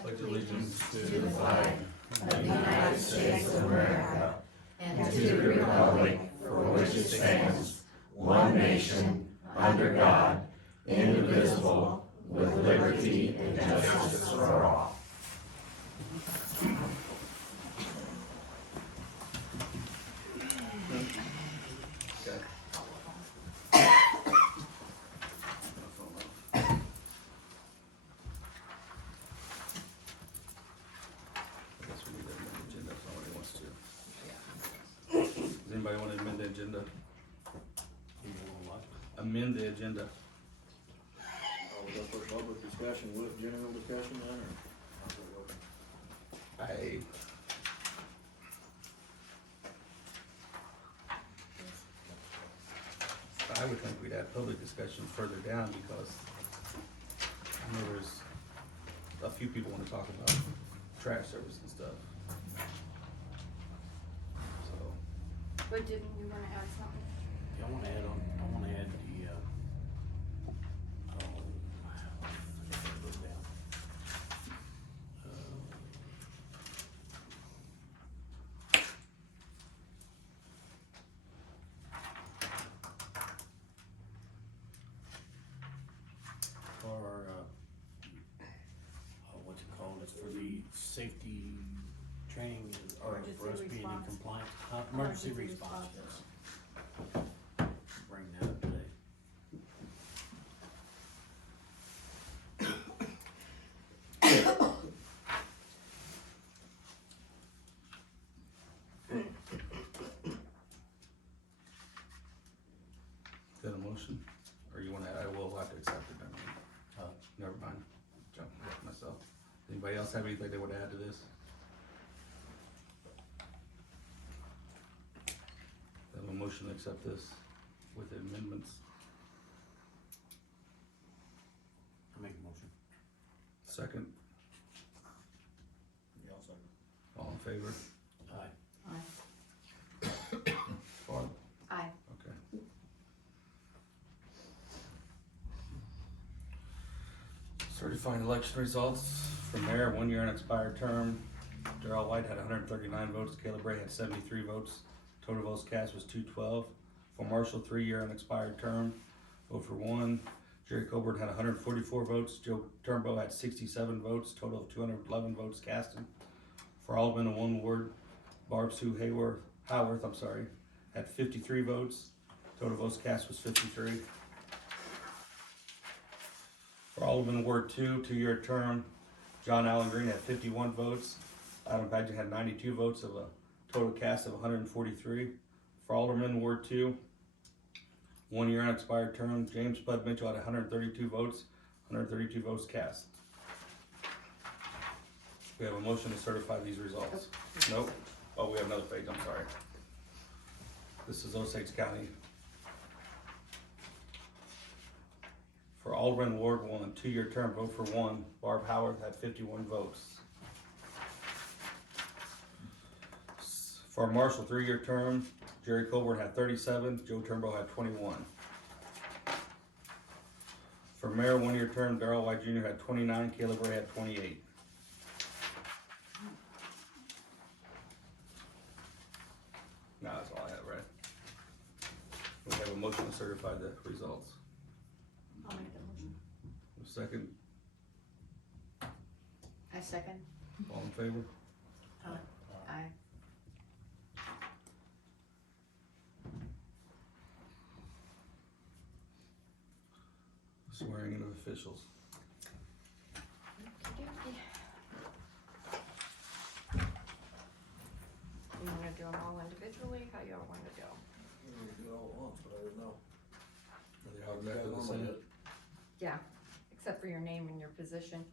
pledge allegiance to the flag of the United States of America and to the republic for which it stands, one nation, under God, indivisible, with liberty and justice for all. Anybody want to amend the agenda? Amend the agenda. We go for public discussion with general discussion then, or how's it working? I would think we'd have public discussion further down because I know there's a few people want to talk about trash service and stuff. So, But didn't you wanna add something? Yeah, I wanna add the, what's it called, it's for the safety training, or for us being in response. compliance, emergency response. Bring that up today. is that a motion? Or you want to, I will have to accept it. I mean, never mind. Jump ahead myself. Anybody else have anything they would add to this? I have a motion to accept this with the amendments. I make a motion. Second, Yeah, I'll second. all in favor? Aye. Barb? Aye. Okay. Certifying election results for mayor, 1 year unexpired term. Darrell White had 139 votes, Caleb Ray had 73 votes. Total votes cast was 212. For Marshal, 3 year unexpired term, vote for 1. Jerry Colbert had 144 votes, Joe Turnbow had 67 votes, total of 211 votes casted. For Alderman in 1 ward, Barb Sue Howarth, had 53 votes, total votes cast was 53. For Alderman in Ward 2, 2 year term, John Allen Green had 51 votes, Adam Paget had 92 votes of a total cast of 143. For Alderman Ward 2, 1 year unexpired term, James Bud Mitchell had 132 votes, 132 votes cast. We have a motion to certify these results. Nope. Oh, we have another page, I'm sorry. This is Osage County. For Alderman Ward 1, 2 year term, vote for 1, Barb Howard had 51 votes. For Marshal, 3 year term, Jerry Colbert had 37, Joe Turnbow had 21. For Mayor, 1 year term, Darrell White Jr. had 29, Caleb Ray had 28. No, that's all I have, right? We have a motion to certify the results. I'll make the motion. A second, I second. all in favor? Aye. Swearing in of officials. You wanna do them all individually? How y'all wanna go? We need to do it all at once, but I didn't know. Are they all exactly the same? Yeah, except for your name and your position.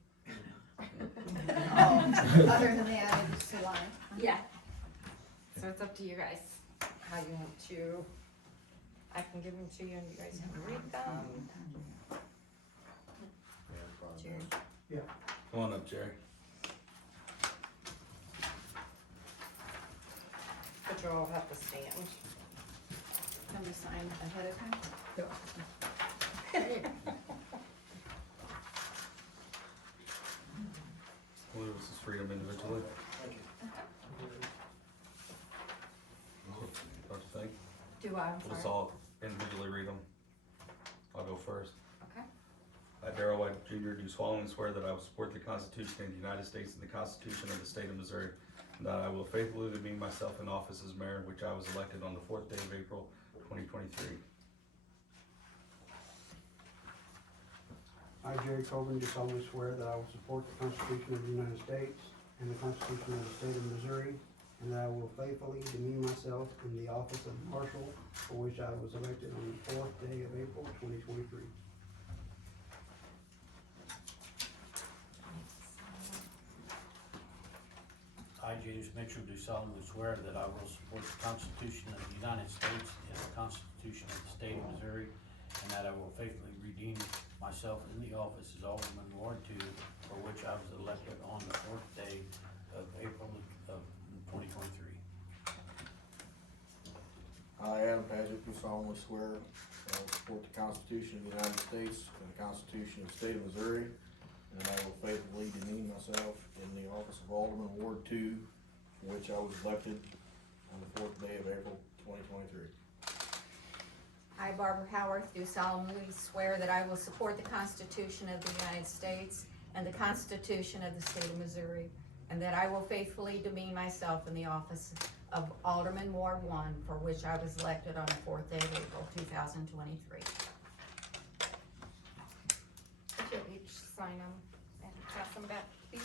Other than that, I just lie. Yeah. So it's up to you guys, how you want to, I can give them to you and you guys can read them. Yeah, probably. Jerry. Come on up, Jerry. But you'll have to stand. Can we sign ahead of time? read them individually. Thank you. Don't you think? Do I? I'm Let's sorry. all individually read them. I'll go first. Okay. I, Darrell White Jr., do solemnly swear that I will support the Constitution of the United States and the Constitution of the State of Missouri, and that I will faithfully demean myself in office as mayor, which I was elected on the 4th day of April, 2023. I, Jerry Coben, do solemnly swear that I will support the Constitution of the United States and the Constitution of the State of Missouri, and that I will faithfully demean myself in the office of Marshal, for which I was elected on the 4th day of April, 2023. I, James Mitchell, do solemnly swear that I will support the Constitution of the United States and the Constitution of the State of Missouri, and that I will faithfully redeem myself in the office as Alderman Ward 2, for which I was elected on the 4th day of April of 2023. I, Adam Paget, do solemnly swear that I will support the Constitution of the United States and the Constitution of the State of Missouri, and I will faithfully demean myself in the office of Alderman Ward 2, for which I was elected on the 4th day of April, 2023. I, Barbara Howarth, do solemnly swear that I will support the Constitution of the United States and the Constitution of the State of Missouri, and that I will faithfully demean myself in the office of Alderman Ward 1, for which I was elected on the 4th day of April, 2023. You'll each sign them and pass them back, please.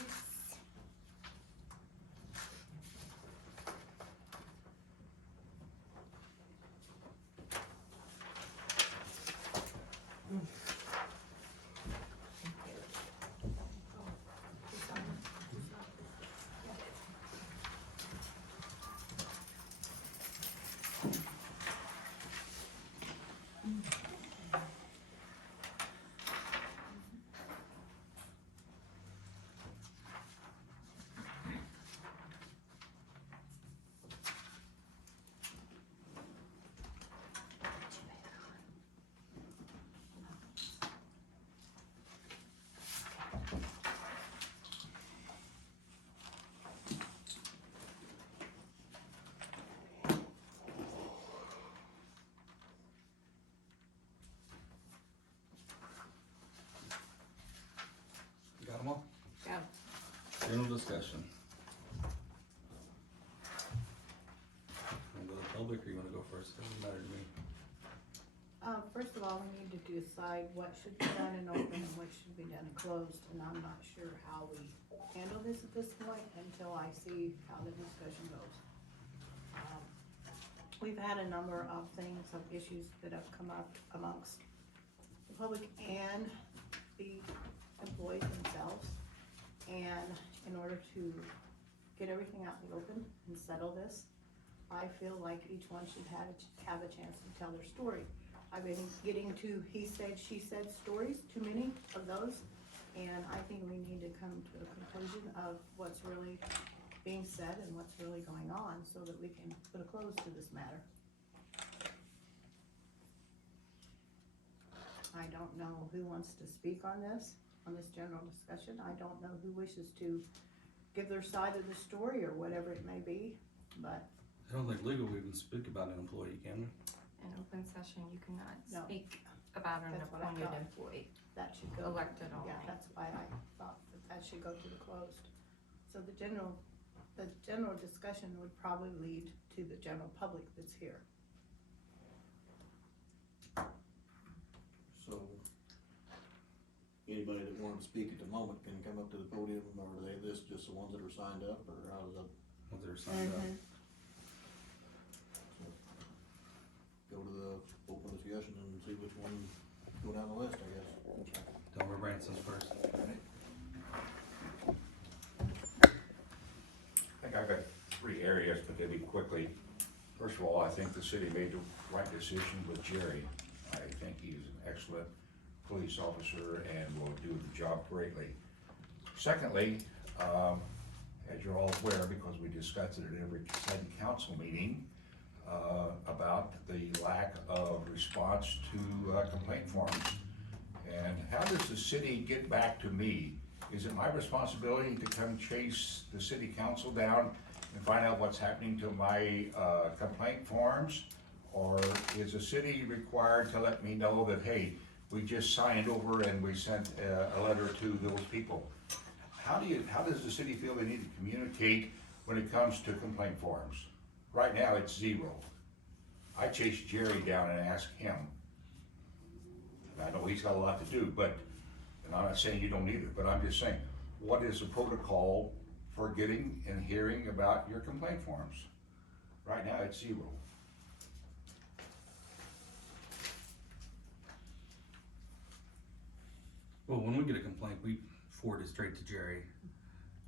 Got them all? Yeah. General discussion. Wanna go to the public, or you wanna go first? Doesn't matter to me. First of all, we need to decide what should be done in open and what should be done closed, and I'm not sure how we handle this at this point until I see how the discussion goes. We've had a number of things, of issues that have come up amongst the public and the employees themselves. And in order to get everything out in the open and settle this, I feel like each one should have a chance to tell their story. I've been getting to he said, she said stories, too many of those, and I think we need to come to a conclusion of what's really being said and what's really going on so that we can put a close to this matter. I don't know who wants to speak on this general discussion. I don't know who wishes to give their side of the story or whatever it may be, but I don't think legally we can speak about an employee, can we? In open session, you cannot No. speak about an That's what I appointed thought. employee, that should go. elected Yeah, only. that's why I thought that should go to the closed. So the general discussion would probably lead to the general public that's here. So, anybody that wanted to speak at the moment can come up to the podium, or are they just the ones that are signed up, or how does that Once they're signed up. go to the open discussion and see which one go down the list, I guess? Delmar Branson's first. I think I've got 3 areas, but they'll be quickly. First of all, I think the city made the right decision with Jerry. I think he's an excellent police officer and will do the job greatly. Secondly, as you're all aware, because we discussed it at every city council meeting, about the lack of response to complaint forms. And how does the city get back to me is it my responsibility to come chase the city council down and find out what's happening to my complaint forms? Or is the city required to let me know that, hey, we just signed over and we sent a letter to those people? How does the city feel they need to communicate when it comes to complaint forms? Right now, it's zero. I chased Jerry down and asked him. I know he's got a lot to do, but, and I'm not saying you don't either, but I'm just saying, what is the protocol for getting and hearing about your complaint forms? Right now, it's zero. Well, when we get a complaint, we forward it straight to Jerry.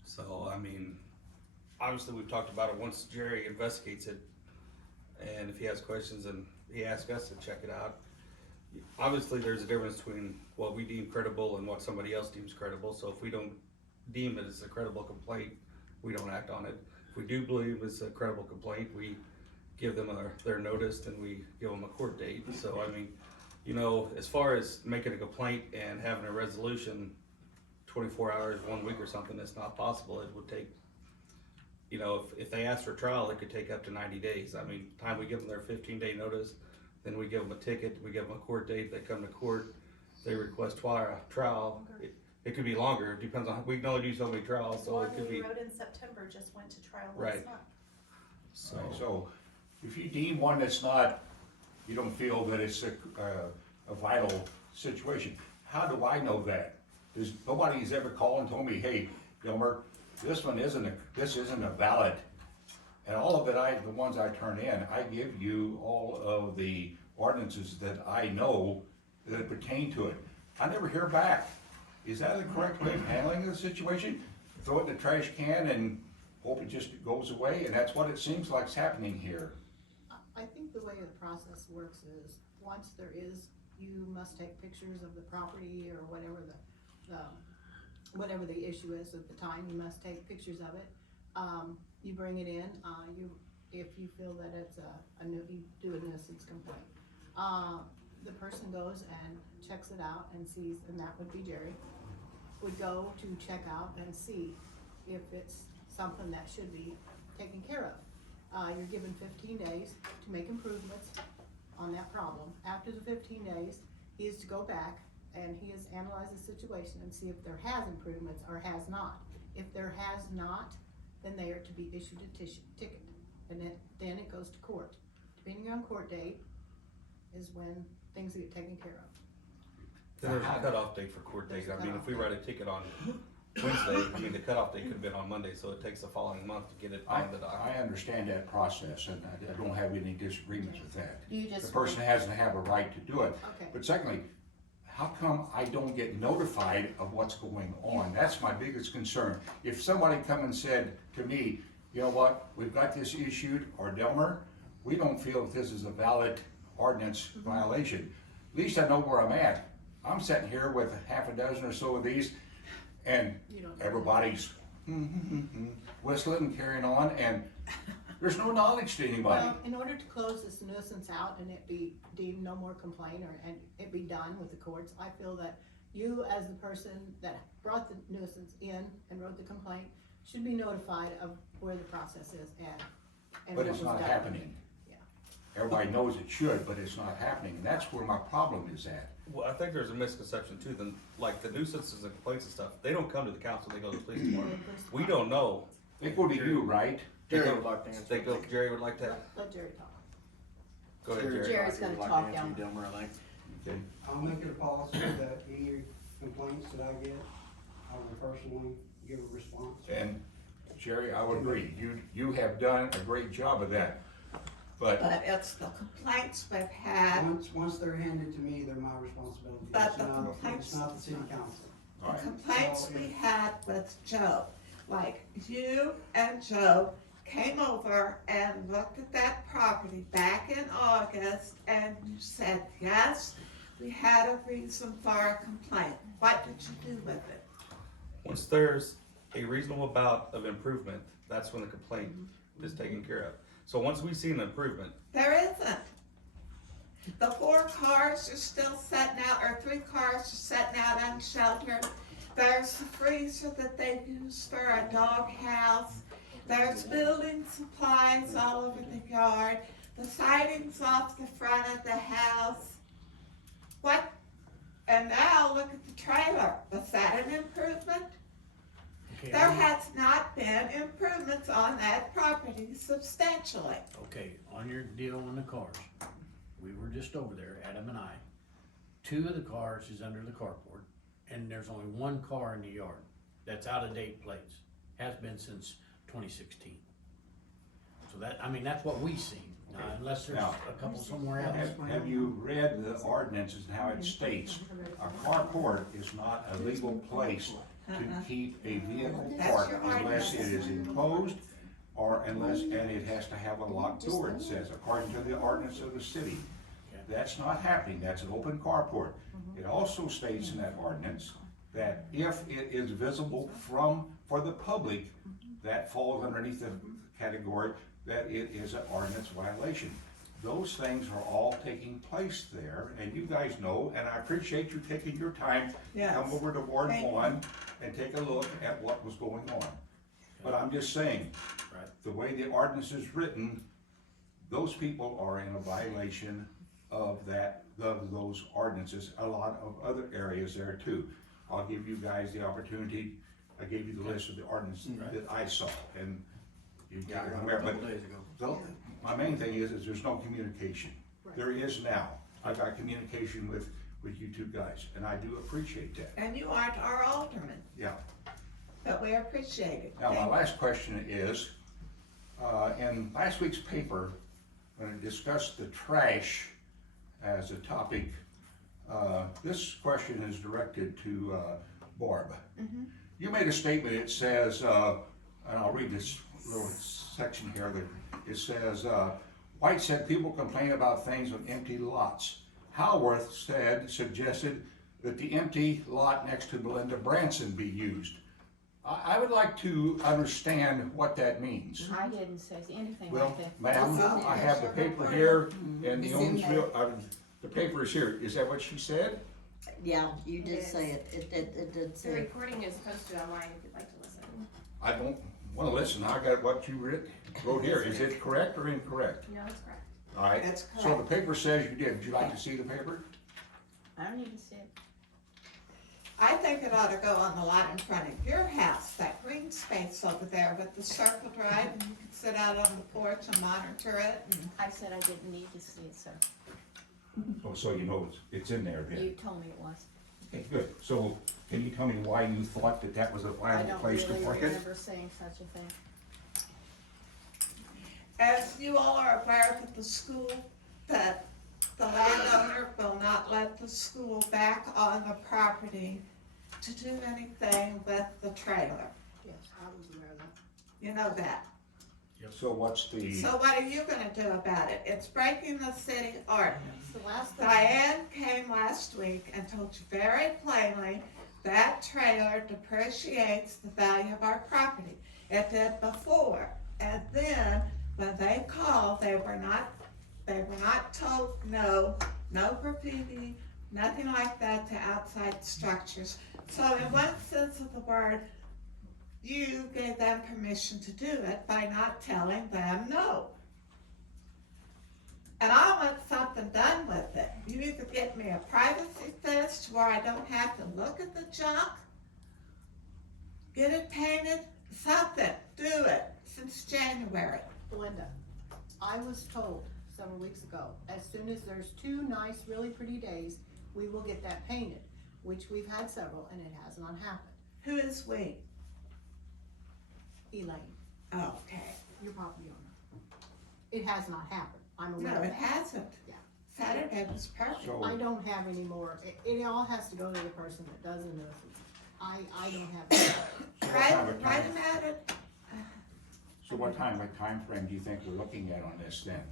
So, I mean, obviously we've talked about it once Jerry investigates it, and if he has questions and he asks us to check it out. Obviously, there's a difference between what we deem credible and what somebody else deems credible. So if we don't deem it as a credible complaint, we don't act on it. If we do believe it's a credible complaint, we give them their notice and we give them a court date. So, I mean, you know, as far as making a complaint and having a resolution 24 hours, 1 week or something, that's not possible. It would take, you know, if they ask for trial, it could take up to 90 days. I mean, time we give them their 15-day notice, then we give them a ticket, we give them a court date, they come to court, they request trial. It could be longer, it depends on, we can only do so many trials, so it could be. One we wrote in September just went to trial Right. last month. So if you deem one that's not, you don't feel that it's a vital situation, how do I know that? Nobody's ever called and told me, hey, Delmar, this isn't a valid. And all of it, the ones I turn in, I give you all of the ordinances that I know that pertain to it. I never hear back. Is that the correct way of handling the situation? Throw it in the trash can and hope it just goes away, and that's what it seems like is happening here. I think the way the process works is, once there is, you must take pictures of the property or whatever whatever the issue is at the time, you must take pictures of it. You bring it in, if you feel that it's you do a nuisance complaint. The person goes and checks it out and sees, and that would be Jerry, would go to check out and see if it's something that should be taken care of. You're given 15 days to make improvements on that problem. After the 15 days, he is to go back and he is analyze the situation and see if there has improvements or has not. If there has not, then they are to be issued a ticket, and then it goes to court. Depending on court date is when things get taken care of. Then there's a cutoff date for court date. I mean, if we write a ticket on Wednesday, I mean, the cutoff date could have been on Monday, so it takes the following month to get it on the docket. I understand that process, and I don't have any disagreements with that. You just. The person has to have a right to do it. Okay. But secondly, how come I don't get notified of what's going on? That's my biggest concern. If somebody come and said to me, you know what, we've got this issued, or Delmar, we don't feel that this is a valid ordinance violation, at least I know where I'm at. I'm sitting here with a half a dozen or so of these, and You don't know. everybody's whistling and carrying on, and there's no knowledge to anybody. Well, in order to close this nuisance out and it be deemed no more complaint and it be done with the courts, I feel that you, as the person that brought the nuisance in and wrote the complaint, should be notified of where the process is and But what it's was not done. happening. Yeah. Everybody knows it should, but it's not happening, and that's where my problem is at. Well, I think there's a misconception too, then, like the nuisances and complaints and stuff, they don't come to the council, they go to the police department. We don't know. They go to you, right? Jerry would like to answer. They go, Jerry would like to, Let Jerry talk. go ahead, Jerry. Jerry's gonna would like talk to answer down. you, Delmar, I think. Okay. I'll make it a policy that any complaints that I get, I will personally give a response. And Jerry, I would agree, you have done a great job of that, but But it's the complaints we've had, Once they're handed to me, they're my responsibility. But It's the not- complaints- It's not the city council. all right. complaints we had with Joe. Like you and Joe came over and looked at that property back in August and you said, yes, we had a reason for a complaint. What did you do with it? Once there's a reasonable bout of improvement, that's when the complaint is taken care of. So once we see an improvement, There isn't. The 4 cars are still sitting out, or 3 cars are sitting out unsheltered. There's the freezer that they use for a dog house. There's building supplies all over the yard. The siding's off the front of the house. What? And now look at the trailer. Was that an improvement? Okay, There has not been improvements on that property substantially. Okay, on your deal on the cars, we were just over there, Adam and I. 2 of the cars is under the carport, and there's only 1 car in the yard that's out of date plates. Has been since 2016. So that, I mean, that's what we see, unless there's Now, a couple somewhere else. Have you read the ordinances and how it states, a carport is not a legal place to keep a vehicle That's parked your unless it ordinance. is enclosed or unless, and it has to have a locked door, it says, according to the ordinance of the city. That's not happening, that's an open carport. It also states in that ordinance that if it is visible for the public, that falls underneath the category that it is an ordinance violation. Those things are all taking place there, and you guys know, and I appreciate you taking your time to Yes. come over to Ward Thank you. 1 and take a look at what was going on. But I'm just saying, Right. the way the ordinance is written, those people are in a violation of those ordinances, a lot of other areas there too. I'll give you guys the opportunity, I gave you the list of the ordinances that I saw, and you take it from there, but days ago. my main thing is there's no communication. There is now. I've got communication with you 2 guys, and I do appreciate that. And you aren't our alderman, Yeah. but we appreciate it. Now, my Thank you. last question is, in last week's paper, when it discussed the trash as a topic, this question is directed to Barb. You made a statement, it says, and I'll read this little section here, that it says, White said people complain about things on empty lots. Howarth suggested that the empty lot next to Belinda Branson be used. I would like to understand what that means. I didn't say anything Well, like that. ma'am, I have the paper here, and the the paper is here. Is that what she said? Yeah, you It did is. say it, it did The say. recording is posted online if you'd like to listen. I don't wanna listen. I got what you wrote here. Is it correct or incorrect? No, it's correct. All right. That's So the correct. paper says you did. Would you like to see the paper? I don't even see it. I think it ought to go on the lot in front of your house, that green space over there with the circle drive, and you can sit out on the porch and monitor it. And I said I didn't need to see it, sir. Oh, so you know it's in there then. You told me it was. Okay, good. So can you tell me why you thought that that was a I viable don't place to really park it? remember saying such a thing. as you all are aware that that the landowner will not let the school back on the property to do anything with the trailer. Yes, I was aware of that. You know that. So what's the, So what are you gonna do about it? It's breaking the city ordinance. The last thing. Diane came last week and told you very plainly that trailer depreciates the value of our property. It did before, and then when they called, they were not told no graffiti, nothing like that to outside structures. So in one sense of the word, you gave them permission to do it by not telling them no. And I want something done with it. You either get me a privacy fence where I don't have to look at the junk, get it painted, something, do it, since January. Belinda, I was told several weeks ago, as soon as there's 2 nice, really pretty days, we will get that painted, which we've had several, and it has not happened. Who is we? Elaine, Okay. your property owner. It has not happened, I'm aware No, of it that. hasn't. Yeah. Saturday was perfect. so, I don't have any more, it all has to go to the person that does the notice. I don't have. any. Write about it. so what time frame do you think we're looking at on this then?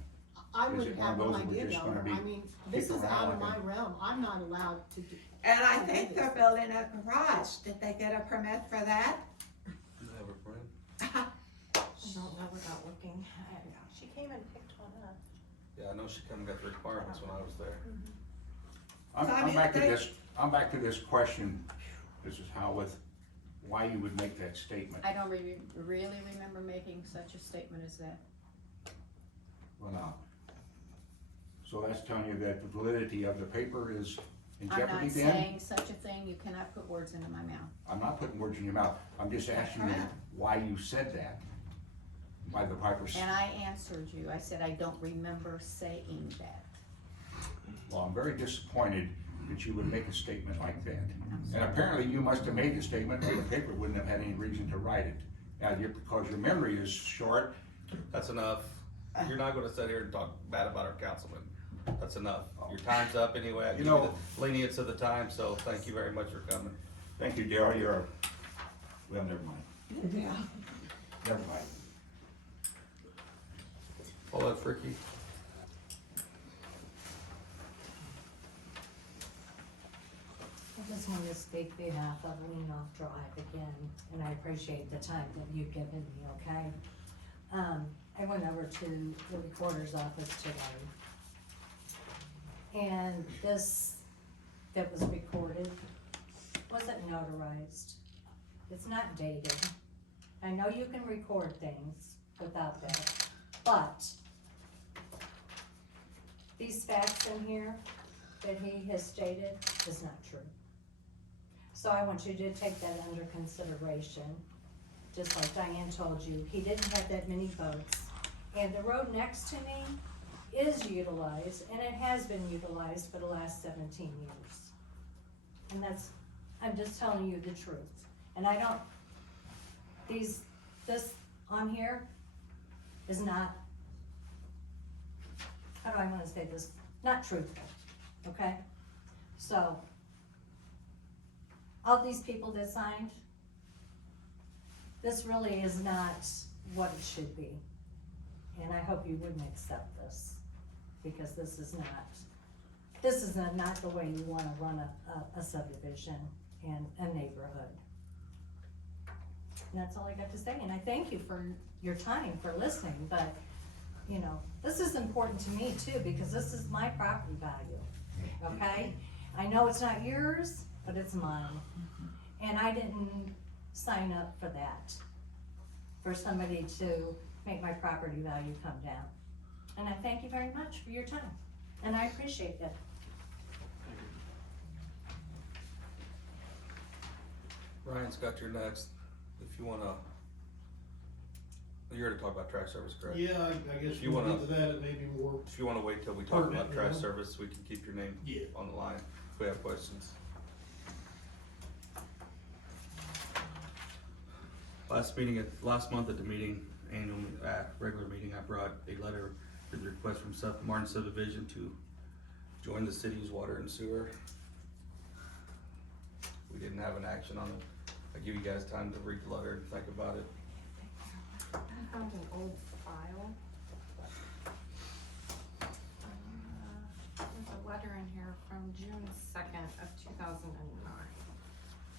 I Is it wouldn't one have of no those that we're idea, just gonna Delmar. be I mean, this kicking is around out of like my realm, I'm not allowed to do. And I think they're building a garage. Did they get a permit for that? I don't know without looking. She came and picked one up. Yeah, I know she come and got the requirements when I was there. I'm back to this question Mrs. Howarth, why you would make that statement. I don't really remember making such a statement as that. Well, now, so that's telling you that the validity of the paper is in I'm jeopardy not then? saying such a thing, you cannot put words into my mouth. I'm not putting words in your mouth, I'm just asking you why you said that. Why the Piper, And I answered you, I said I don't remember saying that. well, I'm very disappointed that you would make a statement like that. I'm And sorry. apparently you must have made the statement, or the paper wouldn't have had any reason to write it. Now, because your memory is short, That's enough. You're not gonna sit here and talk bad about our councilman. That's enough. Your time's up anyway. I give you know- the lenience of the time, so thank you very much for coming. thank you, Darryl, well, never mind, Yeah. never mind. Paulette, Fricke. I just want to speak behalf of Lenoff Drive again, and I appreciate the time that you've given me, okay? I went over to the recorder's office today, and this that was recorded wasn't notarized. It's not dated. I know you can record things without that, but these facts in here that he has stated is not true. So I want you to take that under consideration. Just like Diane told you, he didn't have that many votes. And the road next to me is utilized, and it has been utilized for the last 17 years. And I'm just telling you the truth. And I don't, this on here is not, how do I wanna say this? Not truthful, okay? So, all these people that signed, this really is not what it should be. And I hope you wouldn't accept this, because this is not the way you wanna run a subdivision and a neighborhood. And that's all I got to say, and I thank you for your time, for listening, but, you know, this is important to me too, because this is my property value, okay? I know it's not yours, but it's mine. And I didn't sign up for that, for somebody to make my property value come down. And I thank you very much for your time, and I appreciate it. Ryan's got your next, if you wanna, you're to talk about trash service, correct? Yeah, I guess If you we'll wanna- get to that, it may be more, If you wanna wait till we talk about Pertinent, trash yeah. service, we can keep your name Yeah. on the line if we have questions. Last month at the meeting, regular meeting, I brought a letter with a request from Martin Subdivision to join the city's water and sewer. We didn't have an action on it. I give you guys time to read the letter and think about it. I found an old file. There's a letter in here from June 2nd of 2009.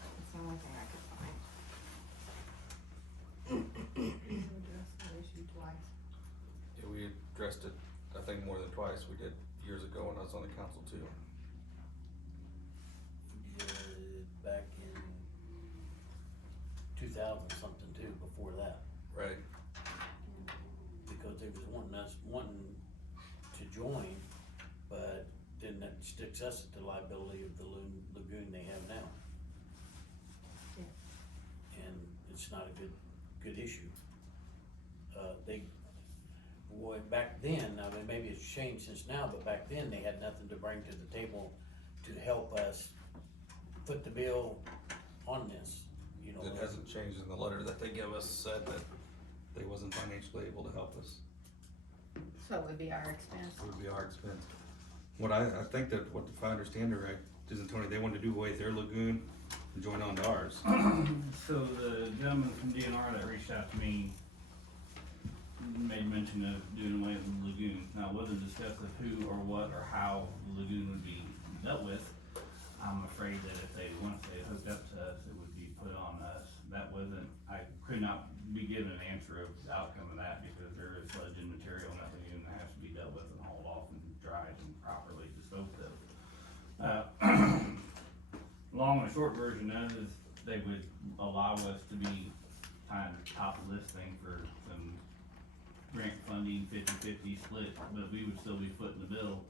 That's the only thing I could find. Yeah, we addressed it, I think, more than twice. We did years ago when I was on the council too. Back in 2000 something too, before that, Right. because they was wanting to join, but then that sticks us at the liability of the lagoon they have now. And it's not a good issue. Back then, now maybe it's changed since now, but back then they had nothing to bring to the table to help us put the bill on this, you know. It hasn't changed in the letter that they give us, said that they wasn't financially able to help us. So it would be our expense. It would be our expense. I think that if I understand it right, isn't Tony, they wanted to do away with their lagoon and join on to ours. So the gentleman from DNR that reached out to me made mention of doing away with the lagoon. Now, whether discuss of who or what or how the lagoon would be dealt with, I'm afraid that if they hooked up to us, it would be put on us. I could not be given an answer of the outcome of that, because there is sludge and material in that lagoon that has to be dealt with and hauled off and dried and properly disposed of. long and short version is they would allow us to be kind of top of list thing for some grant funding, 50-50 split, but we would still be footing the bill.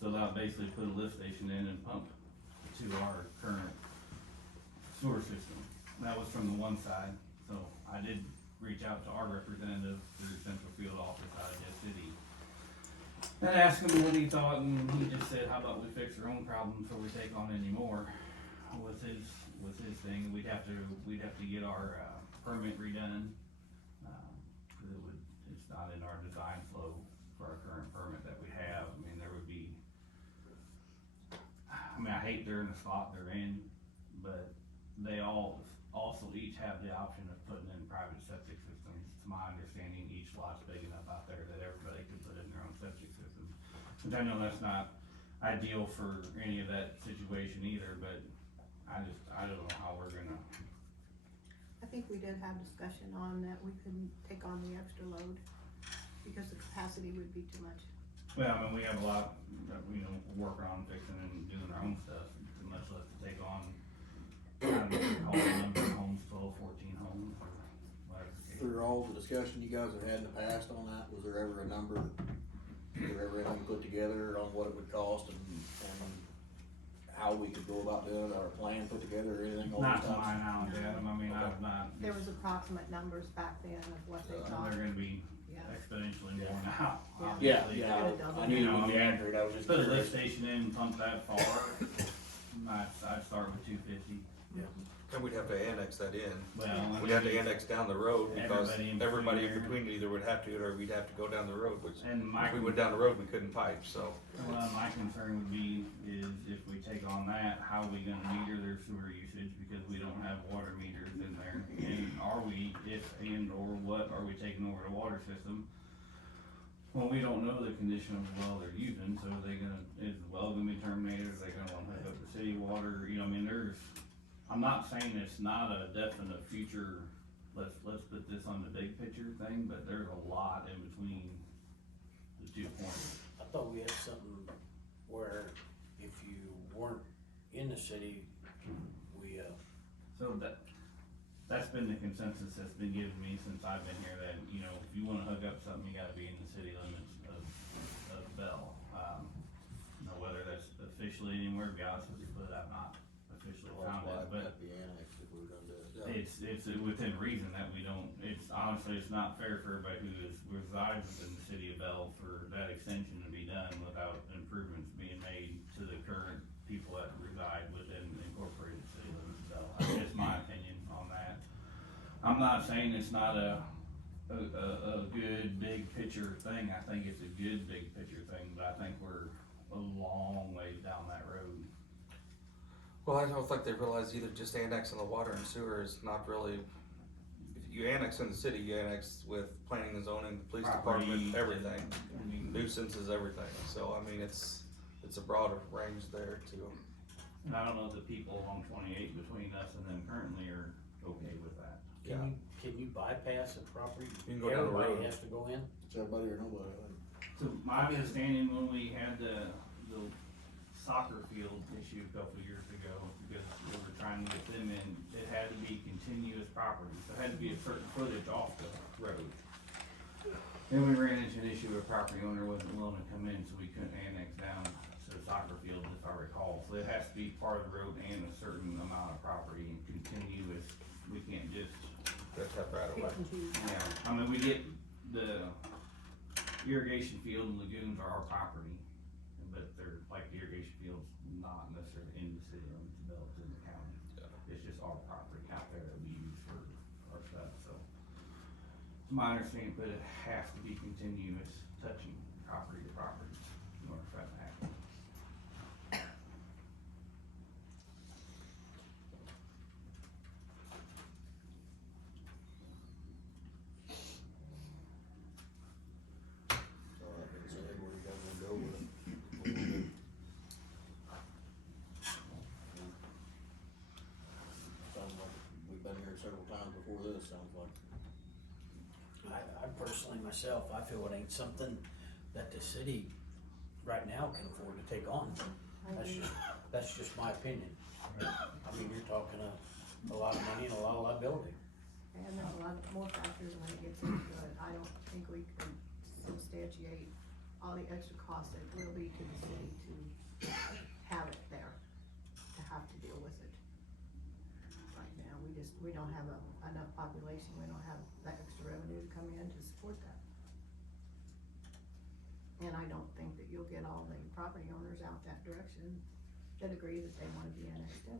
So that basically put a lift station in and pump to our current sewer system. That was from the one side, so I did reach out to our representative through Central Field Office out of Jeff City and asked him what he thought, and he just said, how about we fix our own problems before we take on any more with his thing. We'd have to get our permit redone, cause it's not in our design flow for our current permit that we have. I mean, there would be, I hate they're in the spot they're in, but they all also each have the option of putting in private septic systems. To my understanding, each lot's big enough out there that everybody could put in their own septic system. Which I know that's not ideal for any of that situation either, but I don't know how we're gonna. I think we did have discussion on that we couldn't take on the extra load because the capacity would be too much. Well, I mean, we have a lot, working on fixing and doing our own stuff, much less to take on, I don't know, call the number of homes, 12, 14 homes, or whatever. Through all the discussion you guys have had in the past on that, was there ever a number, was there ever anything put together on what it would cost and how we could go about doing it, or a plan put together or anything? Not to my knowledge, Adam, I mean, I've not. There was approximate numbers back then of what they thought. They're gonna be Yeah. exponentially more now, Yeah, obviously. yeah, I knew it would be accurate, I was just Put a curious. lift station in and pump that far, I'd start with 250. And we'd have to annex that in. Well, We'd have to annex down the road because Everybody in between everybody in there. between either would have to, or we'd have to go down the road, which And if we went down the road, we couldn't pipe, so. Well, my concern would be is if we take on that, how are we gonna meter their sewer usage, because we don't have water meters in there? And are we, if and or what, are we taking over the water system? Well, we don't know the condition of the well they're using, so is the well gonna be terminated, are they gonna wanna hook up the city water, I mean, I'm not saying it's not a definite future, let's put this on the big picture thing, but there's a lot in between the 2 points. I thought we had something where if you weren't in the city, we, So that's been the consensus that's been given me since I've been here, that, if you wanna hook up something, you gotta be in the city limits of Belle. Whether that's officially anywhere, to be honest with you, but I've not officially found it, but That'd be annexed if we were gonna do it. it's within reason that we don't, honestly, it's not fair for everybody who resides within the city of Belle for that extension to be done without improvements being made to the current people that reside within the incorporated city limits of Belle. That's just my opinion on that. I'm not saying it's not a good big picture thing. I think it's a good big picture thing, but I think we're a long ways down that road. Well, I don't think they realize either just annexing the water and sewer is not really, if you annex in the city, you annex with planning and zoning, police department, everything. Nuisance is everything, so I mean, it's a broader range there too. And I don't know if the people on 28 between us and them currently are okay with that. can you bypass a property? You can go down the road. Everybody has to go in? It's everybody or nobody, I think. So my understanding when we had the soccer field issue a couple of years ago, because we were trying to get them in, it had to be continuous property, so it had to be a certain footage off the road. Then we ran into an issue where a property owner wasn't willing to come in, so we couldn't annex down to the soccer field, if I recall. So it has to be part of the road and a certain amount of property and continuous, we can't just. That's that right away. Yeah, I mean, we get the irrigation field and lagoons are our property, but they're like the irrigation field's not necessarily in the city limits of Belle, it's in the county. It's just our property out there that we use for our stuff, so. It's my understanding, but it has to be continuous touching property to property in order for that to happen. So that being said, where you guys wanna go with it? Sounds like we've been here several times before this, sounds like. I personally, myself, I feel it ain't something that the city right now can afford to take on. That's just my opinion. I mean, you're talking a lot of money and a lot of liability. And there's a lot more factors when it gets into it. I don't think we can substantiate all the extra costs that will be to the city to have it there, to have to deal with it. Right now, we don't have enough population, we don't have that extra revenue to come in to support that. And I don't think that you'll get all the property owners out that direction that agree that they wanna be annexed in.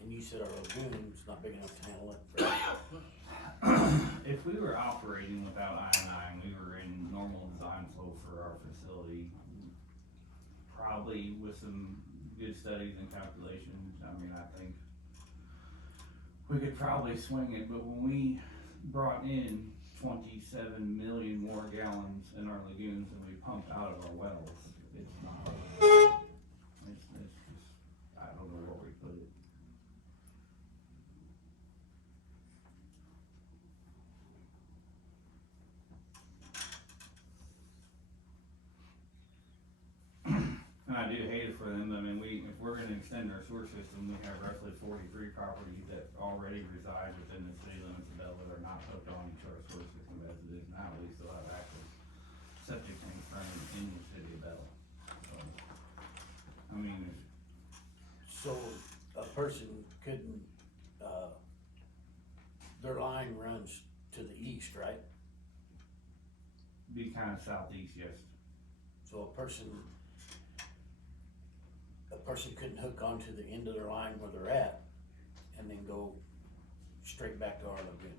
And you said our lagoon's not big enough to handle it. If we were operating without I&I and we were in normal design flow for our facility, probably with some good studies and calculations, I mean, I think we could probably swing it, but when we brought in 27 million more gallons in our lagoons than we pumped out of our wells, it's not, it's just, I don't know where we put it. And I do hate it for them. I mean, if we're gonna extend our sewer system, we have roughly 43 properties that already reside within the city limits of Belle that are not hooked on to our sewer system as it is now. We still have active septic tanks running in the city of Belle. So, I mean, So a person couldn't, their line runs to the east, right? be kind of southeast, yes. So a person couldn't hook onto the end of their line where they're at and then go straight back to our lagoon?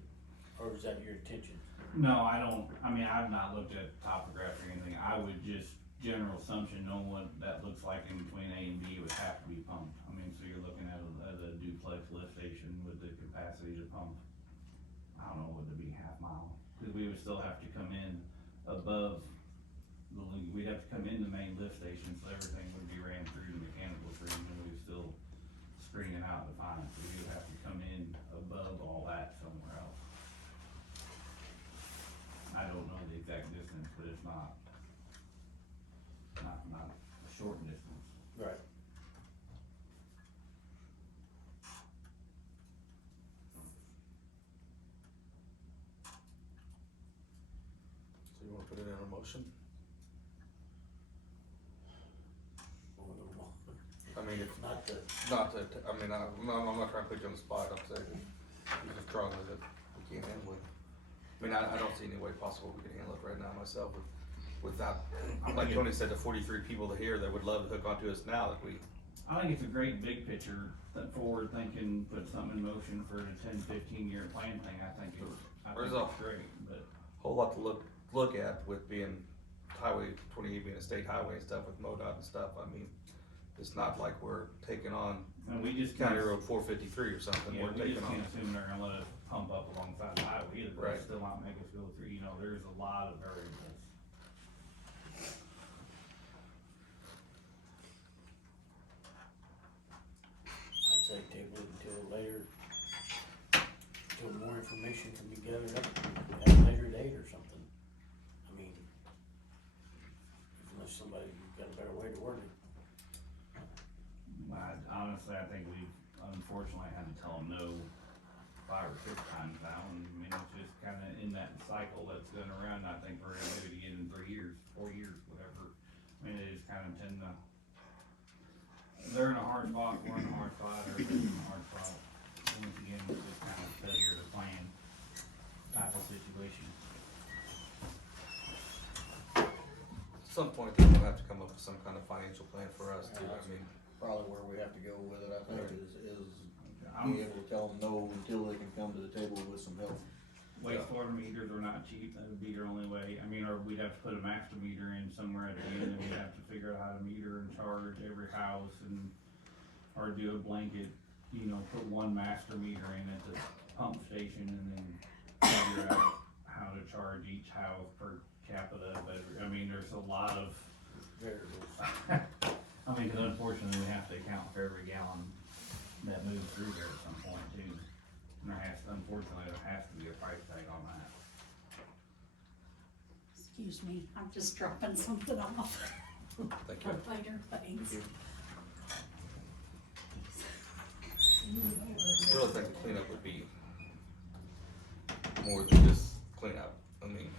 Or is that your intention? No, I don't, I mean, I've not looked at topography or anything. I would just, general assumption, know what that looks like in between A and B would have to be pumped. I mean, so you're looking at a duplex lift station with the capacity to pump, I don't know, would it be half mile? Cause we would still have to come in above the, we'd have to come in the main lift station, so everything would be ran through the mechanical screen, and we would still screen it out to find it, so we would have to come in above all that somewhere else. I don't know the exact distance, but it's not a short distance. Right. So you wanna put it in a motion? I mean, if, Not the, I mean, I'm not trying to put you on the spot, I'm saying, you're just strongly that we can't handle it. I mean, I don't see any way possible we can handle it right now myself without, like Tony said, the 43 people here that would love to hook onto us now that we. I think it's a great big picture, that forward thinking, put something in motion for a 10-15 year plan thing. I think it's great, but. Whole lot to look at with being highway 28 being a state highway and stuff with MoDOT and stuff. I mean, it's not like we're taking on And we just County can't, Road 453 or something. yeah, We're we taking just on. can't assume they're gonna let us pump up alongside the highway either, but Right. still not make us go through, there's a lot of variables. I'd say table it until later, until more information can be gathered up at a later date or something. I mean, unless somebody got a better way to word it. Honestly, I think we've unfortunately had to tell them no 5 or 6 times now, and I mean, it's just kinda in that cycle that's going around. I think we're gonna do it again in 3 years, 4 years, whatever. I mean, they just kinda tend to, they're in a hard spot, we're in a hard spot, everybody's in a hard spot. Once again, it's just kind of failure to plan type of situation. At some point, they're gonna have to come up with some kind of financial plan for us too. I mean, Probably where we have to go with it, I think, Right. is I'm- be able to tell them no until they can come to the table with some help. Wastewater meters are not cheap, that would be your only way, I mean, or we'd have to put a master meter in somewhere at the end, and we'd have to figure out how to meter and charge every house and, or do a blanket, put one master meter in at the pump station and then figure out how to charge each house per capita, but, I mean, there's a lot of Variables. I mean, cause unfortunately, we have to account for every gallon that moves through there at some point too. And unfortunately, there has to be a price tag on that. Excuse me, I'm just dropping something off. Thank you. Later, thanks. Thank I really think the cleanup would be more than just cleanup. I mean,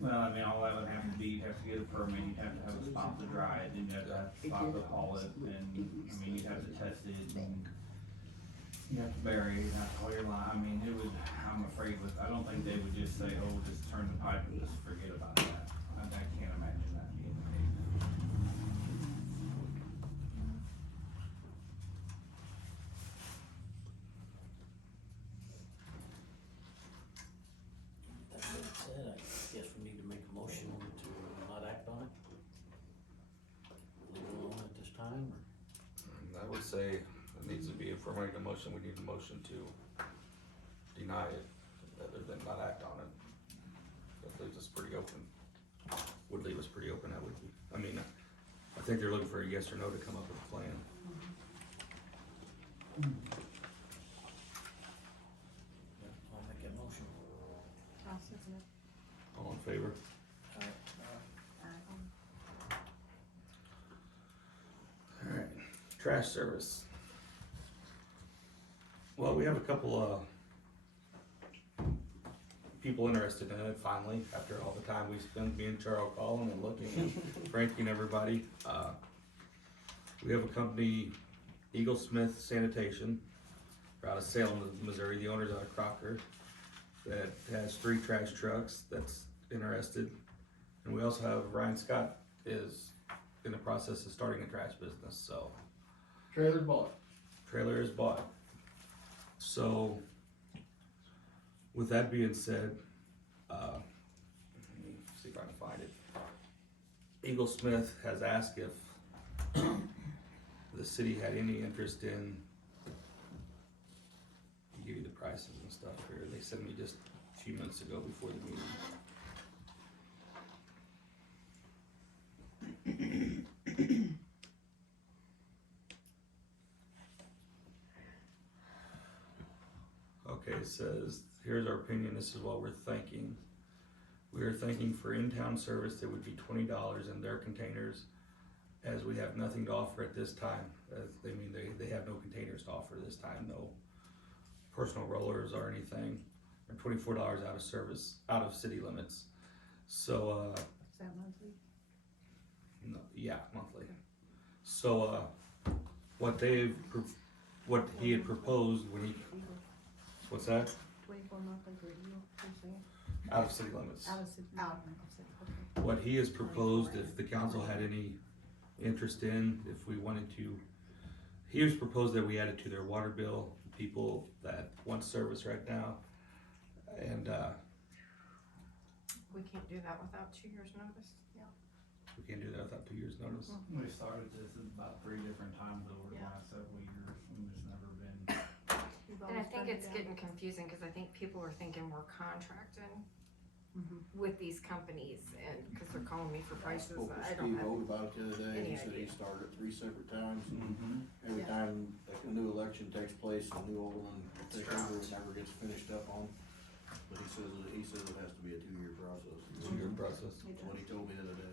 Well, I mean, all that would have to be, you'd have to get a permit, you'd have to have a spot to dry it, then you'd have to have a spot to haul it, and, I mean, you'd have to test it, and you have to bury it, you have to haul your line, I mean, it would, I'm afraid with, I don't think they would just say, oh, just turn the pipe and just forget about that. I can't imagine that being the case. That being said, I guess we need to make a motion to not act on it. Leave it alone at this time, or? I would say it needs to be, if we're making a motion, we need a motion to deny it, rather than not act on it. That leaves us pretty open. Would leave us pretty open, that would be. I mean, I think they're looking for a yes or no to come up with a plan. Yeah, I'll make that motion. I'll second it. All in favor? Alright, trash service. Well, we have a couple, people interested in it finally, after all the time we spent, me and Charles calling and looking and Frankie and everybody. We have a company, Eagle Smith Sanitation, they're out of Salem, Missouri, the owner's out of Crocker, that has 3 trash trucks that's interested. And we also have Ryan Scott is in the process of starting a trash business, so. Trailer's bought. Trailer is bought. So, with that being said, let me see if I can find it. Eagle Smith has asked if the city had any interest in, I'll give you the prices and stuff here, they sent me just a few minutes ago before the meeting. Okay, it says, here's our opinion, this is what we're thinking. We are thinking for in-town service, it would be $20 in their containers, as we have nothing to offer at this time. They mean they have no containers to offer this time, no personal rollers or anything. And $24 out of service, out of city limits. So, Is that monthly? no, yeah, monthly. So, what he had proposed when he, what's that? 24 monthly for you, you're saying? Out of city limits. Out of city, out of city, okay. What he has proposed, if the council had any interest in, if we wanted to, he has proposed that we add it to their water bill, people that want service right now. And, We can't do that without 2 years' notice. we can't do that without 2 years' notice. We started this about 3 different times over the Yeah. last several years, and there's never been. We've And I always think done it's it getting confusing, cause I think people are thinking we're contracting with these companies, and, cause they're calling me for I prices, spoke with I don't Steve have. O about it the other day, any he said he idea. started 3 separate times, and Mm-hmm. every Yeah. time like a new election takes place, a new alderman takes over, it never gets finished up on. But he says it has to be a 2-year process. 2-year process. That's what he told me the other day.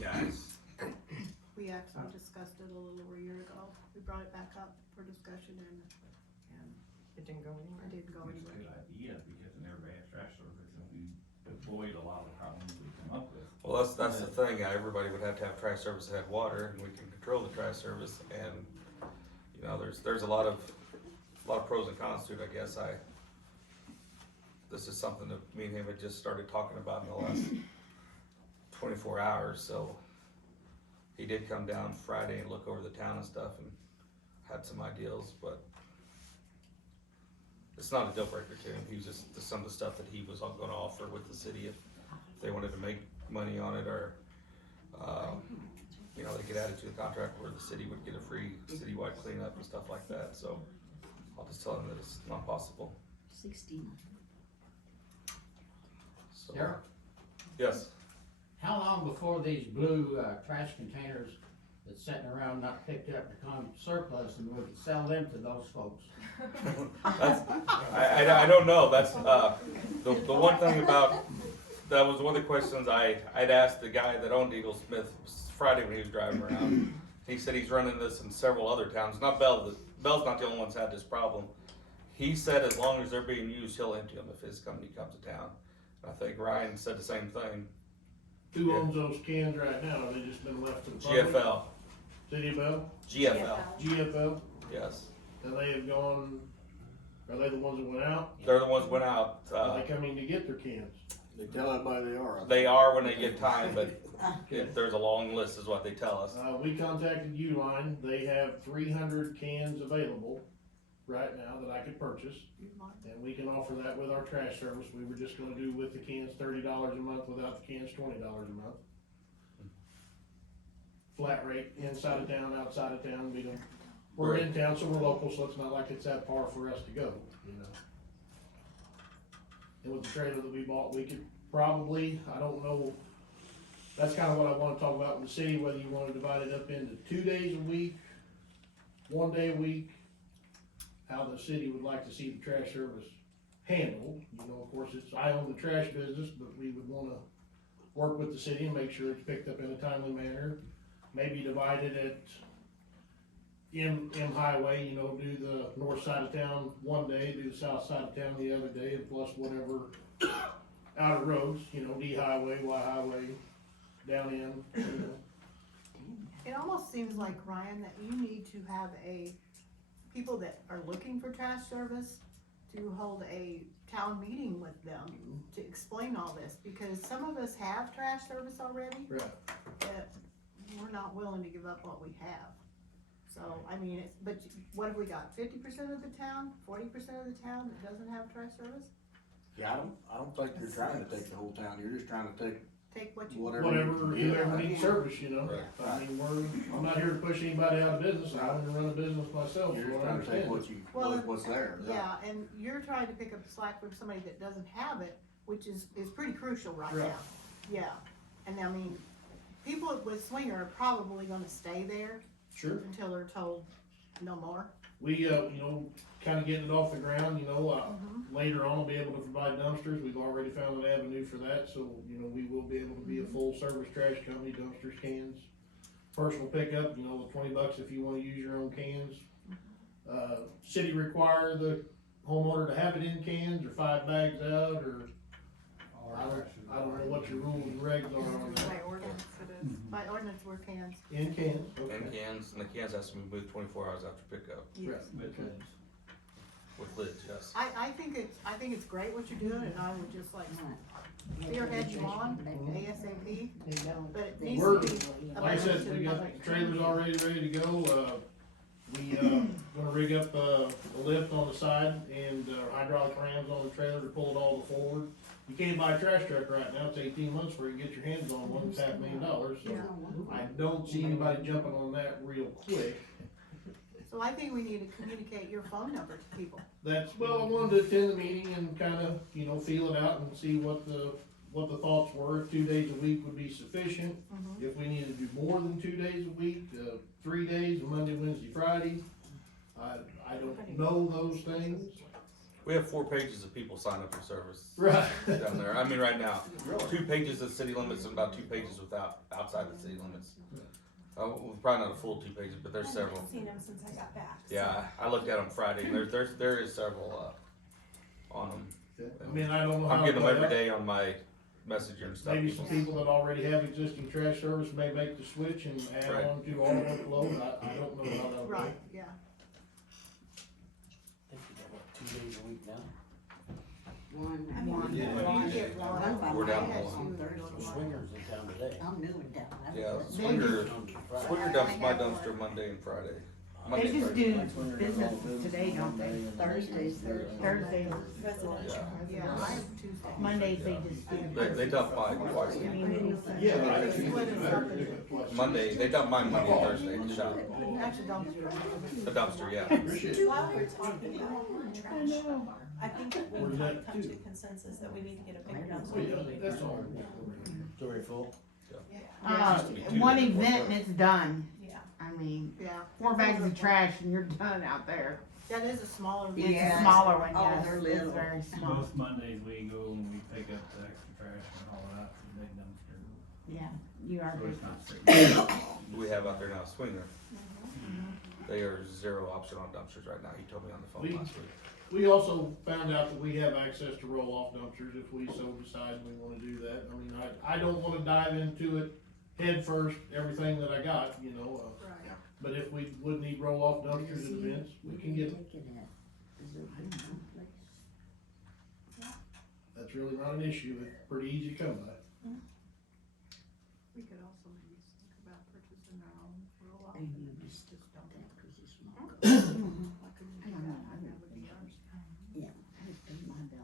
Guys. We actually discussed it a little over a year ago. We brought it back up for discussion and It didn't go anywhere. it didn't go It's a anywhere. good idea, because in everybody has trash service, and we avoid a lot of the problems we come up with. Well, that's the thing, everybody would have to have trash service that had water, and we can control the trash service, and, you know, there's a lot of pros and cons to it, I guess. This is something that me and him had just started talking about in the last 24 hours, so he did come down Friday and look over the town and stuff, and had some ideas, but it's not a deal breaker to him. He was just some of the stuff that he was gonna offer with the city if they wanted to make money on it, or, you know, they could add it to the contract where the city would get a free citywide cleanup and stuff like that, so I'll just tell him that it's not possible. 16. So, Derek? yes, How long before these blue trash containers that's sitting around not picked up become surplus and we can sell them to those folks? that's, I don't know, that's, the one thing about that was one of the questions I'd asked the guy that owned Eagle Smith Friday when he was driving around. He said he's running this in several other towns, not Belle. Belle's not the only one's had this problem. He said as long as they're being used, he'll empty them if his company comes to town. I think Ryan said the same thing. Who owns those cans right now? Have they just been left to the public? GFL. City of Belle? GFL. GFL? Yes. And they have gone, are they the ones that went out? They're the ones that went out. Are they coming to get their cans? They tell everybody they are. They are when they get time, but if there's a long list is what they tell us. We contacted Uline. They have 300 cans available right now that I could purchase. And we can offer that with our trash service. We were just gonna do with the cans $30 a month, without the cans $20 a month. Flat rate, inside of town, outside of town, we're in town, so we're local, so it's not like it's that far for us to go, you know. And with the trailer that we bought, we could probably, I don't know, that's kinda what I wanna talk about with the city, whether you wanna divide it up into 2 days a week, 1 day a week, how the city would like to see the trash service handled. You know, of course, I own the trash business, but we would wanna work with the city and make sure it's picked up in a timely manner. Maybe divide it at M Highway, you know, do the north side of town 1 day, do the south side of town the other day, and plus whatever outer roads, you know, D Highway, Y Highway, down in, you know. It almost seems like, Ryan, that you need to have people that are looking for trash service to hold a town meeting with them to explain all this, because some of us have trash service already, Right. but we're not willing to give up what we have. So, I mean, but what have we got, 50% of the town, 40% of the town that doesn't have trash service? Yeah, I don't think you're trying to take the whole town, you're just trying to take What you. whatever. Whoever needs service, you know. Right. I mean, I'm not here to push anybody out of business. I want to run a business myself, You're so just I trying to take understand. what's there. Yeah, and you're trying to pick up the slack from somebody that doesn't have it, which is pretty crucial right Right. now. Yeah, and I mean, people with Swinger are probably gonna stay there Sure. until they're told no more. We, you know, kind of getting it off the ground, you know, later on, we'll be able to provide dumpsters. We've already found an avenue for that, so, you know, we will be able to be a full service trash company, dumpsters, cans. Personal pickup, you know, $20 if you wanna use your own cans. City require the homeowner to have it in cans or 5 bags out, or I don't know what your rules and regs are on that. By ordinance it is. By ordinance, we're cans. In cans, okay. And the cans has to be moved 24 hours after pickup Yes. Okay. with lids, yes. I think it's great what you're doing, and I would just like spearhead you on ASAP, but it needs to be. Like I said, we got the trailers already ready to go. We, gonna rig up, a lift on the side and, hydraulic rams on the trailer to pull it all forward. You can't buy a trash truck right now, it's 18 months before you get your hands on one, it's $500,000, so I don't see anybody jumping on that real quick. So I think we need to communicate your phone number to people. That's, well, I wanted to attend the meeting and kinda, you know, feel it out and see what the thoughts were. If 2 days a week would be sufficient. If we needed to do more than 2 days a week, 3 days, Monday, Wednesday, Friday. I don't know those things. We have 4 pages of people sign up for service Right. down there. I mean, right now, 2 pages of city limits and about 2 pages outside the city limits. Probably not a full 2 pages, but there's several. I haven't seen them since I got back. Yeah, I looked at them Friday, and there is several on them. I mean, I don't know how. I'm getting them every to play day on my messenger and that. stuff. Maybe some people that already have existing trash service may make the switch and add Right. on to our workload. I don't know how that would Right, work. yeah. I think you got what, 2 days a week now? I mean, Yeah. You get one. We're down to I had one. two. Swingers in town today. I'm new in town. Yeah, Swingers Swinger on Friday. dumps my dumpster Monday and Friday. They Monday, just Friday. do business today, don't they? Thursdays, Thursdays, Residential. Yeah, I have Tuesday. Mondays, they just do. They dump mine twice. Community center. Yeah, but I think it's better to do it twice. Monday, they dump mine Monday and Thursday at the shop. Actually, don't. The dumpster, yeah. Appreciate it. While we're talking about trash, I think that we Where's might that come to to? consensus that we need to get a bigger Well, dumpster. yeah, that's all. Story full? One event and it's done. Yeah. I mean, Yeah. 4 bags of trash and you're done out there. That is a smaller. It's Yeah. a smaller one, Oh, yes, they're it's little. very small. Most Mondays we go and we pick up the extra trash and haul it out to the big dumpster. Yeah, you are So good. it's not sitting. We have out there now a Swinger. They are 0 option on dumpsters right now, he told me on the phone last week. We also found out that we have access to roll-off dumpsters if we so decide we wanna do that. I mean, I don't wanna dive into it head first, everything that I got, you know, Right. but if we would need roll-off dumpsters at events, we can get them. That's really not an issue, it's pretty easy to come by. We could also maybe think about purchasing our own roll-off. And you and just just dump that it. 'cause it's small. Why couldn't we do that? And that would be ours. Yeah, I just paid my bill,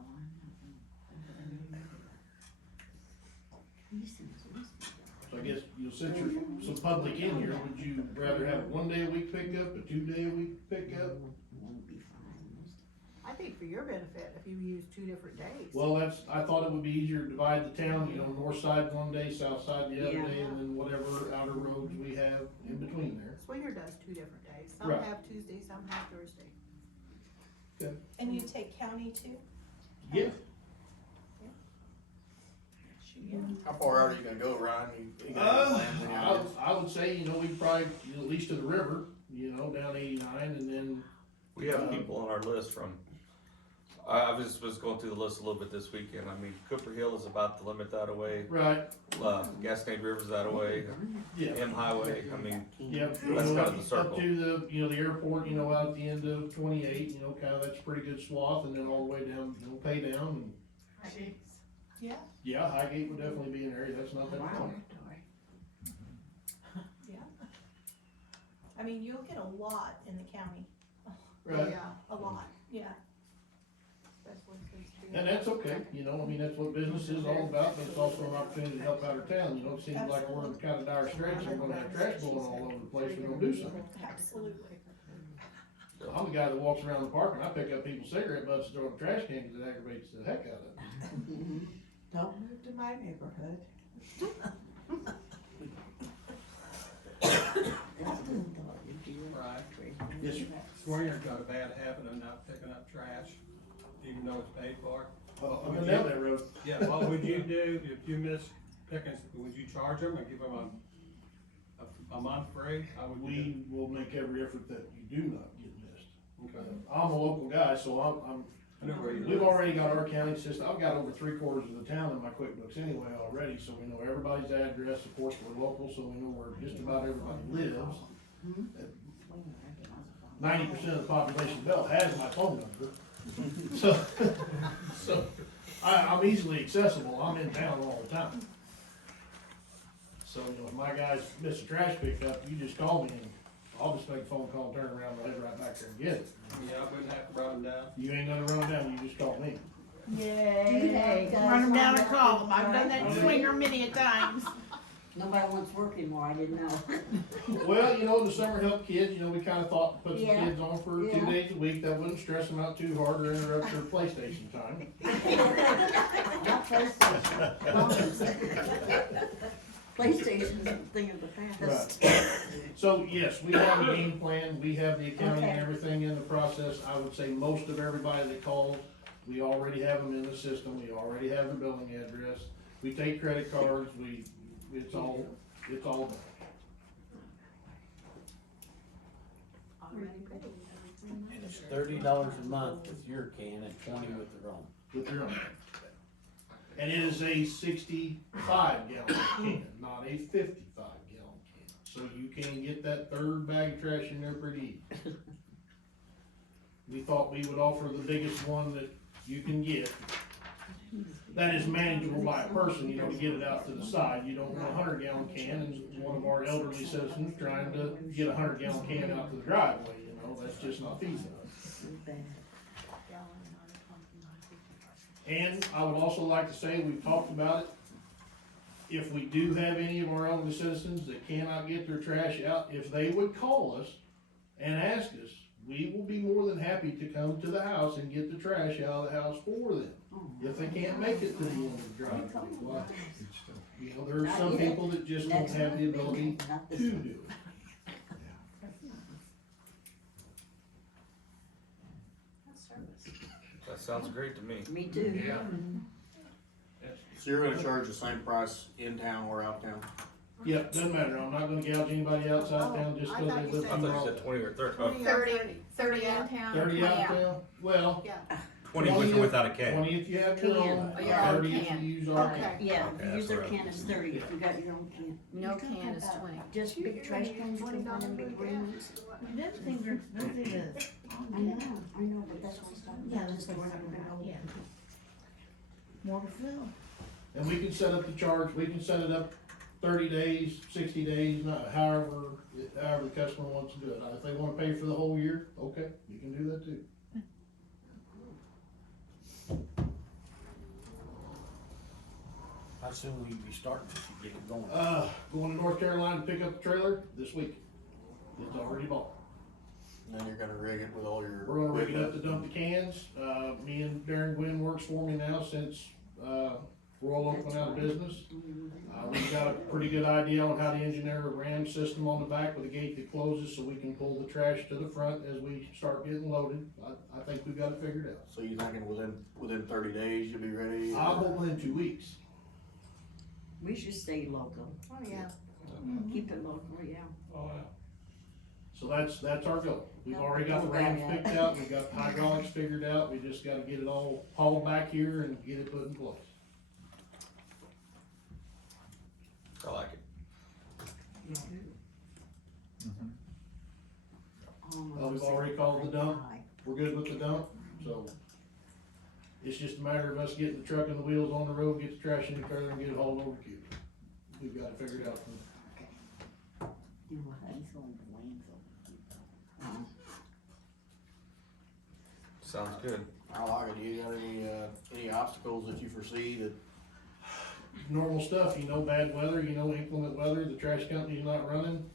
So I guess, you know, since you're some public in here, would you rather have a 1 day a week pickup, a 2 day a week pickup? I think for your benefit, if you use 2 different days. Well, I thought it would be easier to divide the town, you know, north side 1 day, south side the other Yeah. day, and then whatever outer roads we have in between there. Swinger does 2 different days. Some Right. have Tuesday, some have Thursday. And you take county too? Yeah. How far out are you gonna go, Ryan? You got any plans in your head? I would say, you know, we'd probably, you know, at least to the river, you know, down 89, and then, We have people on our list from, I was going through the list a little bit this weekend, I mean, Cooper Hill is about the limit that away, right, Gastonade River's that away, yeah. M Highway, I mean, Yeah, That's you kind know, of the circle. up to the, you know, the airport, you know, out at the end of 28, you know, kinda that's a pretty good swath, and then all the way down, you know, pay down, and, Yeah. yeah, Highgate would definitely be an area, that's not that far. Yeah. I mean, you'll get a lot in the county, Right, Yeah, a lot, yeah. especially since. and that's okay, you know, I mean, that's what business is all about, but it's also an opportunity to help out our town, you know, it seems like we're in kinda dire straits, and we're gonna have trash blowing all over the place, we're gonna do something. Absolutely. I'm the guy that walks around the park and I pick up people's cigarette butts and throw in the trash can, 'cause it aggravates the heck out of them. Don't move to my neighborhood. Right. Yes, sir. Swinger's got a bad habit of not picking up trash, even though it's paid for. I'm gonna down that road. Yeah, what would you do if you miss picking, would you charge them and give them a month free? How would you do? We will make every effort that you do not get missed. Okay. I'm a local guy, so I know where you we've live. already got our county system, I've got over 3/4 of the town in my QuickBooks anyway already, so we know everybody's address, of course, we're local, so we know where just about everybody lives. 90% of the population of Bell has my phone number, so I'm easily accessible, I'm in town all the time. So, you know, if my guys miss a trash pickup, you just call me and I'll just make a phone call, turn around, and head right back there and get it. Yeah, I wouldn't have to run them down. You ain't gonna run down, you just call me. Yay, run them down and call them, I've done that in Swinger many a times. Nobody wants to work anymore, I didn't know. Well, you know, the summer help kids, you know, we kinda thought to put some Yeah. kids on for 2 Yeah. days a week, that wouldn't stress them out too hard or interrupt their PlayStation time. Not PlayStation. PlayStation's a thing of the past. So, yes, we have a game plan, we have the accounting and Okay. everything in the process, I would say most of everybody that calls, we already have them in the system, we already have their billing address, we take credit cards, it's all done. And it's $30 a month with your can and 20 with their own. With your own. And it is a 65-gallon can, not a 55-gallon can. So you can get that third bag of trash in there pretty easy. We thought we would offer the biggest one that you can get. That is manageable by a person, you know, to get it out to the side. You don't want a 100-gallon can, and one of our elderly citizens trying to get a 100-gallon can out to the driveway, you know, that's just not feasible. And I would also like to say, we've talked about it, if we do have any of our elderly citizens that cannot get their trash out, if they would call us and ask us, we will be more than happy to come to the house and get the trash out of the house for them. If they can't make it to the end of the driveway, well, you know, there are some people that just don't have the ability to do it. Sounds great to me. Me too. Yeah. So you're gonna charge the same price in town or out of town? Yep, doesn't matter, I'm not gonna gouge anybody outside town just I cause thought they you live said- I in thought you Raleigh. said 20 or 30. 20 or 30 in town, 30 out of out. town, well, Yeah, 20 with or without a can. 20 if you have your Can. own, Oh, your own 30 if can. you use our okay. can. Yeah, Okay, use that's their what I- can is 30 if you got your own can. No can is 20. Just big trash cans, you can find them big green ones. Them things are expensive as. I know, but that's what's done. Yeah, that's what I'm about, yeah. More to fill. And we can set up the charge, we can set it up 30 days, 60 days, not however the customer wants to do it. Now, if they wanna pay for the whole year, okay, you can do that too. How soon will you be starting if you get it going? Going to North Carolina to pick up the trailer this week. It's already bought. And then you're gonna rig it with all your. We're gonna rig it up to dump the cans. Me and Darren Gwynn works for me now since, Royal Oak went out of business. We've got a pretty good idea on how to engineer a ram system on the back with a gate that closes so we can pull the trash to the front as we start getting loaded. I think we've got it figured out. So you thinking within 30 days you'll be ready? I'm hoping in 2 weeks. We should stay local. Oh, yeah. Keep it local, yeah. Oh, yeah. So that's our goal. We've already got the rams picked out, we've got the hydraulics figured out, we just gotta get it all hauled back here and get it put in place. I like it. We've already called the dump, we're good with the dump, so it's just a matter of us getting the truck and the wheels on the road, get the trash in the trailer and get it hauled over to Cuba. We've got it figured out from there. You know what? Sounds good. I like it. Do you got any obstacles that you foresee that? Normal stuff, bad weather, inclement weather, the trash company's not running.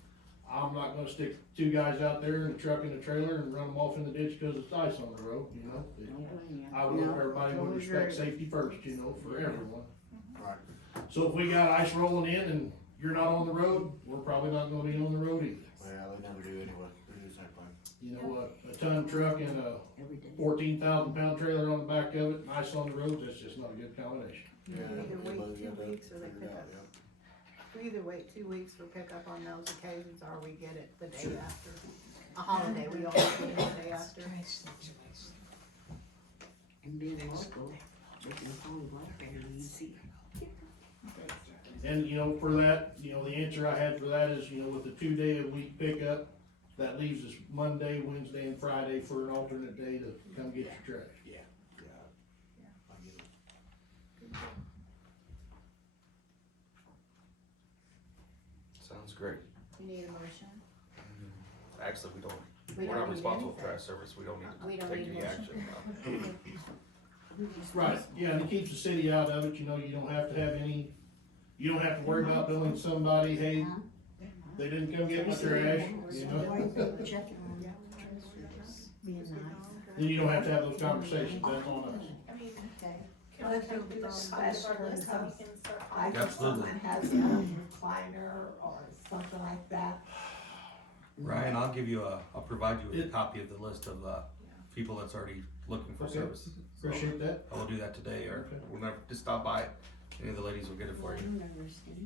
I'm not gonna stick 2 guys out there in a truck and a trailer and run them off in the ditch because it's ice on the road, I would hope everybody would respect safety first, for everyone. Right. So if we got ice rolling in and you're not on the road, we're probably not gonna be on the road either. Well, they never do anyway. They do the same thing. A ton truck and a 14,000 pound trailer on the back of it, and ice on the road, that's just not a good combination. Yeah. Either wait everybody's 2 got to weeks or they figure pick it out, up. yeah. We either wait 2 weeks for pickup on those occasions, or we get it the day after. A holiday, we always get it the day after. And being local, they can find like very easy. And, for that, the answer I had for that is, with the 2-day-a-week pickup, that leaves us Monday, Wednesday, and Friday for an alternate day to come get your trash. Yeah. I get it. Sounds great. You need a motion? Actually, we don't. We We're don't not need responsible for anything. trash service. We don't need We to don't take need any a motion. action. Right, yeah, and it keeps the city out of it, you don't have to have any, you don't have to worry about billing somebody, hey, they didn't come get my trash, Checking on Being nice. Then you don't have to have those conversations, that's on us. Can I do the special because I think Absolutely. someone has a recliner or something like that. Ryan, I'll provide you with a copy of the list of, people that's already looking for Okay. service. So Appreciate that. I will do that today, or Okay. whenever, just stop by, any of the ladies will get it for you.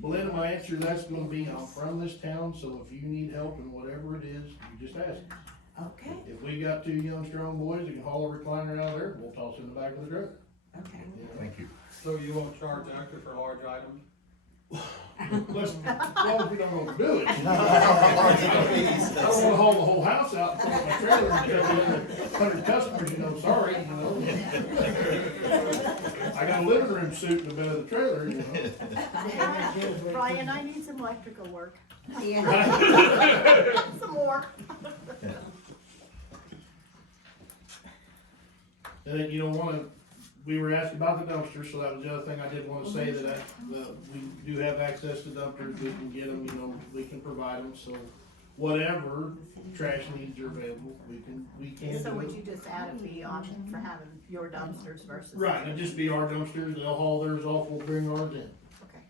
Well, then my answer to that's gonna be, I'm from this town, so if you need help in whatever it is, you just ask. Okay, If we got 2 young, strong boys that can haul a recliner out of there, we'll toss it in the back of the truck. okay. Thank you. So you won't charge extra for large items? Listen, as long as we don't overdo it. I don't wanna haul the whole house out in front of my trailer and tell you 100 customers, sorry, I got a living room suit in the bed of the trailer, Brian, I need some electrical work. Yeah. Some more. And then, we were asked about the dumpsters, so that was the other thing I did wanna say, that we do have access to dumpsters, we can get them, we can provide them, so whatever trash needs are available, we can So do would it. you just add a fee on for having your dumpsters versus? Right, it'd just be our dumpsters, they'll haul theirs off, we'll bring ours in. Okay.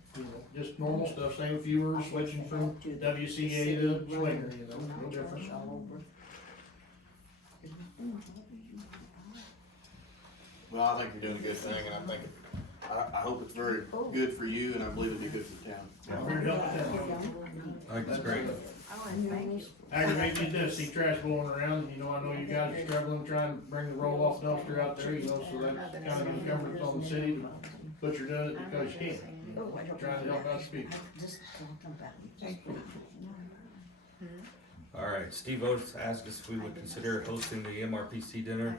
Just normal stuff, same if you were switching from WCA to Swinger, no difference. Well, I think you're doing a good thing, and I hope it's very good for you, and I believe it'll be good for the town. I'm here to help the town. I think it's great. I wanna thank you. Aggravate you to see trash blowing around, you know, I know you guys are struggling trying to bring the roll-off dumpster out there, you know, so that's kind of incumbent on the city, but you're doing it because you can. Trying to help out the people. Alright, Steve Oates asked us if we would consider hosting the MRPC dinner.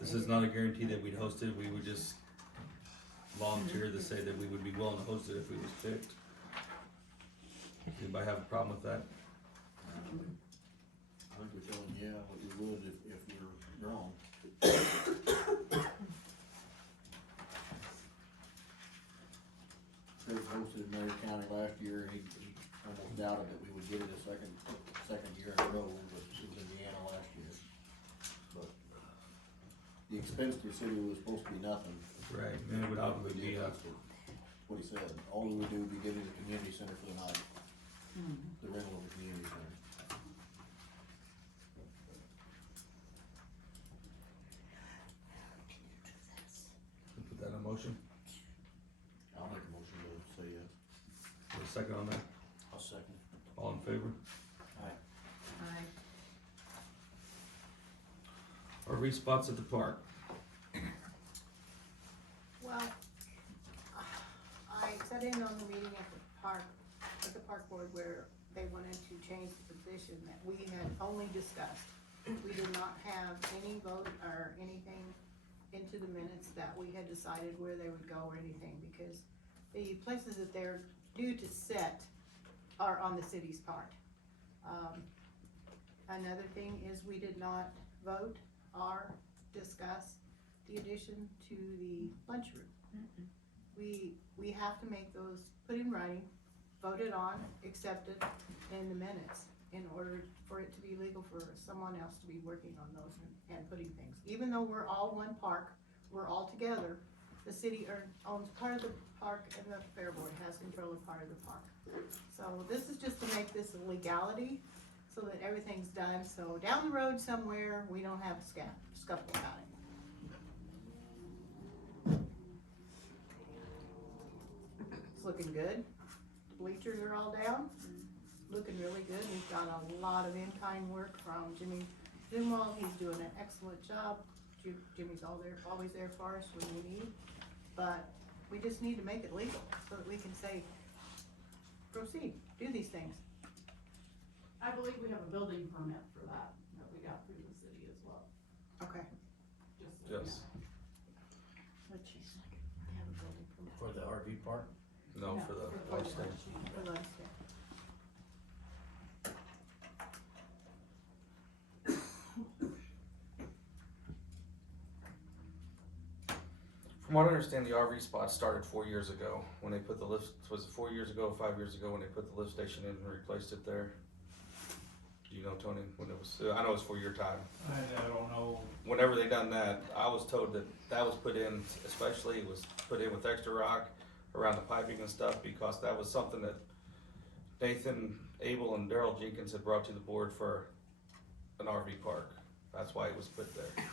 This is not a guarantee that we'd host it, we would just volunteer to say that we would be willing to host it if we was picked. Anybody have a problem with that? I think we're telling you, yeah, what you would if you're wrong. Chris hosted in Mary County last year, and he almost doubted that we would get it a second year in a row, but it was Indiana last year. But the expense to the city was supposed to be nothing. Right, and it would obviously be, That's what he said, all we would do would be give it to the community center for the night, the rental of the community center. put that in motion, I'll make a motion to say yes. put a second on that, I'll second. all in favor? Aye. RV spots at the park. Well, I sat in on the meeting at the park board where they wanted to change the position that we had only discussed. We did not have any vote or anything into the minutes that we had decided where they would go or anything, because the places that they're due to set are on the city's part. Another thing is we did not vote or discuss the addition to the lunchroom. We have to make those put in writing, voted on, accepted in the minutes in order for it to be legal for someone else to be working on those and putting things. Even though we're all one park, we're all together, the city owns part of the park and the fair board has control of part of the park. So this is just to make this a legality so that everything's done, so down the road somewhere, we don't have a scuffle about it. It's looking good. Bleachers are all down, looking really good. We've got a lot of in-kind work from Jimmy Zumwalt. He's doing an excellent job. Jimmy's always there for us when we need, but we just need to make it legal so that we can say, proceed, do these things. I believe we have a building permit for that we got through the city as well. Okay. Just so you Yes. For the RV park? No, for the lunch stand. For lunch stand. From what I understand, the RV spot started 4 years ago when they put the lift, was it 4 years ago, 5 years ago when they put the lift station in and replaced it there? Do you know, Tony, when it was, I know it was for your time. I don't know. Whenever they done that, I was told that that was put in, especially it was put in with extra rock around the piping and stuff, because that was something that Nathan Abel and Daryl Jenkins had brought to the board for an RV park. That's why it was put there.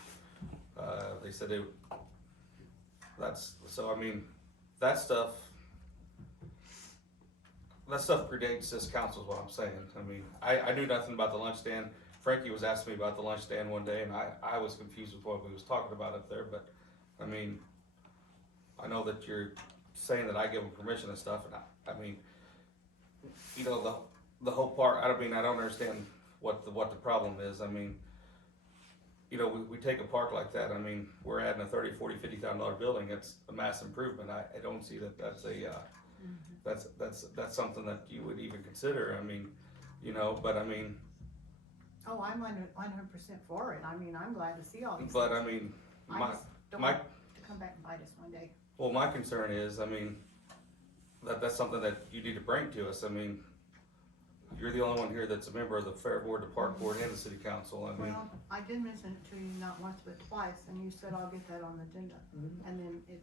They said so I mean, that stuff predates this council is what I'm saying. I mean, I knew nothing about the lunch stand. Frankie was asking me about the lunch stand one day, and I was confused with what we was talking about up there, but, I mean, I know that you're saying that I give them permission and stuff, and I mean, you know, the whole part, I don't understand what the problem is. I mean, you know, we take a park like that, I mean, we're adding a $30,000, $40,000, $50,000 building, it's a mass improvement. I don't see that that's that's something that you would even consider. I mean, you know, but I mean. Oh, I'm 100% for it. I mean, I'm glad to see all these But things. I mean, I just don't want to come back and bite us one day. well, my concern is, I mean, that's something that you need to bring to us. I mean, you're the only one here that's a member of the Fair Board, the Park Board, and the City Council. I mean, Well, I did mention it to you not once but twice, and you said I'll get that on the agenda. And then it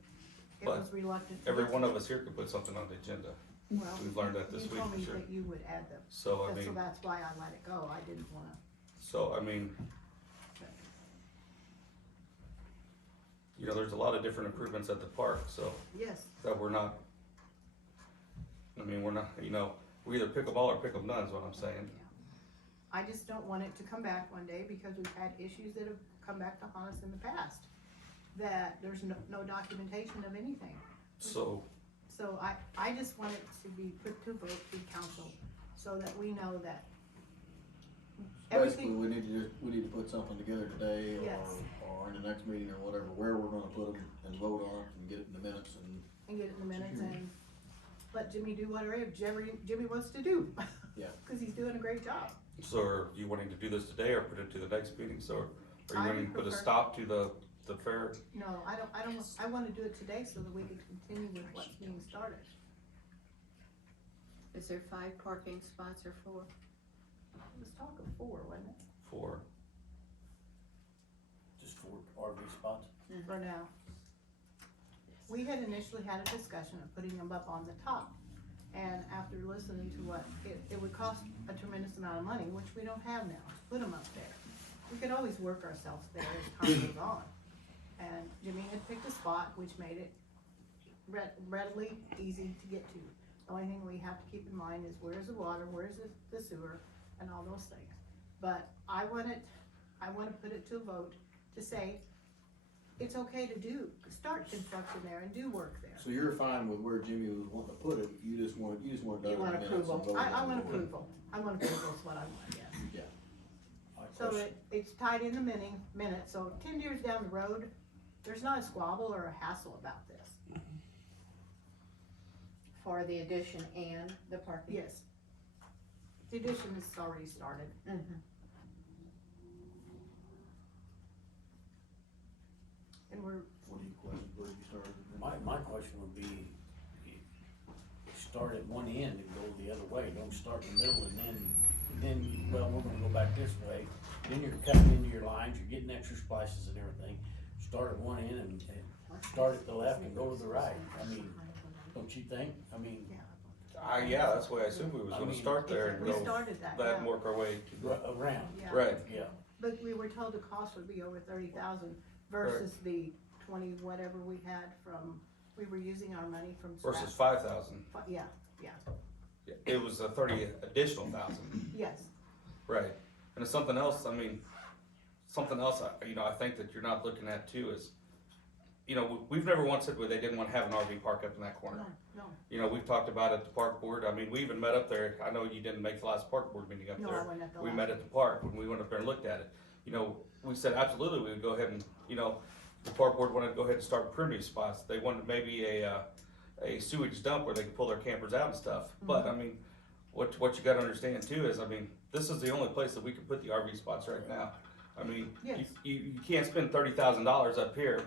But was reluctant. to every get one to of it. us here could put something on the agenda. Well, We've learned that this you week, told me sure. that you would add them. So, I So mean, that's why I let it go. I didn't wanna. so, I mean, you know, there's a lot of different improvements at the park, so Yes, that we're not, I mean, we're not, you know, we either pick 'em all or pick 'em none is what I'm saying. I just don't want it to come back one day because we've had issues that have come back to haunt us in the past. That there's no documentation of anything. So, So I just want it to be put to vote through council so that we know that Basically, everything, we need to put something together today Yes. or in the next meeting or whatever, where we're gonna put them and vote on it and get it in the minutes and, get it in the minutes and let Jimmy do whatever Jimmy wants to do. Yeah. Cause he's doing a great job. so are you wanting to do this today or put it to the next meeting, so are you I wanting to put a prefer- stop to the fair? No, I wanna do it today so that we can continue with what's being started. Is there 5 parking spots or 4? It was talk of 4, wasn't it? For, Just 4 RV spots. For now. We had initially had a discussion of putting them up on the top. And after listening to what, it would cost a tremendous amount of money, which we don't have now, to put them up there. We could always work ourselves there as time goes on. And Jimmy had picked a spot which made it readily easy to get to. The only thing we have to keep in mind is where's the water, where's the sewer, and all those things. But I wanna put it to a vote to say, it's okay to start construction there and do work there. so you're fine with where Jimmy was wanting to put it, you just want it You done in want the minutes approval, and voted I on want it. approval, I want approval is what I want, yes. Yeah. My So question- it's tied in the minutes, so 10 years down the road, there's not a squabble or a hassle about this. For the addition and the parking? Yes. The addition is already started. Mhm. And we're, What do you question, where you started? My question would be, start at one end and go the other way, don't start in the middle and then, well, we're gonna go back this way. Then you're cutting into your lines, you're getting extra splices and everything. Start at one end and start at the left and go to the right. I mean, don't you think? I mean, yeah, that's why I assumed we was I gonna mean, start there and we go started that, that yeah. and work our way to the, around, Yeah. right. yeah. But we were told the cost would be over 30,000 versus the 20 whatever we had from, we were using our money from scrap. Versus 5,000. Yeah, It was a 30 additional thousand, yes. right? And it's something else, I mean, something else, you know, I think that you're not looking at too is, you know, we've never once said where they didn't want to have an RV park up in that corner. No. You know, we've talked about it at the park board, I mean, we even met up there, I know you didn't make the last park board meeting up No, I there. wasn't at the We last. met at the park, when we went up there and looked at it. You know, we said absolutely, we would go ahead and, you know, the park board wanted to go ahead and start primitive spots. They wanted maybe a sewage dump where they could pull their campers out and stuff. But, I mean, what you gotta understand too is, I mean, this is the only place that we can put the RV spots right now. I mean, Yes. you can't spend $30,000 up here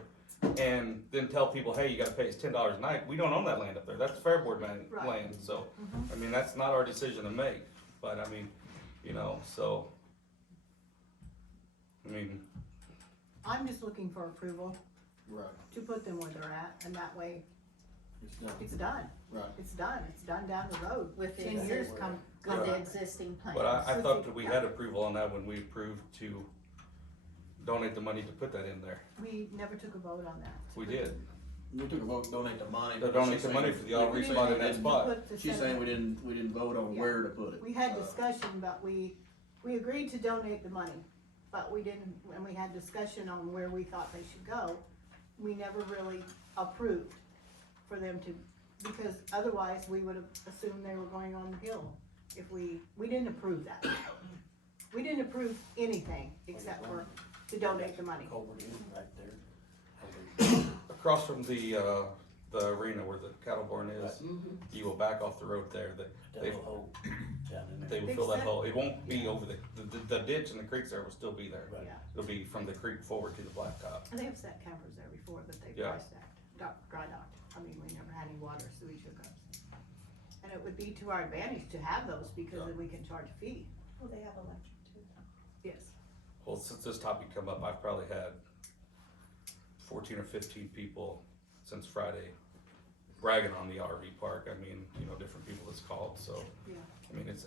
and then tell people, hey, you gotta pay us $10 a night. We don't own that land up there, that's fair board land, Right. so, I mean, that's not our decision to make. But, I mean, you know, so, I mean, I'm just looking for approval Right, to put them where they're at, and that way it's done, it's done. right. It's done down the road. With the 10 years come. With the Right. existing plans. but I thought that we had approval on that when we approved to donate the money to put that in there. We never took a vote on that. We did. We took a vote to donate the money. To donate the money for the Yeah, RV we spot in that didn't- spot. Put the She's saying we didn't vote on Yeah. where to put it. We had discussion, but we agreed to donate the money, but we didn't, when we had discussion on where we thought they should go, we never really approved for them to, because otherwise we would have assumed they were going on the hill. If we didn't approve that. We didn't approve anything except for to donate the money. Culvert is right there. Across from the arena where the cattle barn is, you will back off the road there, that That they, little hole down in they there. will They fill that said- hole. It won't be over the ditch and the creeks there will still be there. Right. Yeah. It'll be from the creek forward to the blacktop. And they have set campers there before, but they Yeah. dry stacked, dry docked. I mean, we never had any water sewage hookups. And it would be to our advantage to have those because Yeah. then we can charge a fee. Well, they have electric too. Yes. Well, since this topic come up, I've probably had 14 or 15 people since Friday bragging on the RV park. I mean, you know, different people that's called, so. Yeah. I mean, it's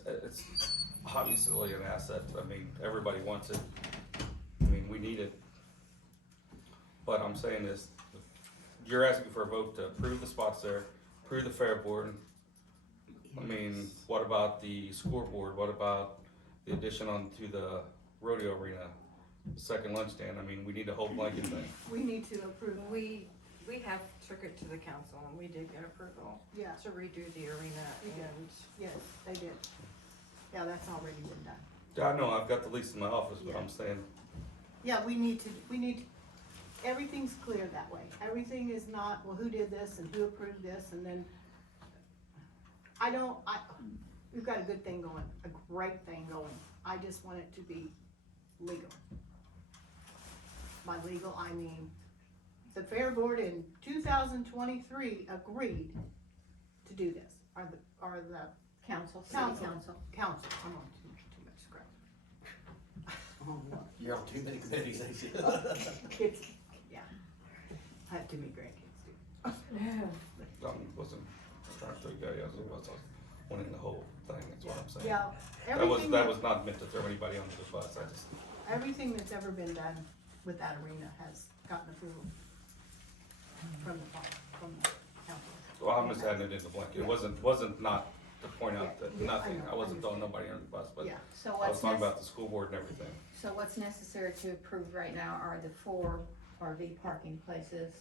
obviously an asset. I mean, everybody wants it. I mean, we need it. But I'm saying is, you're asking for a vote to approve the spots there, approve the fair board. I mean, what about the scoreboard? What about the addition onto the rodeo arena, the second lunch stand? I mean, we need a whole blanket thing. We need to approve. We have took it to the council and we did get approval Yeah, to redo the arena We did. and yes, they did. Yeah, that's already been done. Yeah, I know, I've got the lease in my office, but I'm saying, Yeah, we need, everything's clear that way. Everything is not, well, who did this and who approved this, and then, we've got a good thing going, a great thing going. I just want it to be legal. By legal, I mean, the Fair Board in 2023 agreed to do this, or the Council, city council, council. I'm on too much scrap. You're on too many committees, ain't you? Kids, yeah, I have too many grandkids too. wasn't trying to throw you guys, I was wanting the whole thing, that's what I'm saying. Yeah, That was not meant to throw anybody under the bus, I just, everything that's ever been done with that arena has gotten approval from the council. well, I'm just adding it in the blanket. It wasn't not to point out that Yeah, nothing, I I know, wasn't throwing nobody under the bus, but Yeah, So I was what's talking about the school board and everything. So what's necessary to approve right now are the 4 RV parking places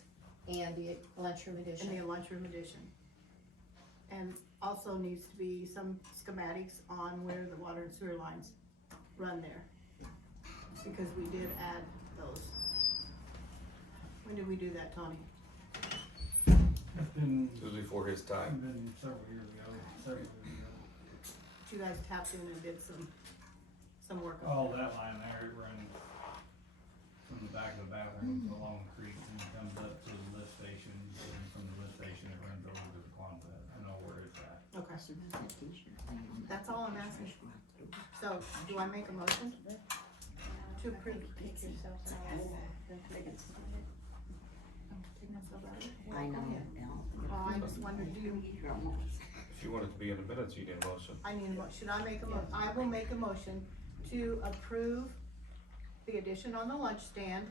and the lunchroom in addition. the lunchroom addition. And also needs to be some schematics on where the water and sewer lines run there. Because we did add those. When did we do that, Tony? It's been, It was before his time. been several years ago. You guys tapped in and did some work on All that line there, it runs from the back of the bathroom along the creek and it comes up to the lift station, and from the lift station it runs over to the Quonset. I know where it's at. Okay. That's all I'm asking. So, do I make a motion to approve? I know. Oh, I just wondered, If you wanted to be in the minutes, you need a motion. I need a should I make a I will make a motion to approve the addition on the lunch stand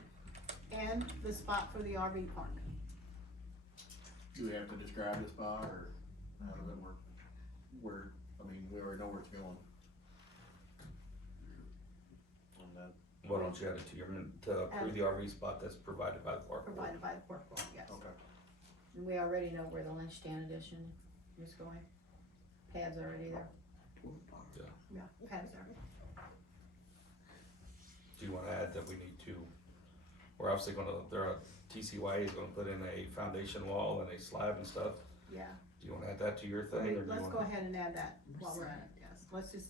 and the spot for the RV park. Do we have to describe the spot, or how does it work? Where, I mean, we already know where it's going. On that, Why don't you add it to your, to approve the RV spot that's provided by the park board? Provided by the park board, yes. okay. We already know where the lunch stand addition is going. Pad's already there. Yeah, Pat's already. Do you wanna add that we need to, we're obviously TCYA is gonna put in a foundation wall and a slab and stuff. Yeah. Do you wanna add that to your thing, or do you Let's go wanna, ahead and add that while we're at it, yes. Let's just,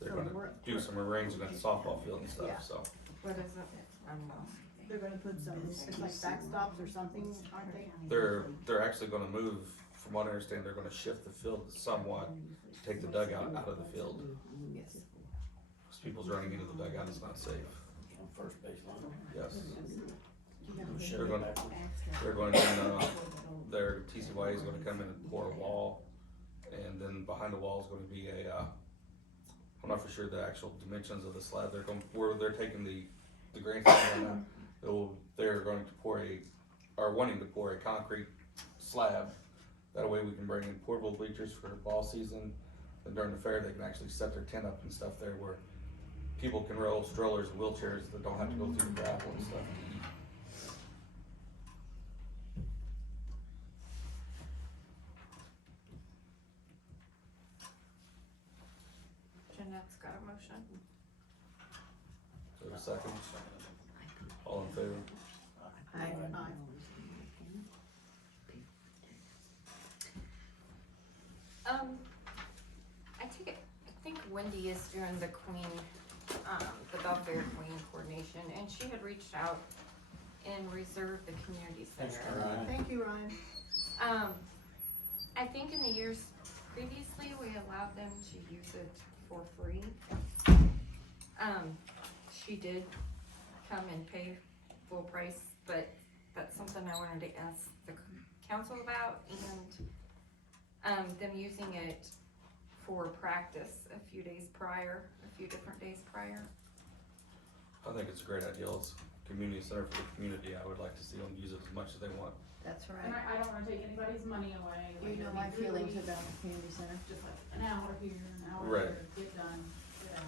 they're so gonna we're- do some arranging at the softball field and Yeah. stuff, so. what is it? I'm lost. they're gonna put some, it's like backstops or something, aren't they? They're actually gonna move, from what I understand, they're gonna shift the field somewhat, to take the dugout out of the field. Yes. Cause people's running into the dugout, it's not safe. First baseline. Yes. Yeah. They're going to, their TCYA is gonna come in and pour a wall, and then behind the wall is gonna be I'm not for sure the actual dimensions of the slab, where they're taking the grandstand, they're going to wanting to pour a concrete slab. That way we can bring in portable bleachers for ball season, and during the fair, they can actually set their tent up and stuff there where people can roll strollers and wheelchairs that don't have to go through the gravel and stuff to eat. Jeanette's got a motion. So a second, all in favor? Aye. I think Wendy is doing the Queen, the Belfair Queen coordination, and she had reached out and reserved the community center. Thank you, Ryan. I think in the years previously, we allowed them to use it for free. She did come and pay full price, but that's something I wanted to ask the council about, and them using it for practice a few different days prior. I think it's a great idea, let's community center for the community, I would like to see them use it as much as they want. That's And right. I don't wanna take anybody's money away. You know my feelings about the community center. Just like an hour here, an hour Right. there, get done, get out.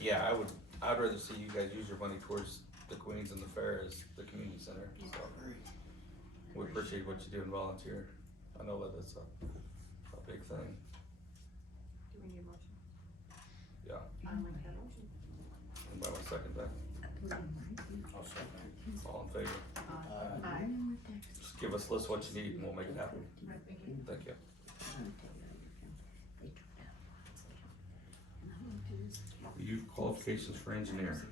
Yeah, I'd rather see you guys use your money towards the Queens and the fair as the community center, so. We appreciate what you do and volunteer. I know that that's a big thing, Do we need a motion? yeah. I'll make that motion. Anybody want to second that? I'll second. All in favor? Aye. Just give us a list of what you need and we'll make it happen. Right, thank you. Thank you. Youth qualifications for engineer.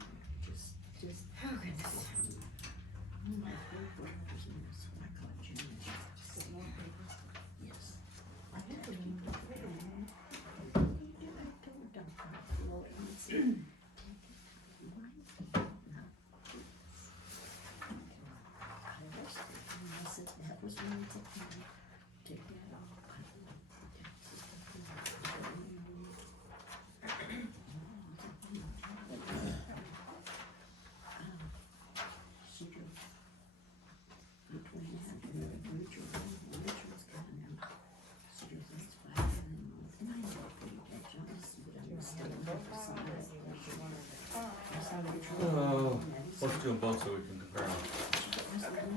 Let's do them both so we can compare them.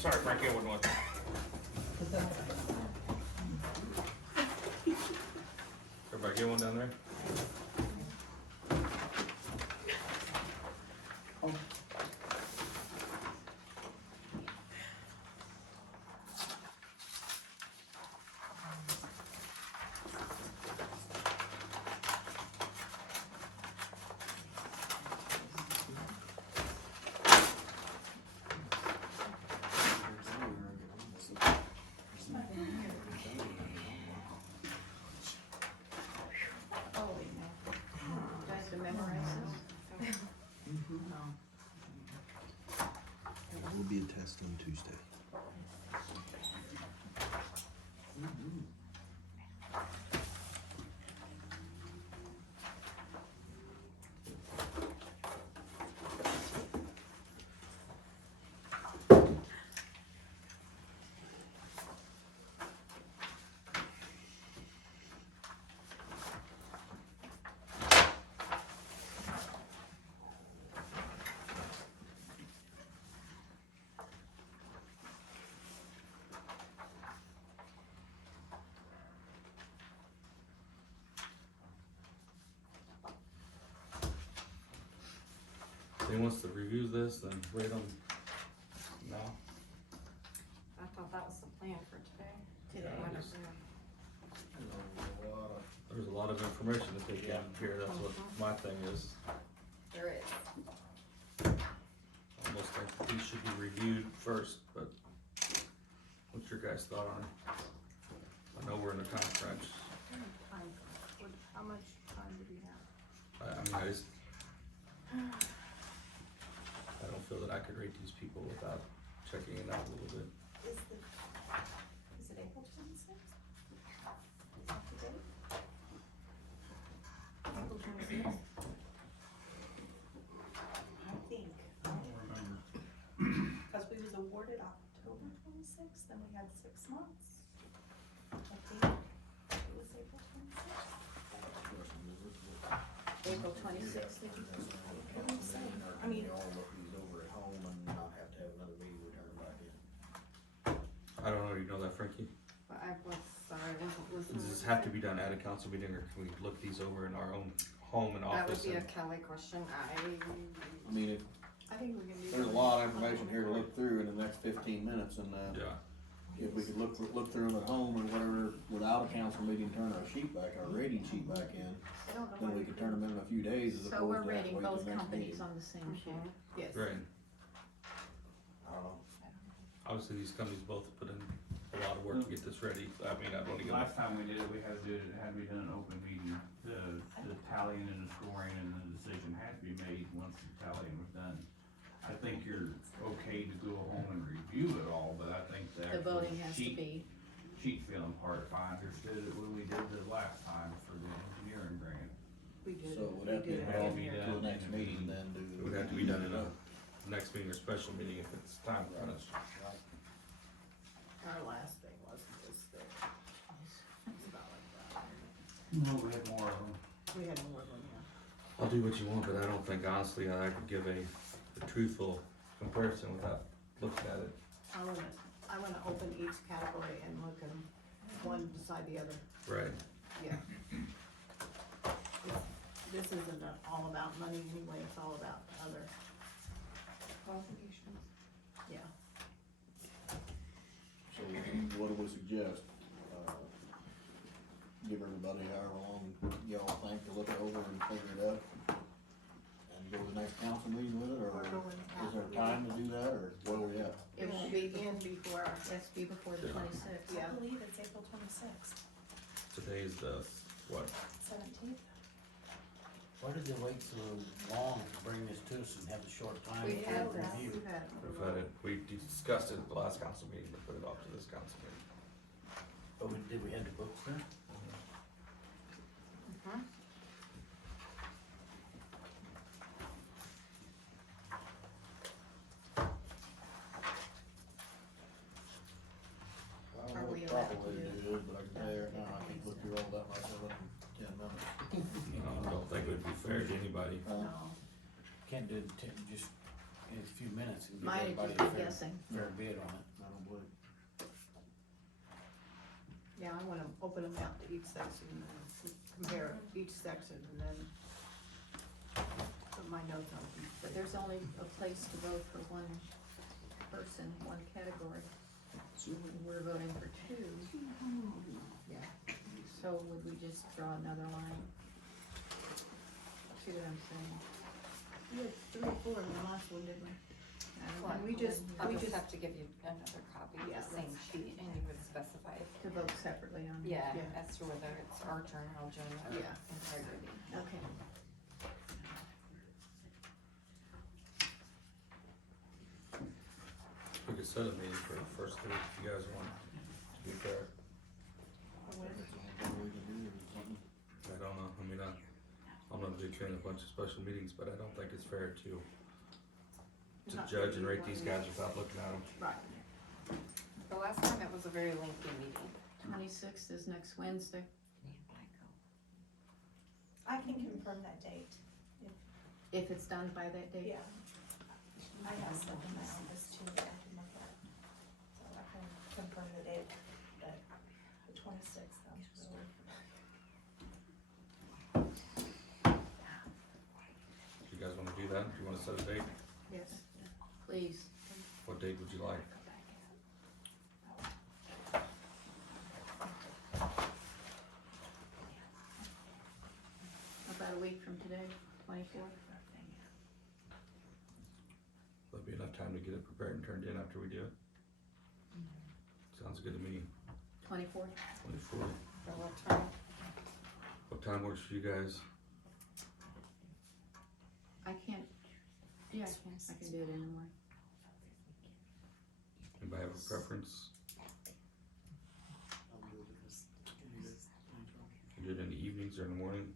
Sorry, Frankie, I wouldn't want that. Everybody get one down there? We'll be a test on Tuesday. If he wants to review this, then rate them now. I thought that was the plan for today. Today. Whatever. There's a lot of information to take in here, that's what my thing is. There is. Almost like these should be reviewed first, but what's your guys' thought on it? I know we're in a time crunch. How much time do we have? I don't feel that I could rate these people without checking it out a little bit. Is it April 26th? Is that the date? April 26th? I think, because we was awarded October 26th, and we had 6 months. I think it was April 26th. April 26th. I mean, He's over at home and not have to have another meeting return back in. I don't know, you know that, Frankie? I was sorry, I wasn't listening. Does this have to be done at a council meeting, or can we look these over in our own home and That would office? be a and- Kelly question. I mean, I think we can do. there's a lot of information here to look through in the next 15 minutes, and Yeah, if we could look through them at home or whatever, without a council meeting, turn our sheet back, our rating sheet back in, I don't know then why we could turn them in a few days as So opposed we're to have to rating wait till both the next companies meeting. on the same sheet? Yes. right. I don't know. Obviously, these companies both put in a lot of of work to get this ready, I mean, I wanna get. Last time we did it, we had to do it, it had to be done in open meeting, the tallying and the scoring and the decision had to be made once the tallying was done. I think you're okay to go home and review it all, but I think the The actual voting has to be, sheet filling part, if I understood it when we did the last time for the engineering grant. We did. So it would have to be It held had to be to done the next in a meeting, meeting. then do. It would have to be done in a next meeting or special meeting if it's time crunch. Our last thing wasn't this thing. It's about like that. No, we had more of them. We had more than, yeah. I'll do what you want, but I don't think honestly I could give a truthful comparison without looking at it. I wanna open each category and look at them, one beside the other, Right. yeah. This isn't all about money anyway, it's all about other, Qualifications. yeah. So what do we suggest? Give everybody however long y'all think to look it over and figure it out? And go to the next council meeting with it, or Or go in is there time to do that, or where are we at? It won't be in before, it has to be before the 26th. yeah. believe it's April 26th, Today's the, what, 17th. Why did they wait so long to bring this to us and have a short time We to had review? We've had it. we've had it, we discussed it at the last council meeting, but put it off to this council meeting. Oh, did we have the books there? Mhm. I don't Are know we what allowed the proper way to to do do it, but I can tell you right now, I can look through all that myself in 10 minutes. I don't think it would be fair to anybody. No, Can't do it just in a few minutes and give Might everybody just a be fair, guessing. fair bid on it. I don't believe. yeah, I wanna open them out to each section and compare each section and then put my notes on each. But there's only a place to vote for one person, one category. We're voting for two. Yeah. So would we just draw another line? See what I'm saying? We had 3 or 4 in the last one, didn't we? I don't Well, know. I'll we just just- have to give you another copy of Yeah, the same sheet and you would specify. To vote separately on. Yeah, Yeah. as to whether it's our journal or Yeah. integrity. Okay. We could set a meeting for the first week if you guys want, to be fair. That's the only thing we can do, or something. I don't know, I mean, I'm not a big fan of a bunch of special meetings, but I don't think it's fair to Not judge and really rate these one guys without looking at them. Right. The last time it was a very lengthy meeting. 26th is next Wednesday. I can confirm that date. If it's done by that date? Yeah. I have stuff in my office too that I can look at. So I can confirm the date, but the 26th, that's really. You guys wanna do that? Do you wanna set a date? Yes. Please. What date would you like? About a week from today, 24th. There'll be enough time to get it prepared and turned in after we do it. Sounds good to me. 24th? 24. For what time? What time works for you guys? I can't, yeah, I can do it in the morning. Anybody have a preference? You do it in the evenings or in the morning?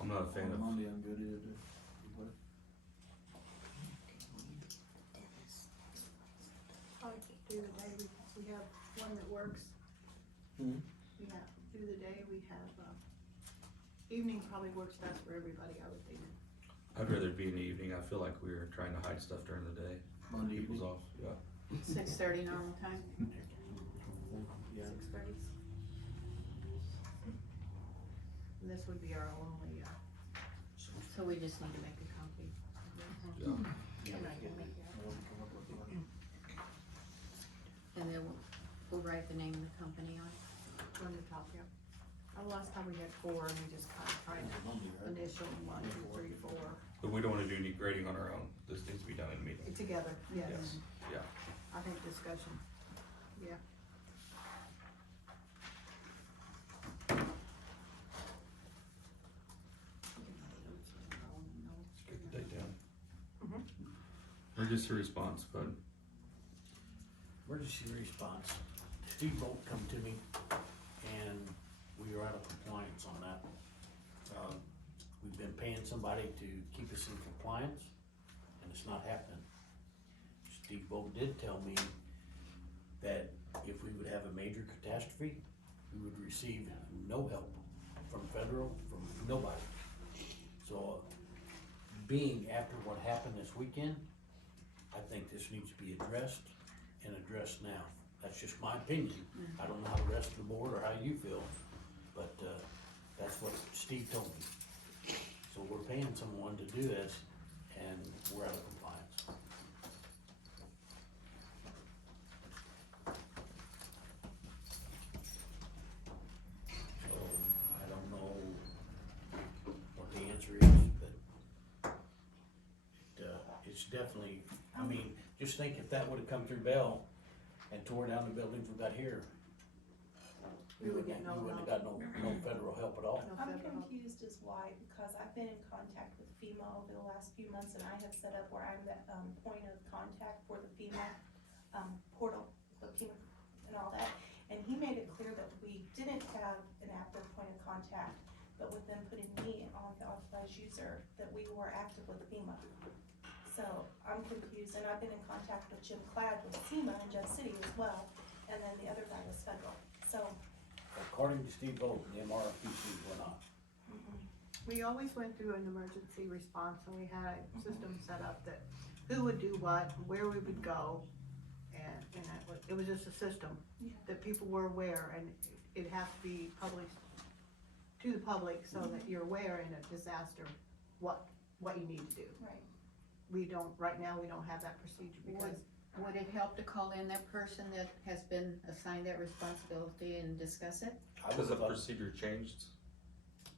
I'm not a fan of. Monday, I'm good either day. I like to do the day, we have one that works. Hmm. We have, through the day, we have, evening probably works best for everybody, I would think. I'd rather be in the evening. I feel like we're trying to hide stuff during the day. Monday People's evening? off, yeah. 6:30 normal time? Yeah. 6:30. And this would be our only, So we just need to make a copy. Yeah. and I can make it. And then we'll write the name of the company on it. On the top, yeah. Last time we had 4 and we just kind of tried to Monday, right? initial 1, 2, 3, 4 But we don't wanna do any grading on our own. This needs to be done in a meeting. together, yes. Yes, yeah. I think discussion, yeah. emergency response, but Emergency response. Steve Bolt come to me and we are out of compliance on that. We've been paying somebody to keep us in compliance and it's not happening. Steve Bolt did tell me that if we would have a major catastrophe, we would receive no help from federal, from nobody. So, being after what happened this weekend, I think this needs to be addressed and addressed now. That's just my opinion. I don't know how the rest of the board or how you feel, but, that's what Steve told me. So we're paying someone to do this and we're out of compliance. So, I don't know what the answer is, but it's definitely, I mean, just think if that would've come through Belle and tore down the buildings we got here, We would get you no wouldn't have got help. no federal help at all. No I'm federal help. confused as why, because I've been in contact with FEMA over the last few months, and I have set up where I'm the, point of contact for the FEMA, portal, the FEMA and all that. And he made it clear that we didn't have an active point of contact, but with them putting me on the authorized user, that we were active with FEMA. So I'm confused, and I've been in contact with Jim Cladd with FEMA in Jeff City as well, and then the other guy was federal, so. According to Steve Bolt, the MRPC were not. We always went through an emergency response and we had a system set up that who would do what, where we would go. And it was just a system that people were aware, and it has to be published to the public so that you're aware in a disaster what you need to do. Right. We don't, right now, we don't have that procedure because Would it help to call in that person that has been assigned that responsibility and discuss it? has the procedure changed?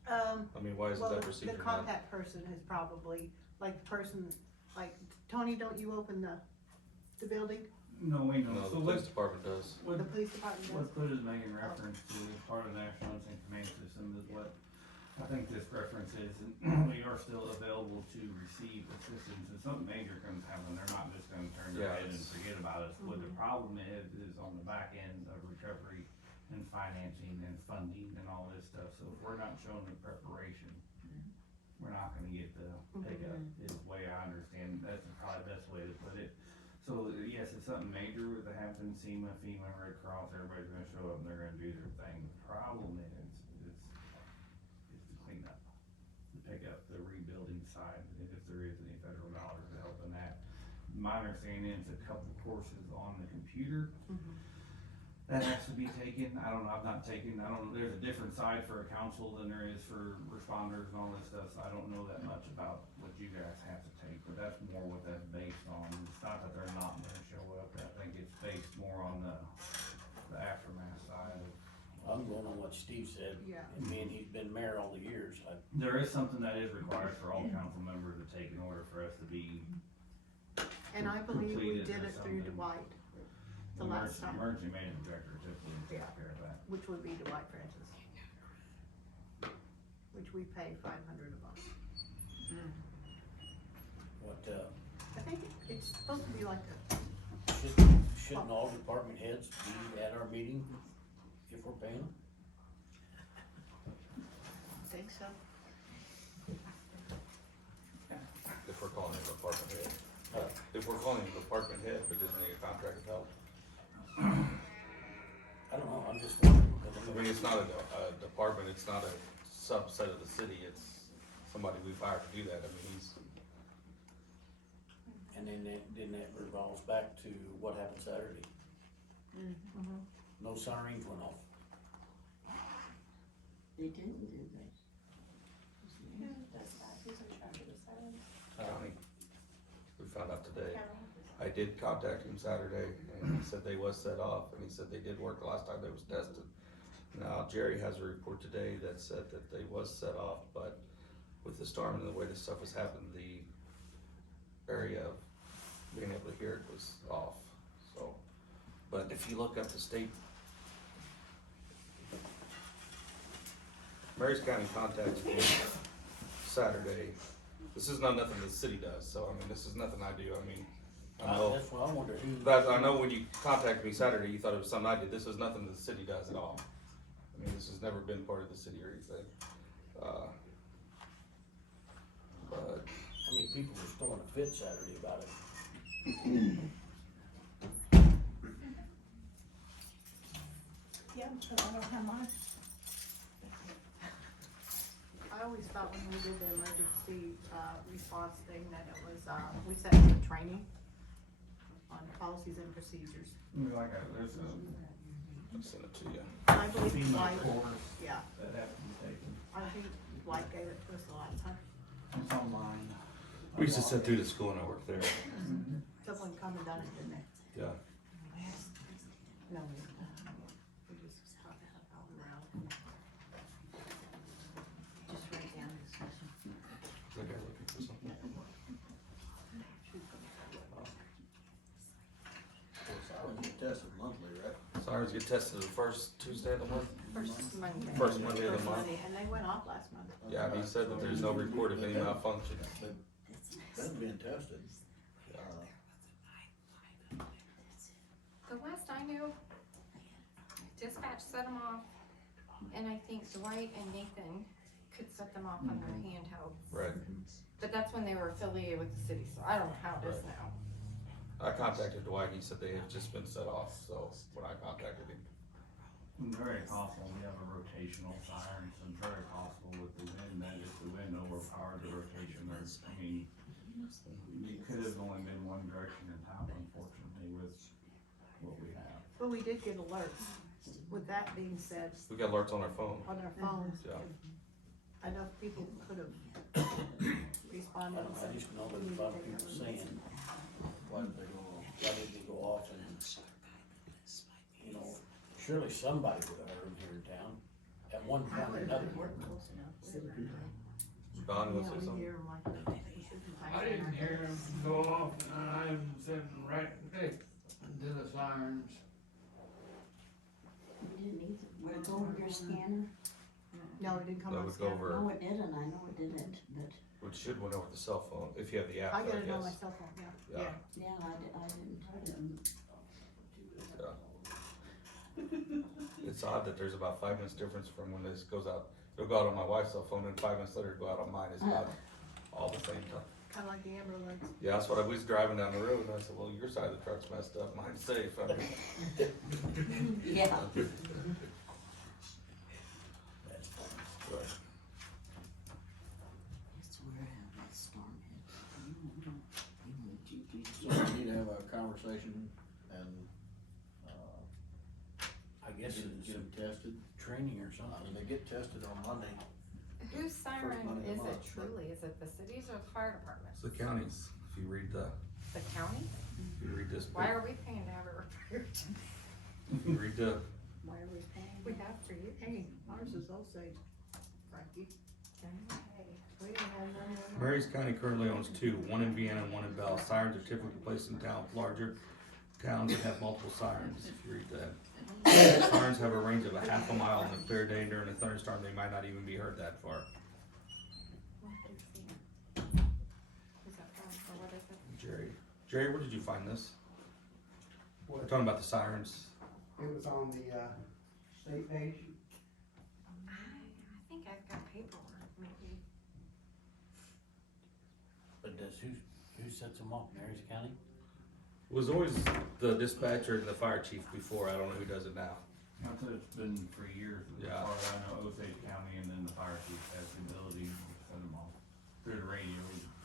Um, I mean, why isn't well, that procedure the not? contact person has probably, like the person, like, Tony, don't you open the building? No, we know. No, So the police what, department does. what, The police department does? what Put is making reference to as part of the National Incident Command System is what I think this reference is, and we are still available to receive assistance. If something major comes happen, they're not just gonna turn their head and forget about us. What the problem is on the back end of recovery and financing and funding and all this stuff. So if we're not showing the preparation, we're not gonna get the pickup, is the way I understand. That's probably the best way to put it. So yes, if something major were to happen, FEMA, Red Cross, everybody's gonna show up and they're gonna do their thing. The problem is the cleanup, the pickup, the rebuilding side, if there is any federal dollars to help in that. My understanding is a couple courses on the computer that has to be taken. I don't know, I've not taken, there's a different side for a council than there is for responders and all this stuff, so I don't know that much about what you guys have to take, but that's more what that's based on. It's not that they're not gonna show up, I think it's based more on the aftermath side of. I'm going on what Steve said. Yeah. And me and he's been mayor all the years. There is something that is required for all council members to take in order for us to be. And I believe we completed did or it through something. Dwight the last time, Emergency management director typically takes Yeah. care of that. which would be Dwight Francis. Which we pay $500 a month. What, I think it's supposed to be like shouldn't all department heads be at our meeting if we're paying them? Think so? If we're calling it a department head. If we're calling it a department head, but isn't it a contracted help? I don't know, I'm just wondering. I mean, it's not a department, it's not a subset of the city, it's somebody we've hired to do that. I mean, And then that revolves back to what happened Saturday. No sirens went off. They didn't do that. Who does that? Who's in charge of the sirens? county, we found out today. County? I did contact him Saturday, and he said they was set off, and he said they did work the last time they was tested. Now, Jerry has a report today that said that they was set off, but with the storm and the way this stuff has happened, the area of being able to hear it was off, so. But if you look up the state, Marys County contacted me Saturday. This is not nothing the city does, so I mean, this is nothing I do. I mean, I know, That's what I wonder who. I know when you contacted me Saturday, you thought it was something I did. This is nothing that the city does at all. I mean, this has never been part of the city or anything. But, I mean, people were throwing a fit Saturday about it. Yeah, but I don't have mine. I always thought when we did the emergency, response thing that it was, we set some training on policies and procedures. Like, there's a I'll send it to you. I believe FEMA Dwight, course yeah, that have to be taken. I think Dwight gave it to us the last time. It's online. We used to sit through the school and I worked there. Someone come and done it, didn't they? Yeah. No, we just taught that all around. Just write down this session. The guy looking for something. Sirens get tested monthly, right? Sirens get tested the first Tuesday of the month? First Monday. First Monday of the First month. Monday, and they went off last month. Yeah, he said that there's no report of any malfunction. Been being tested. The last I knew, dispatch set them off, and I think Dwight and Nathan could set them off on their handhelds. Right. But that's when they were affiliated with the city, so I don't know how it is now. I contacted Dwight, he said they have just been set off, so when I contacted him. Very possible, we have a rotational siren, so it's very possible with the wind, that if the wind overpowered the rotation, there's, I mean, it could have only been one direction in town, unfortunately, with what we have. But we did get alerts. With that being said, We got alerts on our phone. on our phones, Yeah. enough people could have responded and I said, just know we there's need a lot to of take people it. saying, Why did they go off? why did they go off and, you know, surely somebody would have heard here in town at one point or another. Don, Yeah, what's we something? hear 'em like that. We shouldn't I have didn't them. hear him go off, and I'm sitting right next to the sirens. Would it go over your scanner? No, it didn't come That on would go scan. over, No, it didn't, I know it didn't, but, which should went over the cell phone, if you have the app, I I got it on my guess. cell phone, yeah. Yeah. yeah, I didn't. It's odd that there's about 5 minutes difference from when this goes out. It'll go out on my wife's cell phone and 5 minutes later it'll go out on mine. It's about all the same time. Kinda like the Amber Alerts. Yeah, that's what I was driving down the road and I said, well, your side of the truck's messed up, mine's safe. I mean, Yeah. That's funny. but It's where that storm hit. So we need to have a conversation and, I guess get it's them tested. training or I something. mean, they get tested on Monday. Whose siren Monday of is the it month. truly? Is it the cities or the fire department? it's the counties. If you read the, The county? if you read this, Why are we paying to have it repaired? if you read the, Why are we paying? We have for you. Hey, ours is Osage, Frankie. We didn't have none of them. Marys County currently owns 2, one in Vienna and one in Belle. Sirens are typically placed in towns, larger towns that have multiple sirens, if you read that. Sirens have a range of a half a mile on a clear day. During a thunderstorm, they might not even be heard that far. Is that from, or what is it? Jerry, where did you find this? We're What, talking about the sirens. it was on the, state page. I think I've got paperwork, maybe. But who sets them off? Marys County? It was always the dispatcher and the fire chief before. I don't know who does it now. That's what it's been for years, as Yeah. far as I know, Osage County, and then the fire chief has the ability to send them off through the radio.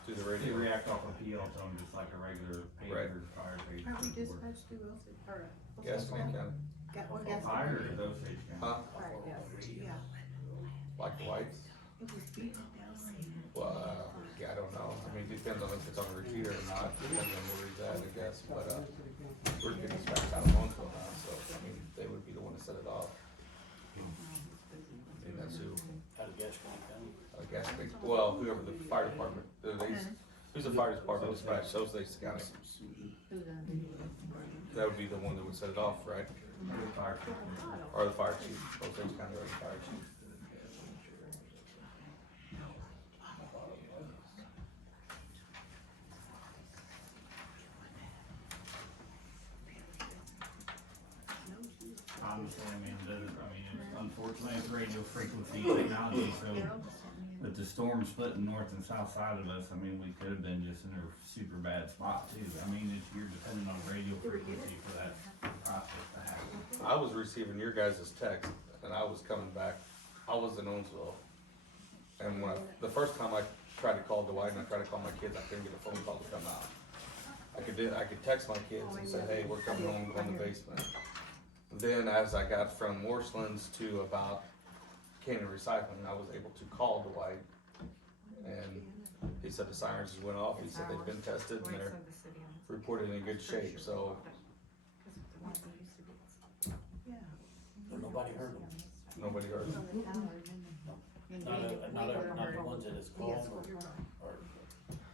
Through the They radio. react off a PL tone, just like a regular Right. pager, fire pager. Are we would. dispatched to Osage, or? Gaston County. Fire is Osage County. Huh? Right, yes, yeah. Like the whites? It was beaten down. Well, yeah, I don't know. I mean, it depends on if it's on a repeater or not. Depends on where he's at, I guess. But, we're getting dispatched out of Monesville now, so, I mean, they would be the one to set it off. And that's who, Out of Gaston County? I guess, well, whoever the fire department, who's the fire department dispatch, Osage County. That would be the one that would set it off, right? The fire chief. Or the fire chief, Osage County or the fire chief. obviously, I mean, it's unfortunately, it's radio frequency technology, so, with the storm splitting north and south side of us, I mean, we could have been just in a super bad spot too. I mean, you're depending on radio frequency for that process to happen. I was receiving your guys' text, and I was coming back, I was in Owensville. And the first time I tried to call Dwight and I tried to call my kids, I couldn't get a phone call to come out. I could text my kids and say, hey, we're coming home, go in the basement. Then as I got from Morselands to about Canyon Recycling, I was able to call Dwight. And he said the sirens just went off, he said they've been tested and they're reported in good shape, so. But nobody heard them. Nobody heard them. Not the ones that is called or.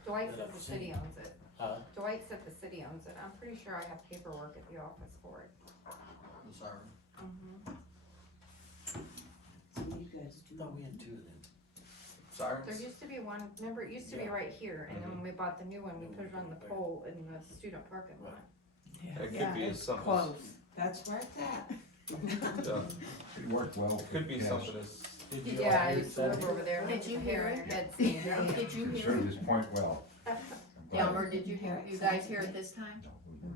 Dwight said the city owns it. Huh? Dwight said the city owns it. I'm pretty sure I have paperwork at the office for it. The siren. So you guys do. Thought we had two of them. Sirens? There used to be one, remember, it used to be right here, and then when we bought the new one, we put it on the pole in the student parking lot. It could be it's something. close. That's where it's at. Yeah. It worked well. It could be something as, Did you all Yeah, I hear used to live over there. Did you hear Hair it? on your head seeing it. Did you It hear served it? his point well. Delmar, did you hear, you guys hear it this time? He's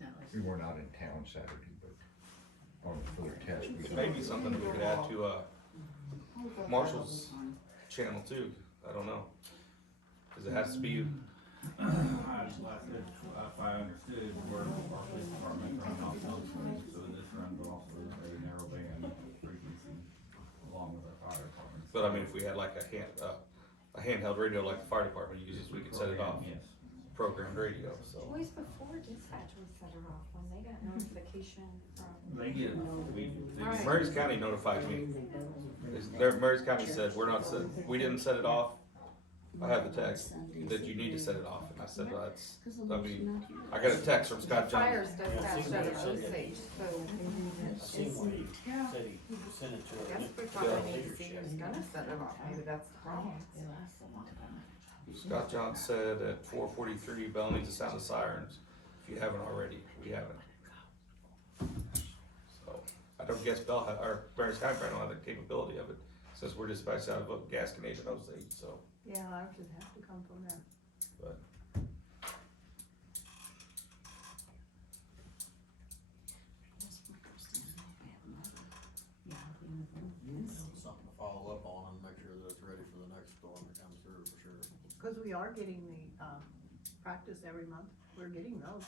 not We weren't out in town Saturday, but on a further test. we- maybe something that we could add to, Marshall's channel too, I don't know. Cause it has to be, I understood, we're, our police department runs off those ones, so this runs off of a very narrow band frequency along with our fire department. but I mean, if we had like a handheld radio like the fire department uses, we could set it off, Yes. programmed radio, so. Always before dispatch would set it off, when they got notification from. They get, Right. Murray's County notified me. Murray's County said, we didn't set it off. I have the text that you need to set it off, and I said, well, I got a text from Scott Fires Johnson. dispatch out of Osage, so. Seen where he said he sent it to Guess we her. probably need to see who's gonna set it off, maybe that's the problem. Scott Johnson said at 4:43, Belle needs to sound the sirens. If you haven't already, we haven't. So, I don't guess or Murray's County probably don't have the capability of it, since we're dispatched out of Gasconade and Osage, so. Yeah, ours would have to come from them. But Something to follow up on and make sure that it's ready for the next storm that comes through for sure. Cause we are getting the, practice every month, we're getting those.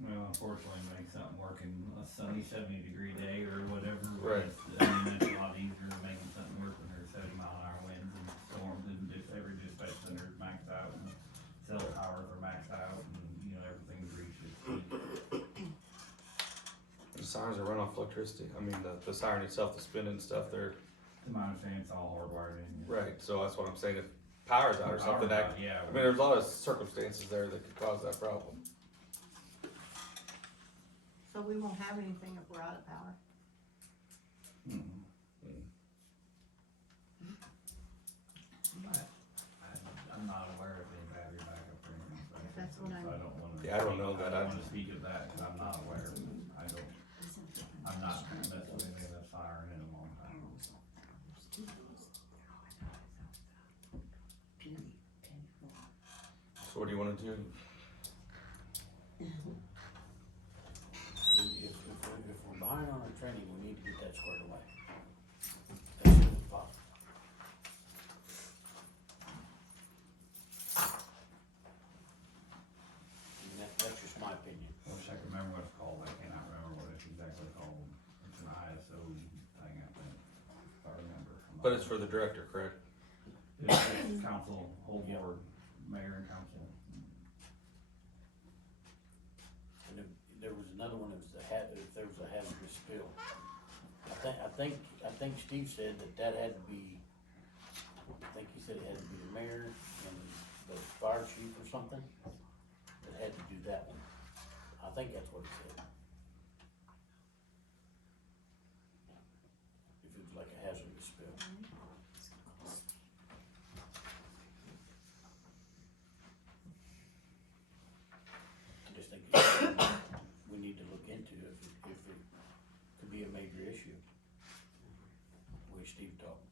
Well, unfortunately, make something work in a sunny 70-degree day or whatever. Right. I mean, it's a lot easier than making something work when there's 70-mile-an-hour winds and storms, and just every dispatch center is maxed out, and cell towers are maxed out, and, everything's reached its peak. the sirens are run off electricity. I mean, the siren itself, the spinning stuff, they're, To my understanding, it's all hardwired in. right, so that's what I'm saying, if power's out or something, Power's out, yeah. I mean, there's a lot of circumstances there that could cause that problem. So we won't have anything if we're out of power. Mhm. I'm not aware of any battery backup or anything, so That's what I don't wanna. Yeah, I don't know that. I don't wanna speak of that, cause I'm not aware of it. I'm not messing with anything that's firing in a long time. So what do you wanna do? If we're behind on our training, we need to get that squared away. As soon as possible. And that's just my opinion. I wish I could remember what it's called, I cannot remember what it's exactly called. It's an ISO thing, I think, if I remember. But it's for the director, correct? It's council, whole board, mayor and council. And there was another one, if there was a hazardous spill. I think Steve said that had to be, I think he said it had to be the mayor and the fire chief or something that had to do that one. I think that's what he said. If it was like a hazardous spill. I just think to if it could be a major issue. The way Steve talked.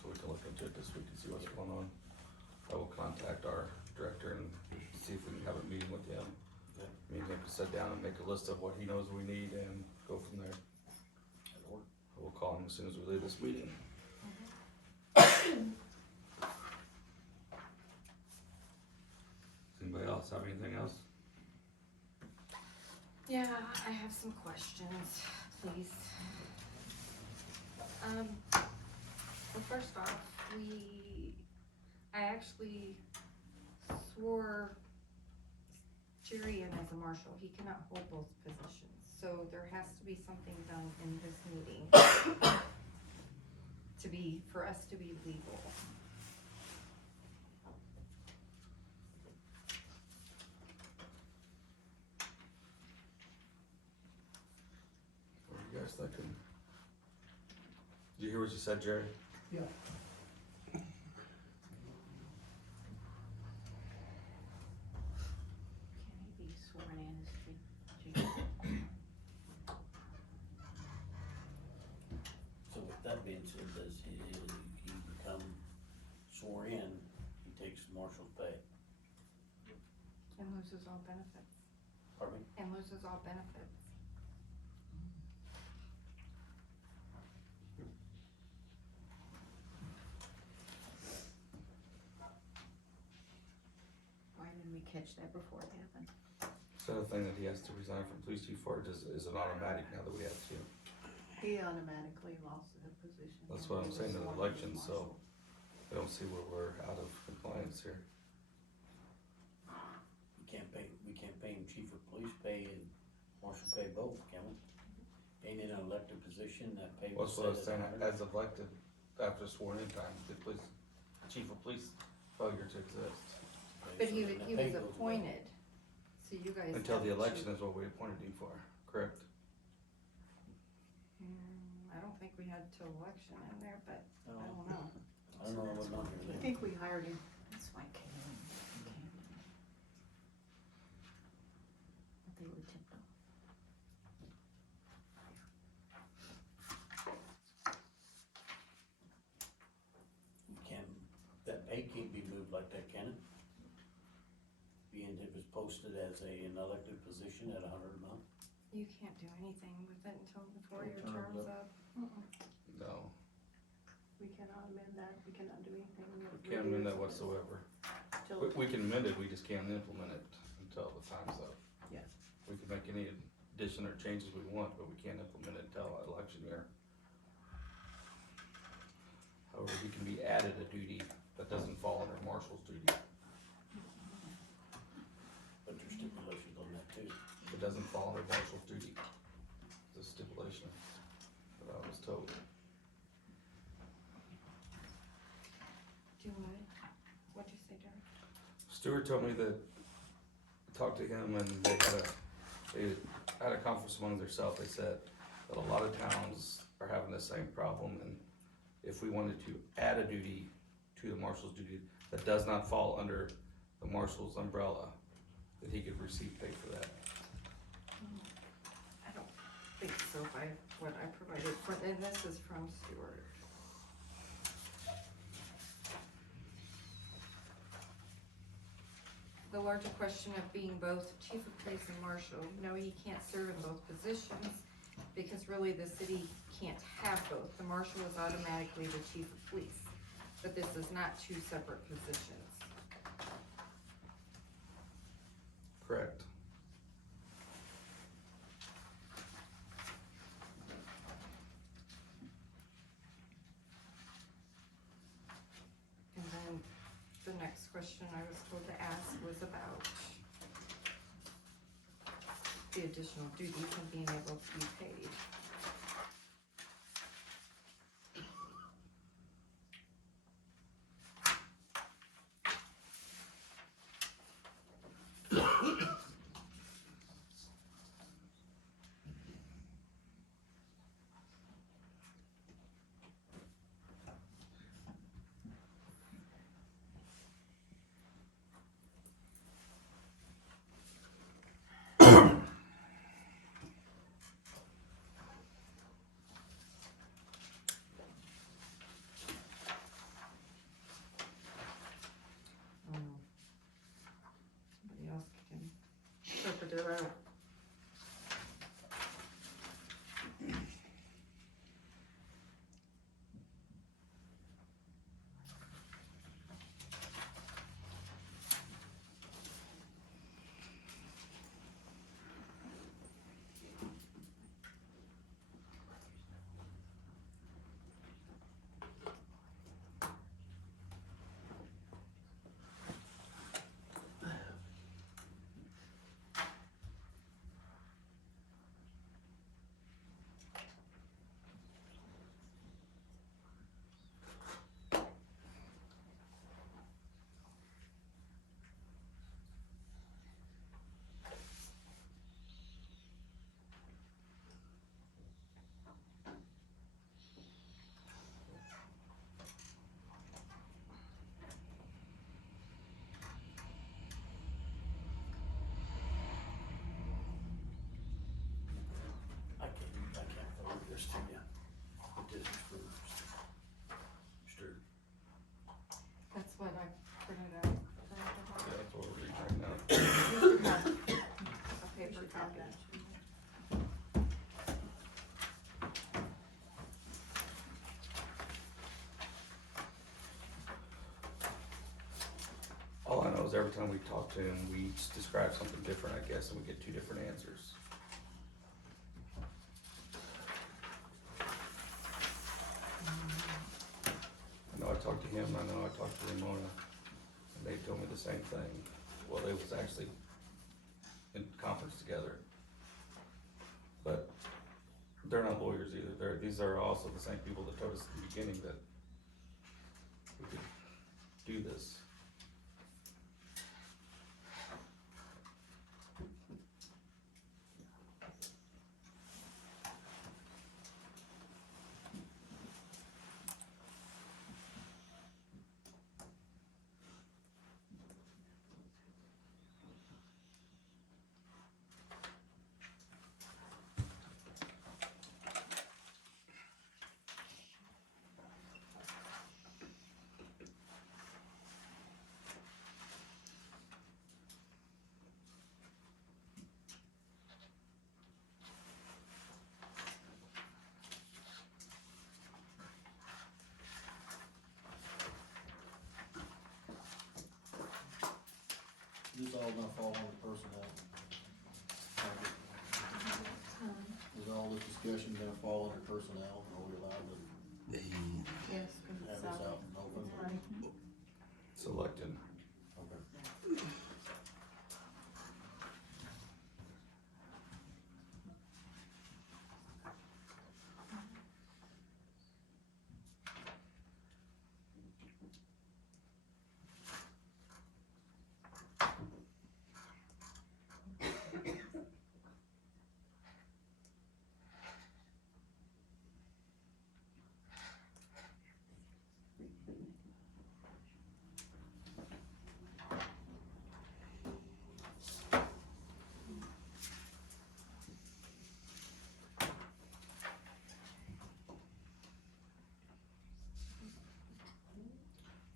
So we can look into it this week and see what's going on. I will contact our director and see if we can have a meeting with him. Okay. Me and him to sit down and make a list of what he knows we need and go from there. That'll work. We'll call him as soon as we leave this meeting. Anybody else have anything else? Yeah, I have some questions, please. Well, first off, I actually swore Jerry in as a marshal. He cannot hold both positions, so there has to be something done in this meeting for us to be legal. What are you guys thinking? Did you hear what you said, Jerry? Yeah. Can he be sworn in as chief? So with that being said, does he become sworn in, he takes marshal's pay? And loses all benefits. Pardon me? And loses all benefits. Why didn't we catch that before it happened? So the thing that he has to resign from police chief for, is it automatic now that we have to? He automatically lost the position. That's what I'm saying, in the election, so I don't see where we're out of compliance here. We can't pay him chief of police pay and marshal pay both, can we? Ain't in an elected position, that pay was What's what I was set saying, at 100. as elected, after sworn in time, the police, chief of police failure to exist. Okay, But so he then was the pay goes away. appointed, so you guys. Until have the to- election is what we appointed him for, correct? I don't think we had till election in there, but I No. don't know. I don't know, I wasn't on here I then. think we hired him. That's why I came in. But they were tipped off. That pay can't be moved like that, can it? Being it was posted as an elected position at 100 a month? You can't do anything with it until before your Terms term's up. up. No, We cannot amend that, we cannot do anything. we can't amend that whatsoever. Till- We can amend it, we just can't implement it until the time's up. Yeah. We can make any addition or changes we want, but we can't implement it until election year. However, we can be added a duty that doesn't fall under marshal's duty. But there's stipulations on that too. It doesn't fall under marshal's duty. The stipulation that I was told. Do what? What'd you say, Derek? Stuart told me that, talked to him and they had a conference among themselves. They said that a lot of towns are having the same problem, and if we wanted to add a duty to the marshal's duty that does not fall under the marshal's umbrella, that he could receive pay for that. I don't think so by what I provided, and this is from Stuart. The larger question of being both chief of police and marshal, no, he can't serve in both positions, because really the city can't have both. The marshal is automatically the chief of police, but this is not two separate positions. Correct. And then the next question I was told to ask was about the additional duties and being able to be paid. to do that. I can't forward this to you. But this is for Stu. That's what I printed out. Yeah, that's what we're reading right now. You should have a paper copy. All I know is every time we talk to him, we describe something different, I guess, and we get two different answers. I know I talked to him, I know I talked to Ramona, and they told me the same thing. Well, they was actually in conference together. But they're not lawyers either. These are also the same people that told us at the beginning that we could do this. This all gonna fall under personnel. Is all this discussion gonna fall under personnel? Are we allowed to Yes, cause have it's this salary. out in open? Right. Selected. Okay.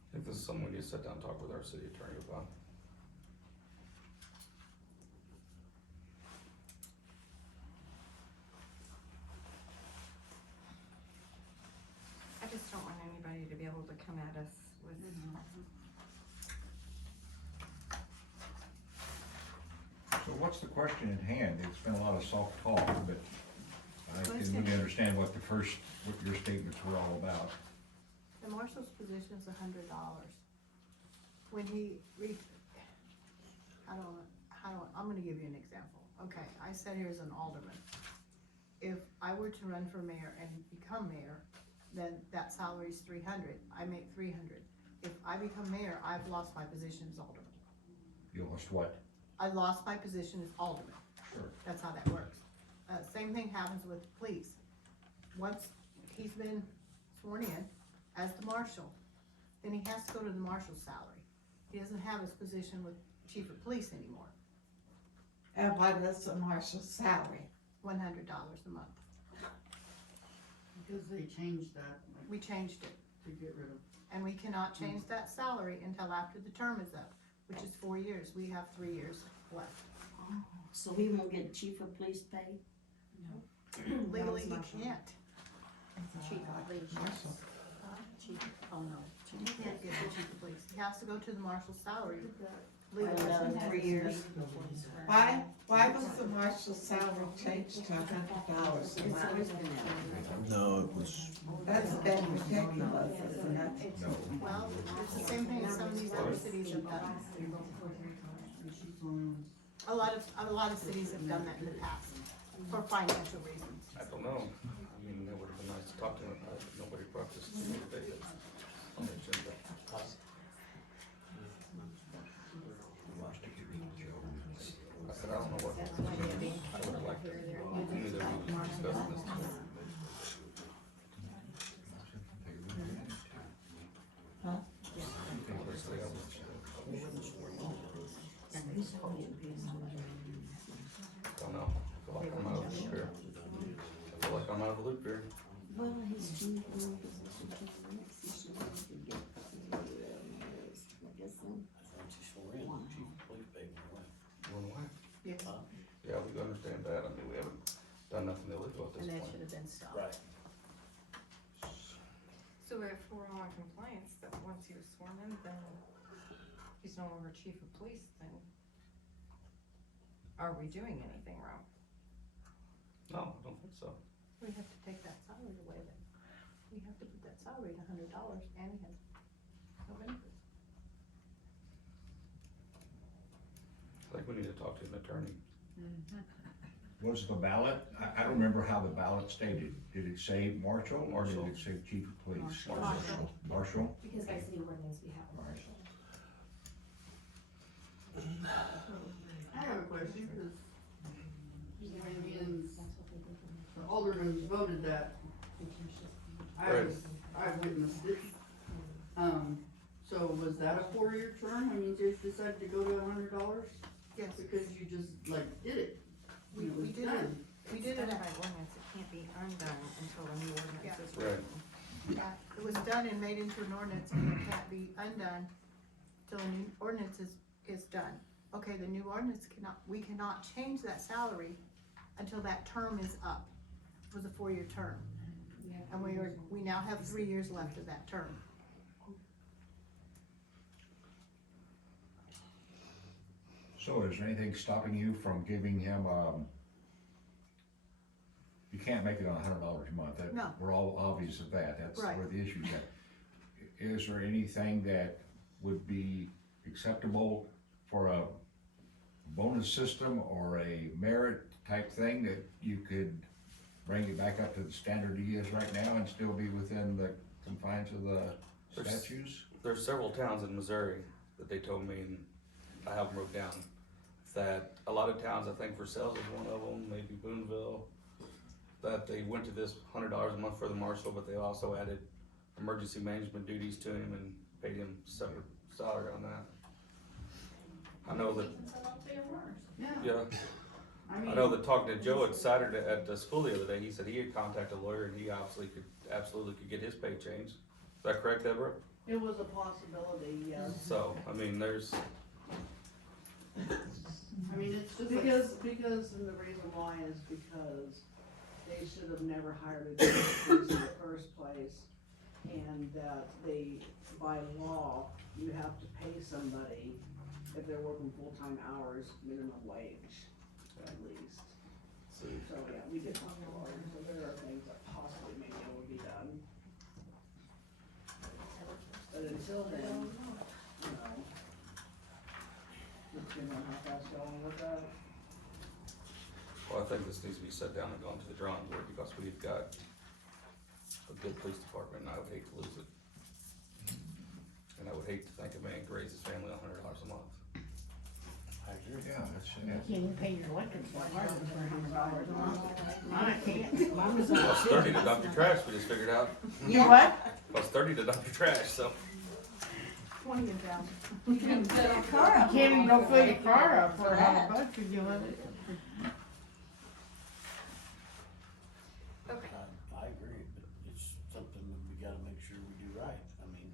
I think this is something we need to sit down and talk with our city attorney about. I just don't want anybody to be able to come at us with. So what's the question at hand? It's been a lot of soft talk, but I didn't really understand what your statements were all about. The marshal's position is $100. When I'm gonna give you an example. Okay, I sat here as an alderman. If I were to run for mayor and become mayor, then that salary is $300. I make $300. If I become mayor, I've lost my position as alderman. You lost what? I lost my position as alderman. Sure. That's how that works. Same thing happens with police. Once he's been sworn in as the marshal, then he has to go to the marshal's salary. He doesn't have his position with chief of police anymore. And what is the marshal's salary? $100 a month. Because they changed that. We changed it. To get rid of. And we cannot change that salary until after the term is up, which is 4 years. We have 3 years left. So he won't get chief of police pay? Legally, he That was Marshall. can't. Chief of police. Chief, oh no. He can't get the chief of police. He has to go to the marshal's salary. Well, Legally. 3 years. Why was the marshal's salary changed to $100 a It's always month? been that. No, it was. That's been ridiculous, isn't it? Well, it's the same thing as some of these other cities have done. A lot of cities have done that in the past, for financial reasons. I don't know. I mean, it would have been nice to talk to him about it, but nobody brought this to me today on the agenda. I said, I don't know what, I would have liked to, knew that we were discussing this today. Huh? Obviously, I was- Don't know, I feel like I'm out of the loop here. I feel like I'm out of the loop here. Well, he's too old, he should have to get, I guess so. Went away. Yes. Yeah, we understand that, I mean, we haven't done nothing illegal at this And that point. should have been stopped. Right. So if we're all in compliance, that once he was sworn in, then he's no longer chief of police, then are we doing anything wrong? No, I don't think so. We have to take that salary away then. We have to put that salary at $100 and he has no benefits. I think we need to talk to an attorney. Was the ballot, I don't remember how the ballot stated. Did it say Marshal or did Marshal. it say Chief of Police? Marshal. Marshal? Because by city ordinance, we have a marshal. I have a question, because the aldermen voted that, I witnessed it. So was that a 4-year term? I mean, just decided to go to $100? Yes, Because you just did it. we It was did it. done. We did It's it. done by ordinance, it can't be undone until a new ordinance Yeah. is Right. written. It was done and made into an ordinance and it can't be undone till a new ordinance is done. Okay, the new ordinance we cannot change that salary until that term is up. It was a 4-year term. And we now have 3 years left of that term. So is there anything stopping you from giving him, you can't make it on $100 a month, that, No. we're all obvious of that, that's Right. where the issue's at. Is there anything that would be acceptable for a bonus system or a merit type thing that you could bring it back up to the standard he is right now and still be within the confines of the There's- statutes? There's several towns in Missouri that they told me, and I have them wrote down, that a lot of towns, I think Versailles is one of them, maybe Boonville, that they went to this $100 a month for the marshal, but they also added emergency management duties to him and paid him separate salary on that. I know that, yeah, I know that talking to Joe at Saturday, at the school the other day, he said he had contacted a lawyer and he absolutely could get his pay changed. Is that correct, Deborah? It was a possibility, yes. So, I mean, there's, I mean, it's just because, and the reason why is because they should have never hired a chief of police in the first place. And that by law, you have to pay somebody if they're working full-time hours, minimum wage, at least. So, yeah, we did talk to lawyers, so there are things that possibly maybe will be done. But until then, depending on how fast y'all wanna work out. well, I think this needs to be set down and gone to the drawing board because we've got a good police department and I would hate to lose it. And I would hate to think a man could raise his family on $100 a month. I agree. Yeah, that's, Can't even pay your electric bill hardly for $100 a month. Mine can't. Mine was Well, it's 30 to dump your trash, we just figured out. You what? Well, it's 30 to dump your trash, so. 20 and down. You can't even go fill your car up for $100 you're doing it. Okay, I agree, but it's something that we gotta make sure we do right, I mean.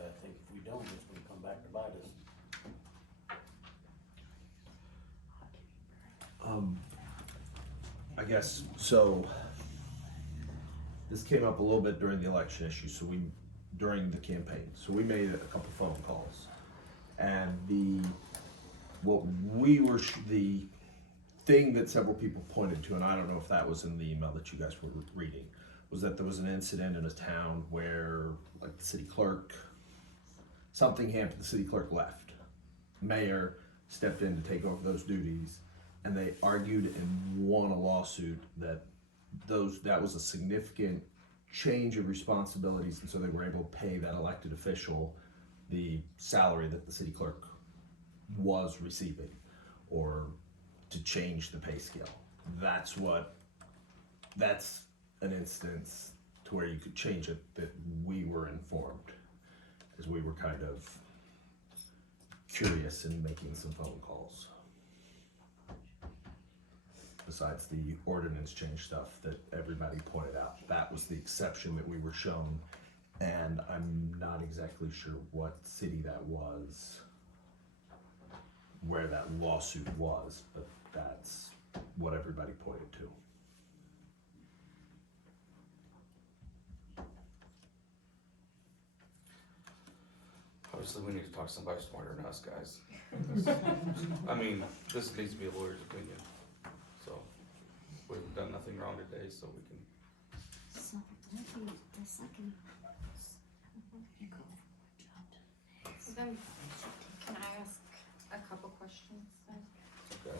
I think if we don't, it's I guess, so, this came up a little bit during the election issue, during the campaign, so we made a couple phone calls. And the thing that several people pointed to, and I don't know if that was in the email that you guys were reading, was that there was an incident in a town where, like, the city clerk, something happened, the city clerk left. Mayor stepped in to take over those duties, and they argued and won a lawsuit that was a significant change of responsibilities, and so they were able to pay that elected official the salary that the city clerk was receiving, or to change the pay scale. That's an instance to where you could change it, that we were informed, as we were kind of curious in making some phone calls. Besides the ordinance change stuff that everybody pointed out, that was the exception that we were shown, and I'm not exactly sure what city that was, where that lawsuit was, but that's what everybody pointed to. Obviously, we need to talk to somebody smarter than us, guys. I mean, this needs to be a lawyer's opinion. So, we've done nothing wrong today, so we can. So, the second. So then, can I ask a couple questions then? Okay.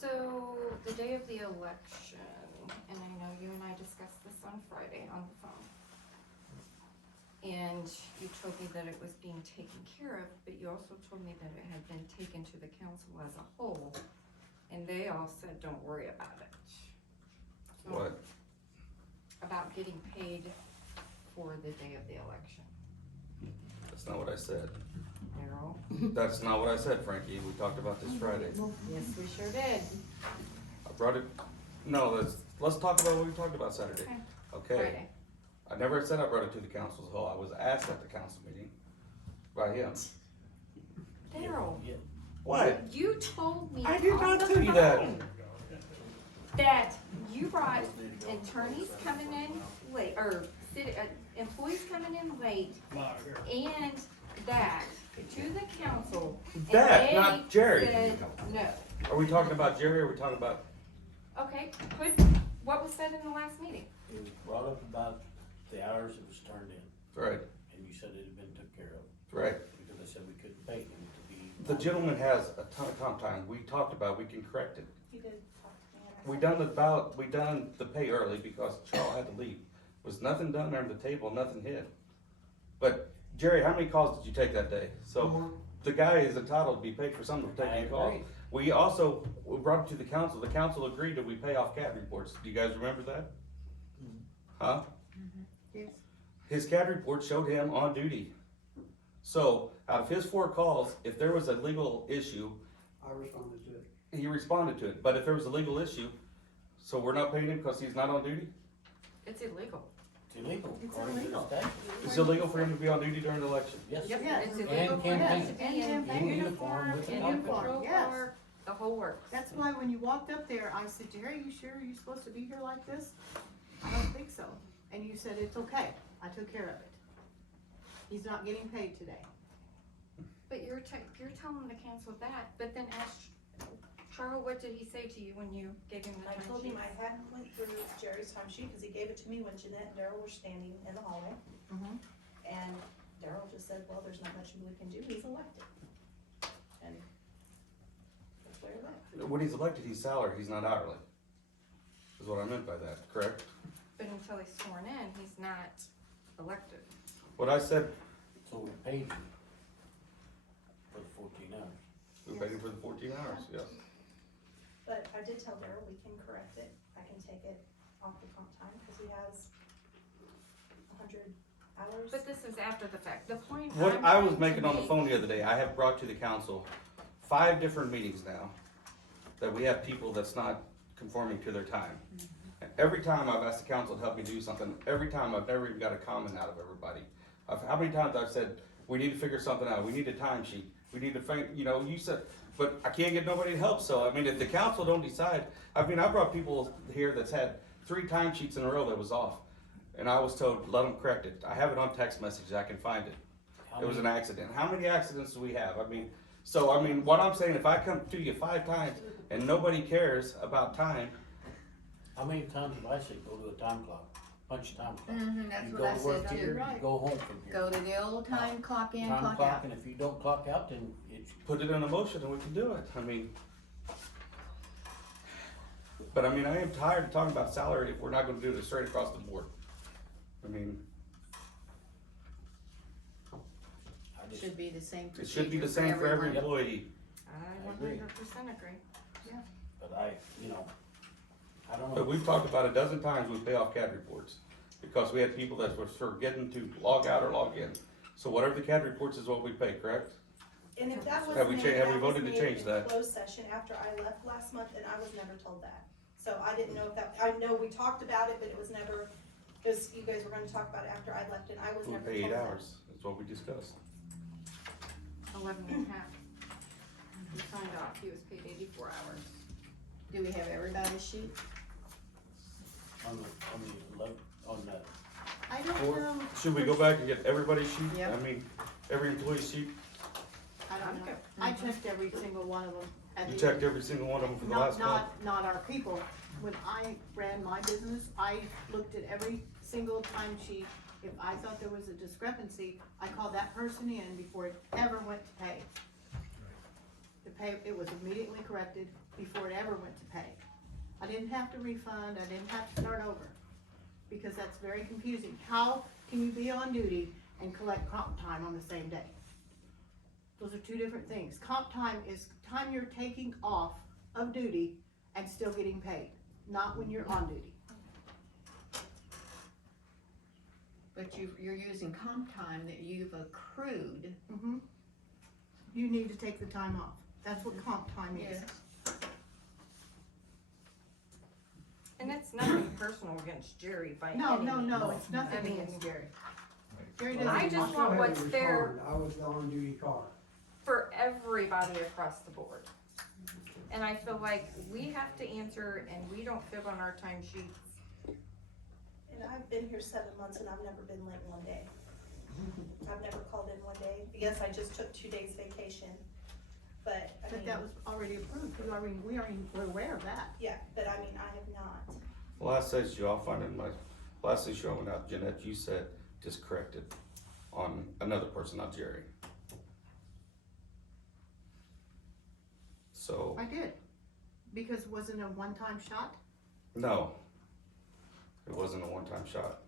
So the day of the election, and I know you and I discussed this on Friday on the phone. And you told me that it was being taken care of, but you also told me that it had been taken to the council as a whole, and they all said, don't worry about it. What? About getting paid for the day of the election. That's not what I said. Daryl? That's not what I said, Frankie. We talked about this Friday. Yes, we sure did. I brought it, no, let's talk about what we talked about Saturday. Okay. Friday. I never said I brought it to the council's hall. I was asked at the council meeting by him. Daryl. What? You told me I did on not the tell you that. phone that you brought attorneys coming in late, or city, employees coming in late, and that to the council. That, and they not Jerry. said no. Are we talking about Jerry, or are we talking about? Okay, what was said in the last meeting? It was brought up about the hours it was turned in. Right. And you said it had been took care of. Right. Because I said we couldn't pay him to be. The gentleman has a ton of comp time. We talked about, we can correct it. He did talk to me and I We done the pay early because Charles had to leave. Was nothing done under the table, nothing hid. But Jerry, how many calls did you take that day? So the guy is entitled to be paid for something for taking calls. We brought it to the council. The council agreed that we pay off CAD reports. Do you guys remember that? Huh? Yes. His CAD report showed him on duty. So out of his 4 calls, if there was a legal issue, I responded to it. he responded to it. But if there was a legal issue, so we're not paying him because he's not on duty? It's illegal. It's illegal. It's according to the illegal. statute. It's illegal for him to be on duty during the election? Yes. Yep, Yes. it's And illegal for him campaign. to be in In uniform, with a in a uniform, patrol yes. car, the whole works. That's why when you walked up there, I said, Jerry, you sure you're supposed to be here like this? I don't think so. And you said, it's okay, I took care of it. He's not getting paid today. But you're telling the council that, but then ask Charles, what did he say to you when you gave him the I time told sheet? him I hadn't went through Jerry's time sheet, cause he gave it to me when Jeanette and Daryl were standing in the hallway. Mhm. And Daryl just said, well, there's not much we can do, he's elected. And that's where it went. When he's elected, he's salaried, he's not hourly. Is what I meant by that, correct? But until he's sworn in, he's not elected. What I said, So we paid him for the 14 hours. we paid him for the 14 hours, yes. But I did tell Daryl we can correct it, I can take it off the comp time, cause he has 100 hours. But this is after the fact. The point What I'm I was trying to making on the make- phone the other day, I have brought to the council 5 different meetings now that we have people that's not conforming to their time. And every time I've asked the council to help me do something, every time I've never even got a comment out of everybody. How many times I've said, we need to figure something out, we need a timesheet, we need to find, you know, you said, but I can't get nobody to help, so, I mean, if the council don't decide, I mean, I brought people here that's had 3 timesheets in a row that was off, and I was told, let them correct it. I have it on text message, I can find it. It was an accident. How many accidents do we have? I mean, so, I mean, what I'm saying, if I come to you 5 times and nobody cares about time, How many times have I said go to a time clock, punch time clock? That's You what I go to work said here, too. you go home from here. Go to the old time, clock in, Time clock clock, out. and if you don't clock out, then it's, put it in a motion and we can do it. I mean, but I mean, I am tired of talking about salary if we're not gonna do it straight across the board. I mean, I just, Should be the same it should be procedure the same for every everyone. employee. I agree. 100% agree. but I, you know, I don't know. But we've talked about 12 times we pay off CAD reports, because we had people that were forgetting to log out or log in. So whatever the CAD reports is what we pay, correct? And if that was Have we made, cha- have we that was voted to made change in that? closed session after I left last month, and I was never told that. So I didn't know if that, I know we talked about it, but it was never, you guys were gonna talk about it after I left, and I was We never pay told 8 that. hours, that's what we discussed. 11 and a half. He signed off, he was paid 84 hours. Do we have everybody's sheet? On the, I don't know. Should we go back and get everybody's sheet? Yep. I mean, every employee's sheet? I don't know. I checked every single one of them. at You the- checked every single one of them for the last month? Not our people. When I ran my business, I looked at every single timesheet. If I thought there was a discrepancy, I called that person in before it ever went to pay. It was immediately corrected before it ever went to pay. I didn't have to refund, I didn't have to start over, because that's very confusing. How can you be on duty and collect comp time on the same day? Those are 2 different things. Comp time is time you're taking off of duty and still getting paid, not when you're on duty. But you're using comp time that you've accrued. You need to take the time off. That's what comp time is. Yes. And it's nothing personal against Jerry by any No, means. it's nothing I mean, against Jerry. Jerry Well, doesn't. I just still want had to what's fair respond. I was the on-duty car. for everybody across the board. And I feel like we have to answer and we don't fill on our timesheets. And I've been here 7 months, and I've never been late one day. I've never called in one day. Yes, I just took 2 days vacation, but I But mean, that was already approved. We're aware of that. yeah, but I mean, I have not. Last issue, I'll find in my, last issue I went out, Jeanette, you said just corrected on another person, not Jerry. So, I did. Because it wasn't a one-time shot. no, it wasn't a one-time shot.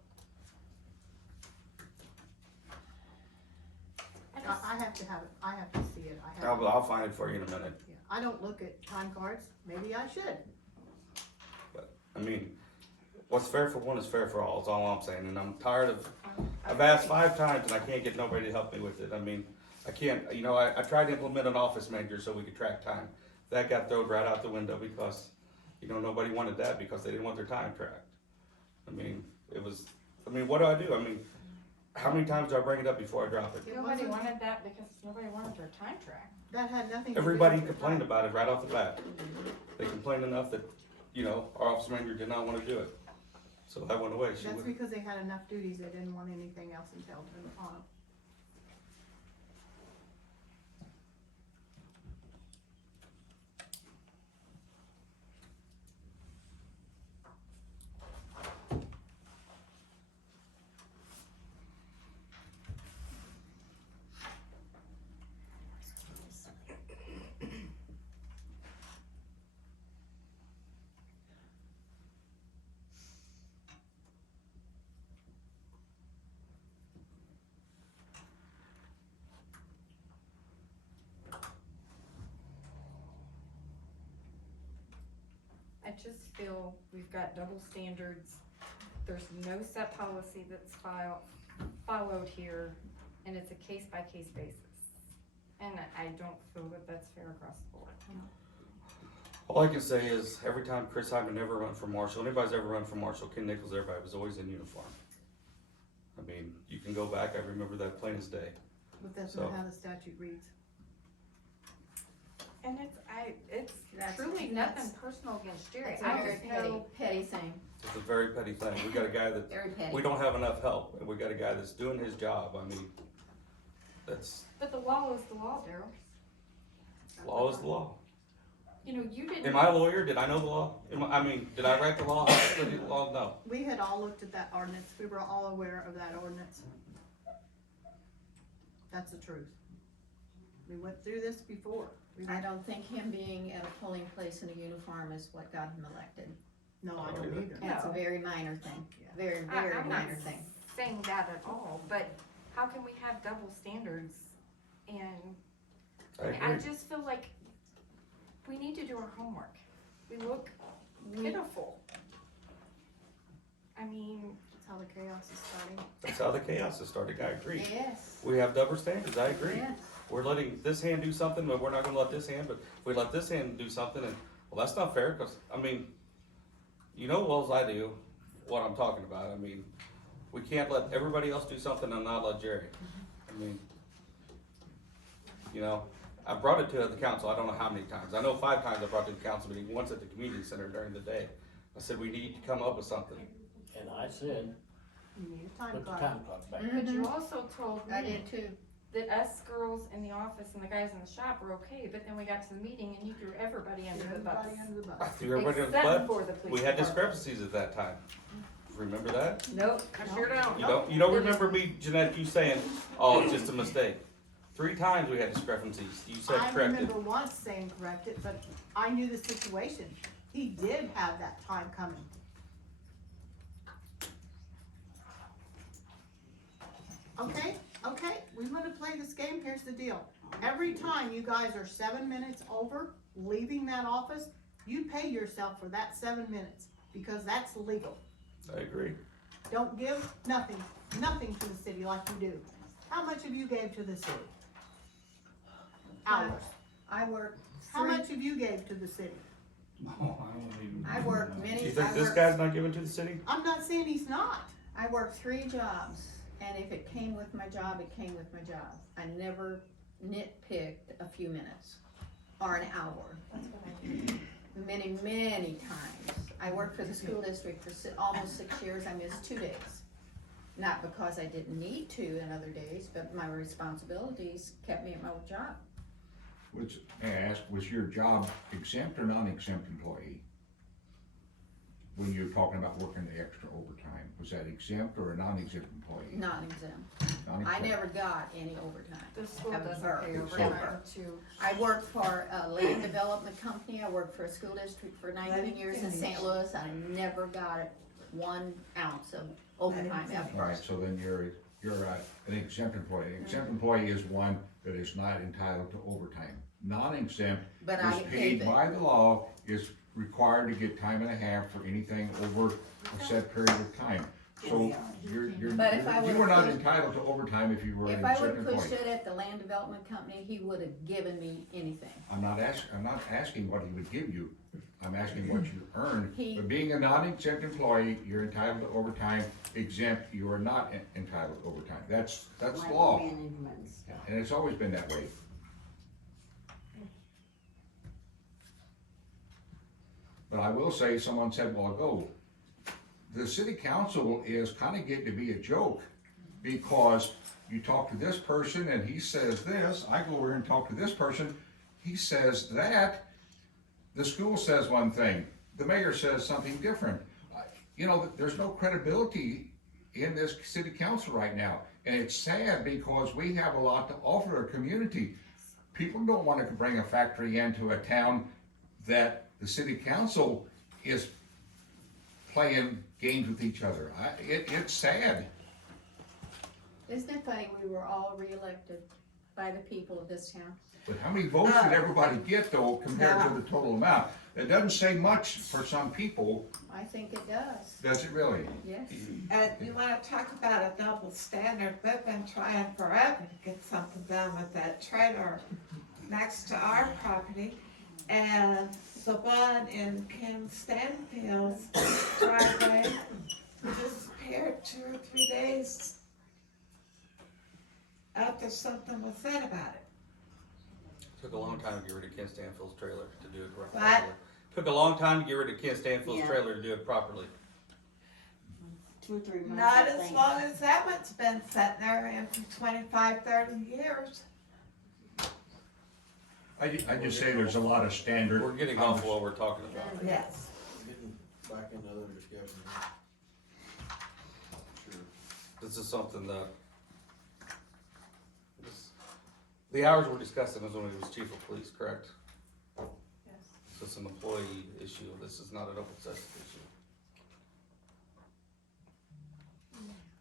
I have to have it. I have to see it. I have. I'll find it for you in a minute, Yeah. I don't look at time cards. Maybe I should. but, I mean, what's fair for one is fair for all, is all I'm saying, and I'm tired of, I've asked 5 times and I can't get nobody to help me with it. I mean, I can't, you know, I tried to implement an office manager so we could track time. That got thrown right out the window because, you know, nobody wanted that because they didn't want their time tracked. I mean, what do I do? I mean, how many times do I bring it up before I drop it? Nobody wanted that because nobody wanted their time track. That had nothing to do Everybody with the complained time. about it right off the bat. They complained enough that, you know, our office manager did not wanna do it. So that went away. She That's wouldn't. because they had enough duties. They didn't want anything else entailed on them. I just feel we've got double standards. There's no set policy that's followed here, and it's a case-by-case basis. And I don't feel that that's fair across the board. All I can say is, every time Chris Hyman ever run for Marshal, anybody's ever run for Marshal, Ken Nichols, everybody was always in uniform. I mean, you can go back, I remember that plain as day. But that's So- not how the statute reads. And it's That's- truly that's- nothing personal against Jerry. It's a I very just petty, know, petty thing, It's a very petty thing. We got a guy that, very petty. we don't have enough help, and we got a guy that's doing his job. I mean, that's, but the law is the law, Daryl. law is the law. You know, you didn't. Am I a lawyer? Did I know the law? I mean, did I write the law? How did I do the law? No. We had all looked at that ordinance, we were all aware of that ordinance. That's the truth. We went through this before. I don't think him being at a polling place in a uniform is what got him elected. No, I don't either. That's a No. very minor thing, very, I- very I'm not minor thing. saying that at all, but how can we have double standards? And I just feel like we need to do our homework. We look pitiful. I mean, That's how the chaos is starting. That's how the chaos has started. I agree. Yes, We have double standards. I agree. yes. We're letting this hand do something, but we're not gonna let this hand, but if we let this hand do something, and, well, that's not fair, cause, I mean, you know well as I do what I'm talking about. I mean, we can't let everybody else do something and not let Jerry. I mean, you know, I brought it to the council, I don't know how many times. I know 5 times I brought it to the council meeting, once at the community center during the day. I said, we need to come up with something. And I said, You need a time put the clock. time clock back. but you also told I me did too. that us girls in the office and the guys in the shop were okay, but then we got to the meeting and you threw everybody under the bus. Everybody under the I bus. threw everybody on the Except butt. for the police We had department. discrepancies at that time. Remember that? Nope, I sure don't. You don't remember me, Jeanette, you saying, oh, it's just a mistake? 3 times we had discrepancies. You said I corrected. remember once saying correct it, but I knew the situation. He did have that time coming. Okay, we wanna play this game, here's the deal. Every time you guys are 7 minutes over leaving that office, you pay yourself for that 7 minutes, because that's legal. I agree. Don't give nothing to the city like you do. How much have you gave to the city? Hours. I work How three, much have you gave to the city? No, I don't even. I work Do you many, think I this work, guy's not giving to the city? I'm not saying he's not. I work 3 jobs, and if it came with my job, it came with my job. I never nitpicked a few minutes, or an hour. Many, many times. I worked for the school district for almost 6 years, I missed 2 days. Not because I didn't need to in other days, but my responsibilities kept me at my job. Which, may I ask, was your job exempt or non-exempt employee? When you're talking about working the extra overtime, was that exempt or a non-exempt employee? Non-exempt. I Non-exempt. never got any overtime. The school Ever. doesn't pay Ever. overtime to. I worked for a land development company, I worked for a school district for 19 years in St. Louis, I never got 1 ounce of overtime ever. Alright, so then you're an exempt employee. An exempt employee is one that is not entitled to overtime. Non-exempt But I is get paid paid by the law, is required to get time and a half for anything over a set period of time. So But if I you would've were not pushed- entitled to overtime if you were an If I exempt would've pushed employee. it at the land development company, he would've given me anything. I'm not asking what he would give you. I'm asking what you earn. He- But being a non-exempt employee, you're entitled to overtime. Exempt, you are not entitled to overtime. That's law. And it's always been that way. But I will say, someone said a while ago, the city council is kinda getting to be a joke, because you talk to this person and he says this, I go over and talk to this person, he says that, the school says one thing, the mayor says something different. You know, there's no credibility in this city council right now, and it's sad because we have a lot to offer our community. People don't wanna bring a factory into a town that the city council is playing games with each other. It's sad. Isn't it funny, we were all reelected by the people of this town? But how many votes did everybody get though compared to the total amount? It doesn't say much for some people, I think it does, does it really? yes. And you wanna talk about a double standard, we've been trying forever to get something done with that trailer next to our property. And the one in Kim Stanfield's driveway disappeared 2 or 3 days after something was said about it. Took a long time to get rid of Ken Stanfield's trailer to do it properly. What? Took a long time to get rid of Ken Stanfield's Yeah. trailer to do it properly. 2 or 3 months. Not I as think. long as that one's been sitting there in for 25, 30 years. I just say there's a lot of standard. We're getting off what we're talking about. Yes. Getting back into other discussion. Sure. This is something that, the hours we're discussing is when he was chief of police, correct? Yes. So it's an employee issue, this is not an open session issue.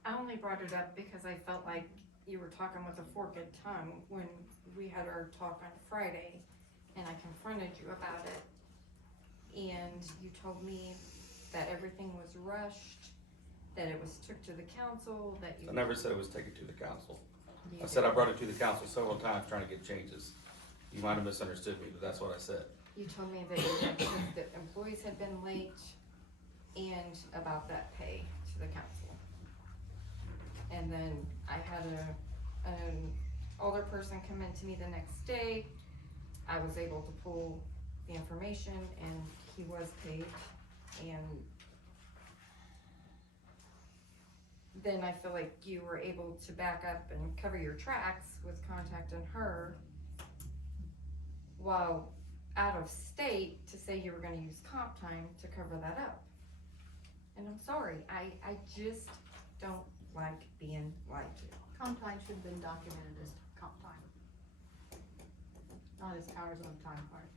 I only brought it up because I felt like you were talking with a forked tongue when we had our talk on Friday, and I confronted you about it. And you told me that everything was rushed, that it was took to the council, that you. I never said it was taken to the council. You I said I did. brought it to the council several times trying to get changes. You might have misunderstood me, but that's what I said. You told me that you had, that employees had been late and about that pay to the council. And then I had an older person come in to me the next day. I was able to pull the information and he was paid. And then I feel like you were able to back up and cover your tracks with contacting her while out of state to say you were gonna use comp time to cover that up. And I'm sorry, I just don't like being lied to. Comp time should have been documented as comp time. Not as hours on time card.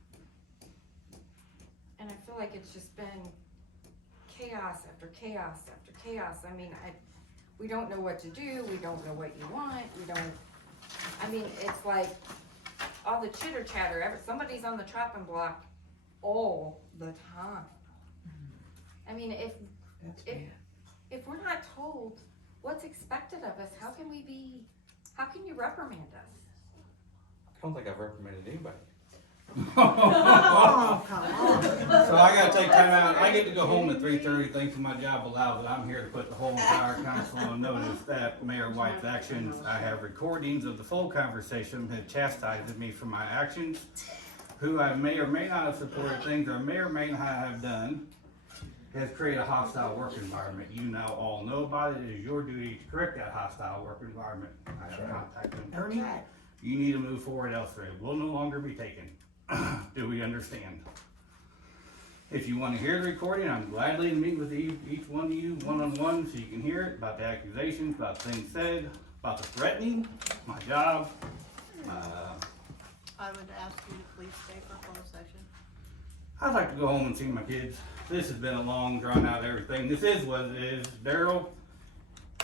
And I feel like it's just been chaos after chaos after chaos. I mean, we don't know what to do, we don't know what you want, it's like all the chitter chatter, somebody's on the chopping block all the time. I mean, if we're not told what's expected of us, how can you reprimand us? I don't think I've reprimanded anybody. Oh, come on. So I gotta take time out. I get to go home at 3:30, thanks to my job allows it. I'm here to put the whole entire council on notice that Mayor White's actions, I have recordings of the full conversation, had chastised me for my actions, who I may or may not have supported things or may or may not have done, has created a hostile work environment. You now all know about it. It is your duty to correct that hostile work environment. I have contacted an attorney. You need to move forward elsewhere. It will no longer be taken. Do we understand? If you want to hear the recording, I'm gladly to meet with each one of you one-on-one so you can hear it about the accusations, about things said, about the threatening, my job. I would ask you to please stay for closed session. I'd like to go home and see my kids. This has been a long, drawn-out everything. This is what it is. Daryl,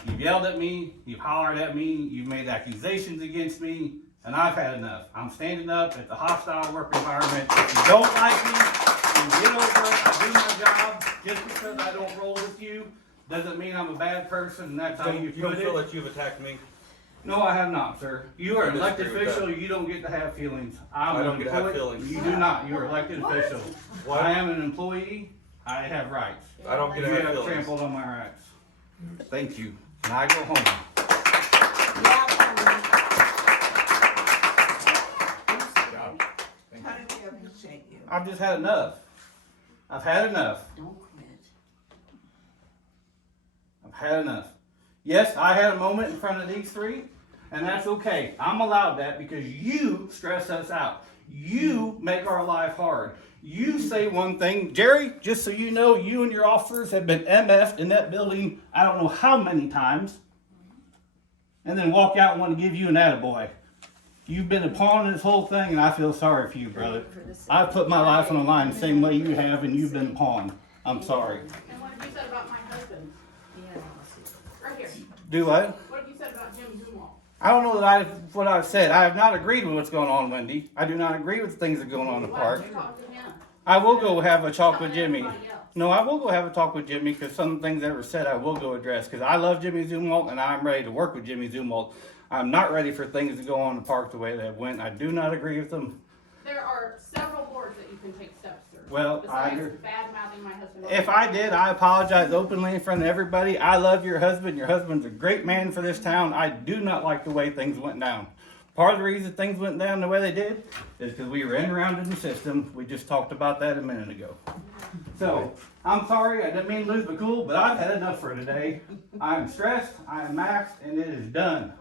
you've yelled at me, you've hollered at me, you've made accusations against me, and I've had enough. I'm standing up at the hostile work environment. If you don't like me, then get over it. I do my job. Just because I don't roll with you doesn't mean I'm a bad person, and that's how you You don't put feel it. that you've attacked me? No, I have not, sir. You are I an elected disagree with official. that. You don't get to have feelings. I I'm don't an get to have employee. feelings. You do not. You're an elected official. What? I am an employee. I have rights. I don't get to You have have feelings. trampled on my rights. Thank you. And I go home. Tony, we appreciate you. I've just had enough. I've had enough. Don't quit. I've had enough. Yes, I had a moment in front of these three, and that's okay. I'm allowed that because you stress us out. You make our life hard. You say one thing. Jerry, just so you know, you and your officers have been MF'd in that building I don't know how many times, and then walk out and want to give you an attaboy. You've been a pawn in this whole thing, and I feel sorry for you, brother. I've put my life on the line the same way you have, and you've been a pawn. I'm sorry. And what have you said about my husband? Right here. Do what? What have you said about Jim Zumwalt? I don't know what I've said. I have not agreed with what's going on, Wendy. I do not agree with the things that are going on in the Why park. don't you talk to him? I will go have a talk with Jimmy. Everybody else. No, I will go have a talk with Jimmy because some things that were said I will go address because I love Jimmy Zumwalt and I'm ready to work with Jimmy Zumwalt. I'm not ready for things to go on in the park the way they went. I do not agree with them. There are several boards that you can take steps through. Well, Besides bad-mouthing my husband. If I did, I apologize openly in front of everybody. I love your husband. Your husband's a great man for this town. I do not like the way things went down. Part of the reason things went down the way they did is because we were in and around in the system. We just talked about that a minute ago. So, I'm sorry, I didn't mean to lose my cool, but I've had enough for today. I'm stressed, I am maxed, and it is done.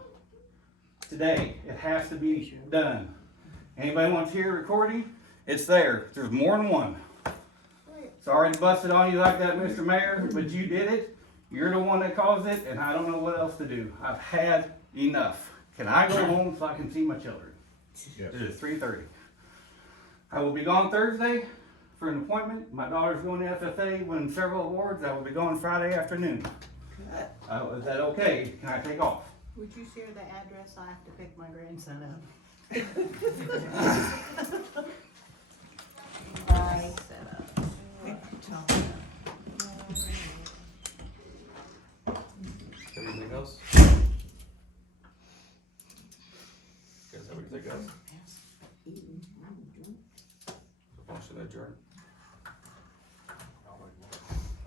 Today, it has to be done. Anybody wants to hear a recording? It's there. There's more than one. Sorry to bust it on you like that, Mr. Mayor, but you did it. You're the one that caused it, and I don't know what else to do. I've had enough. Can I go home so I can see my children? Yes. It is 3:30. I will be gone Thursday for an appointment. My daughter's going to FFA, winning several awards. I will be going Friday afternoon. Is that okay? Can I take off? Would you share the address? I have to pick my grandson up. Anything else? You guys have anything else? Motion adjourned.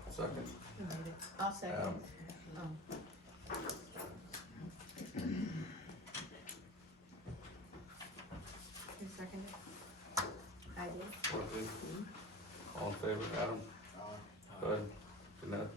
Second. I'll second. Adam. Who seconded? I did. All in favor, Adam? Bud? Jeanette?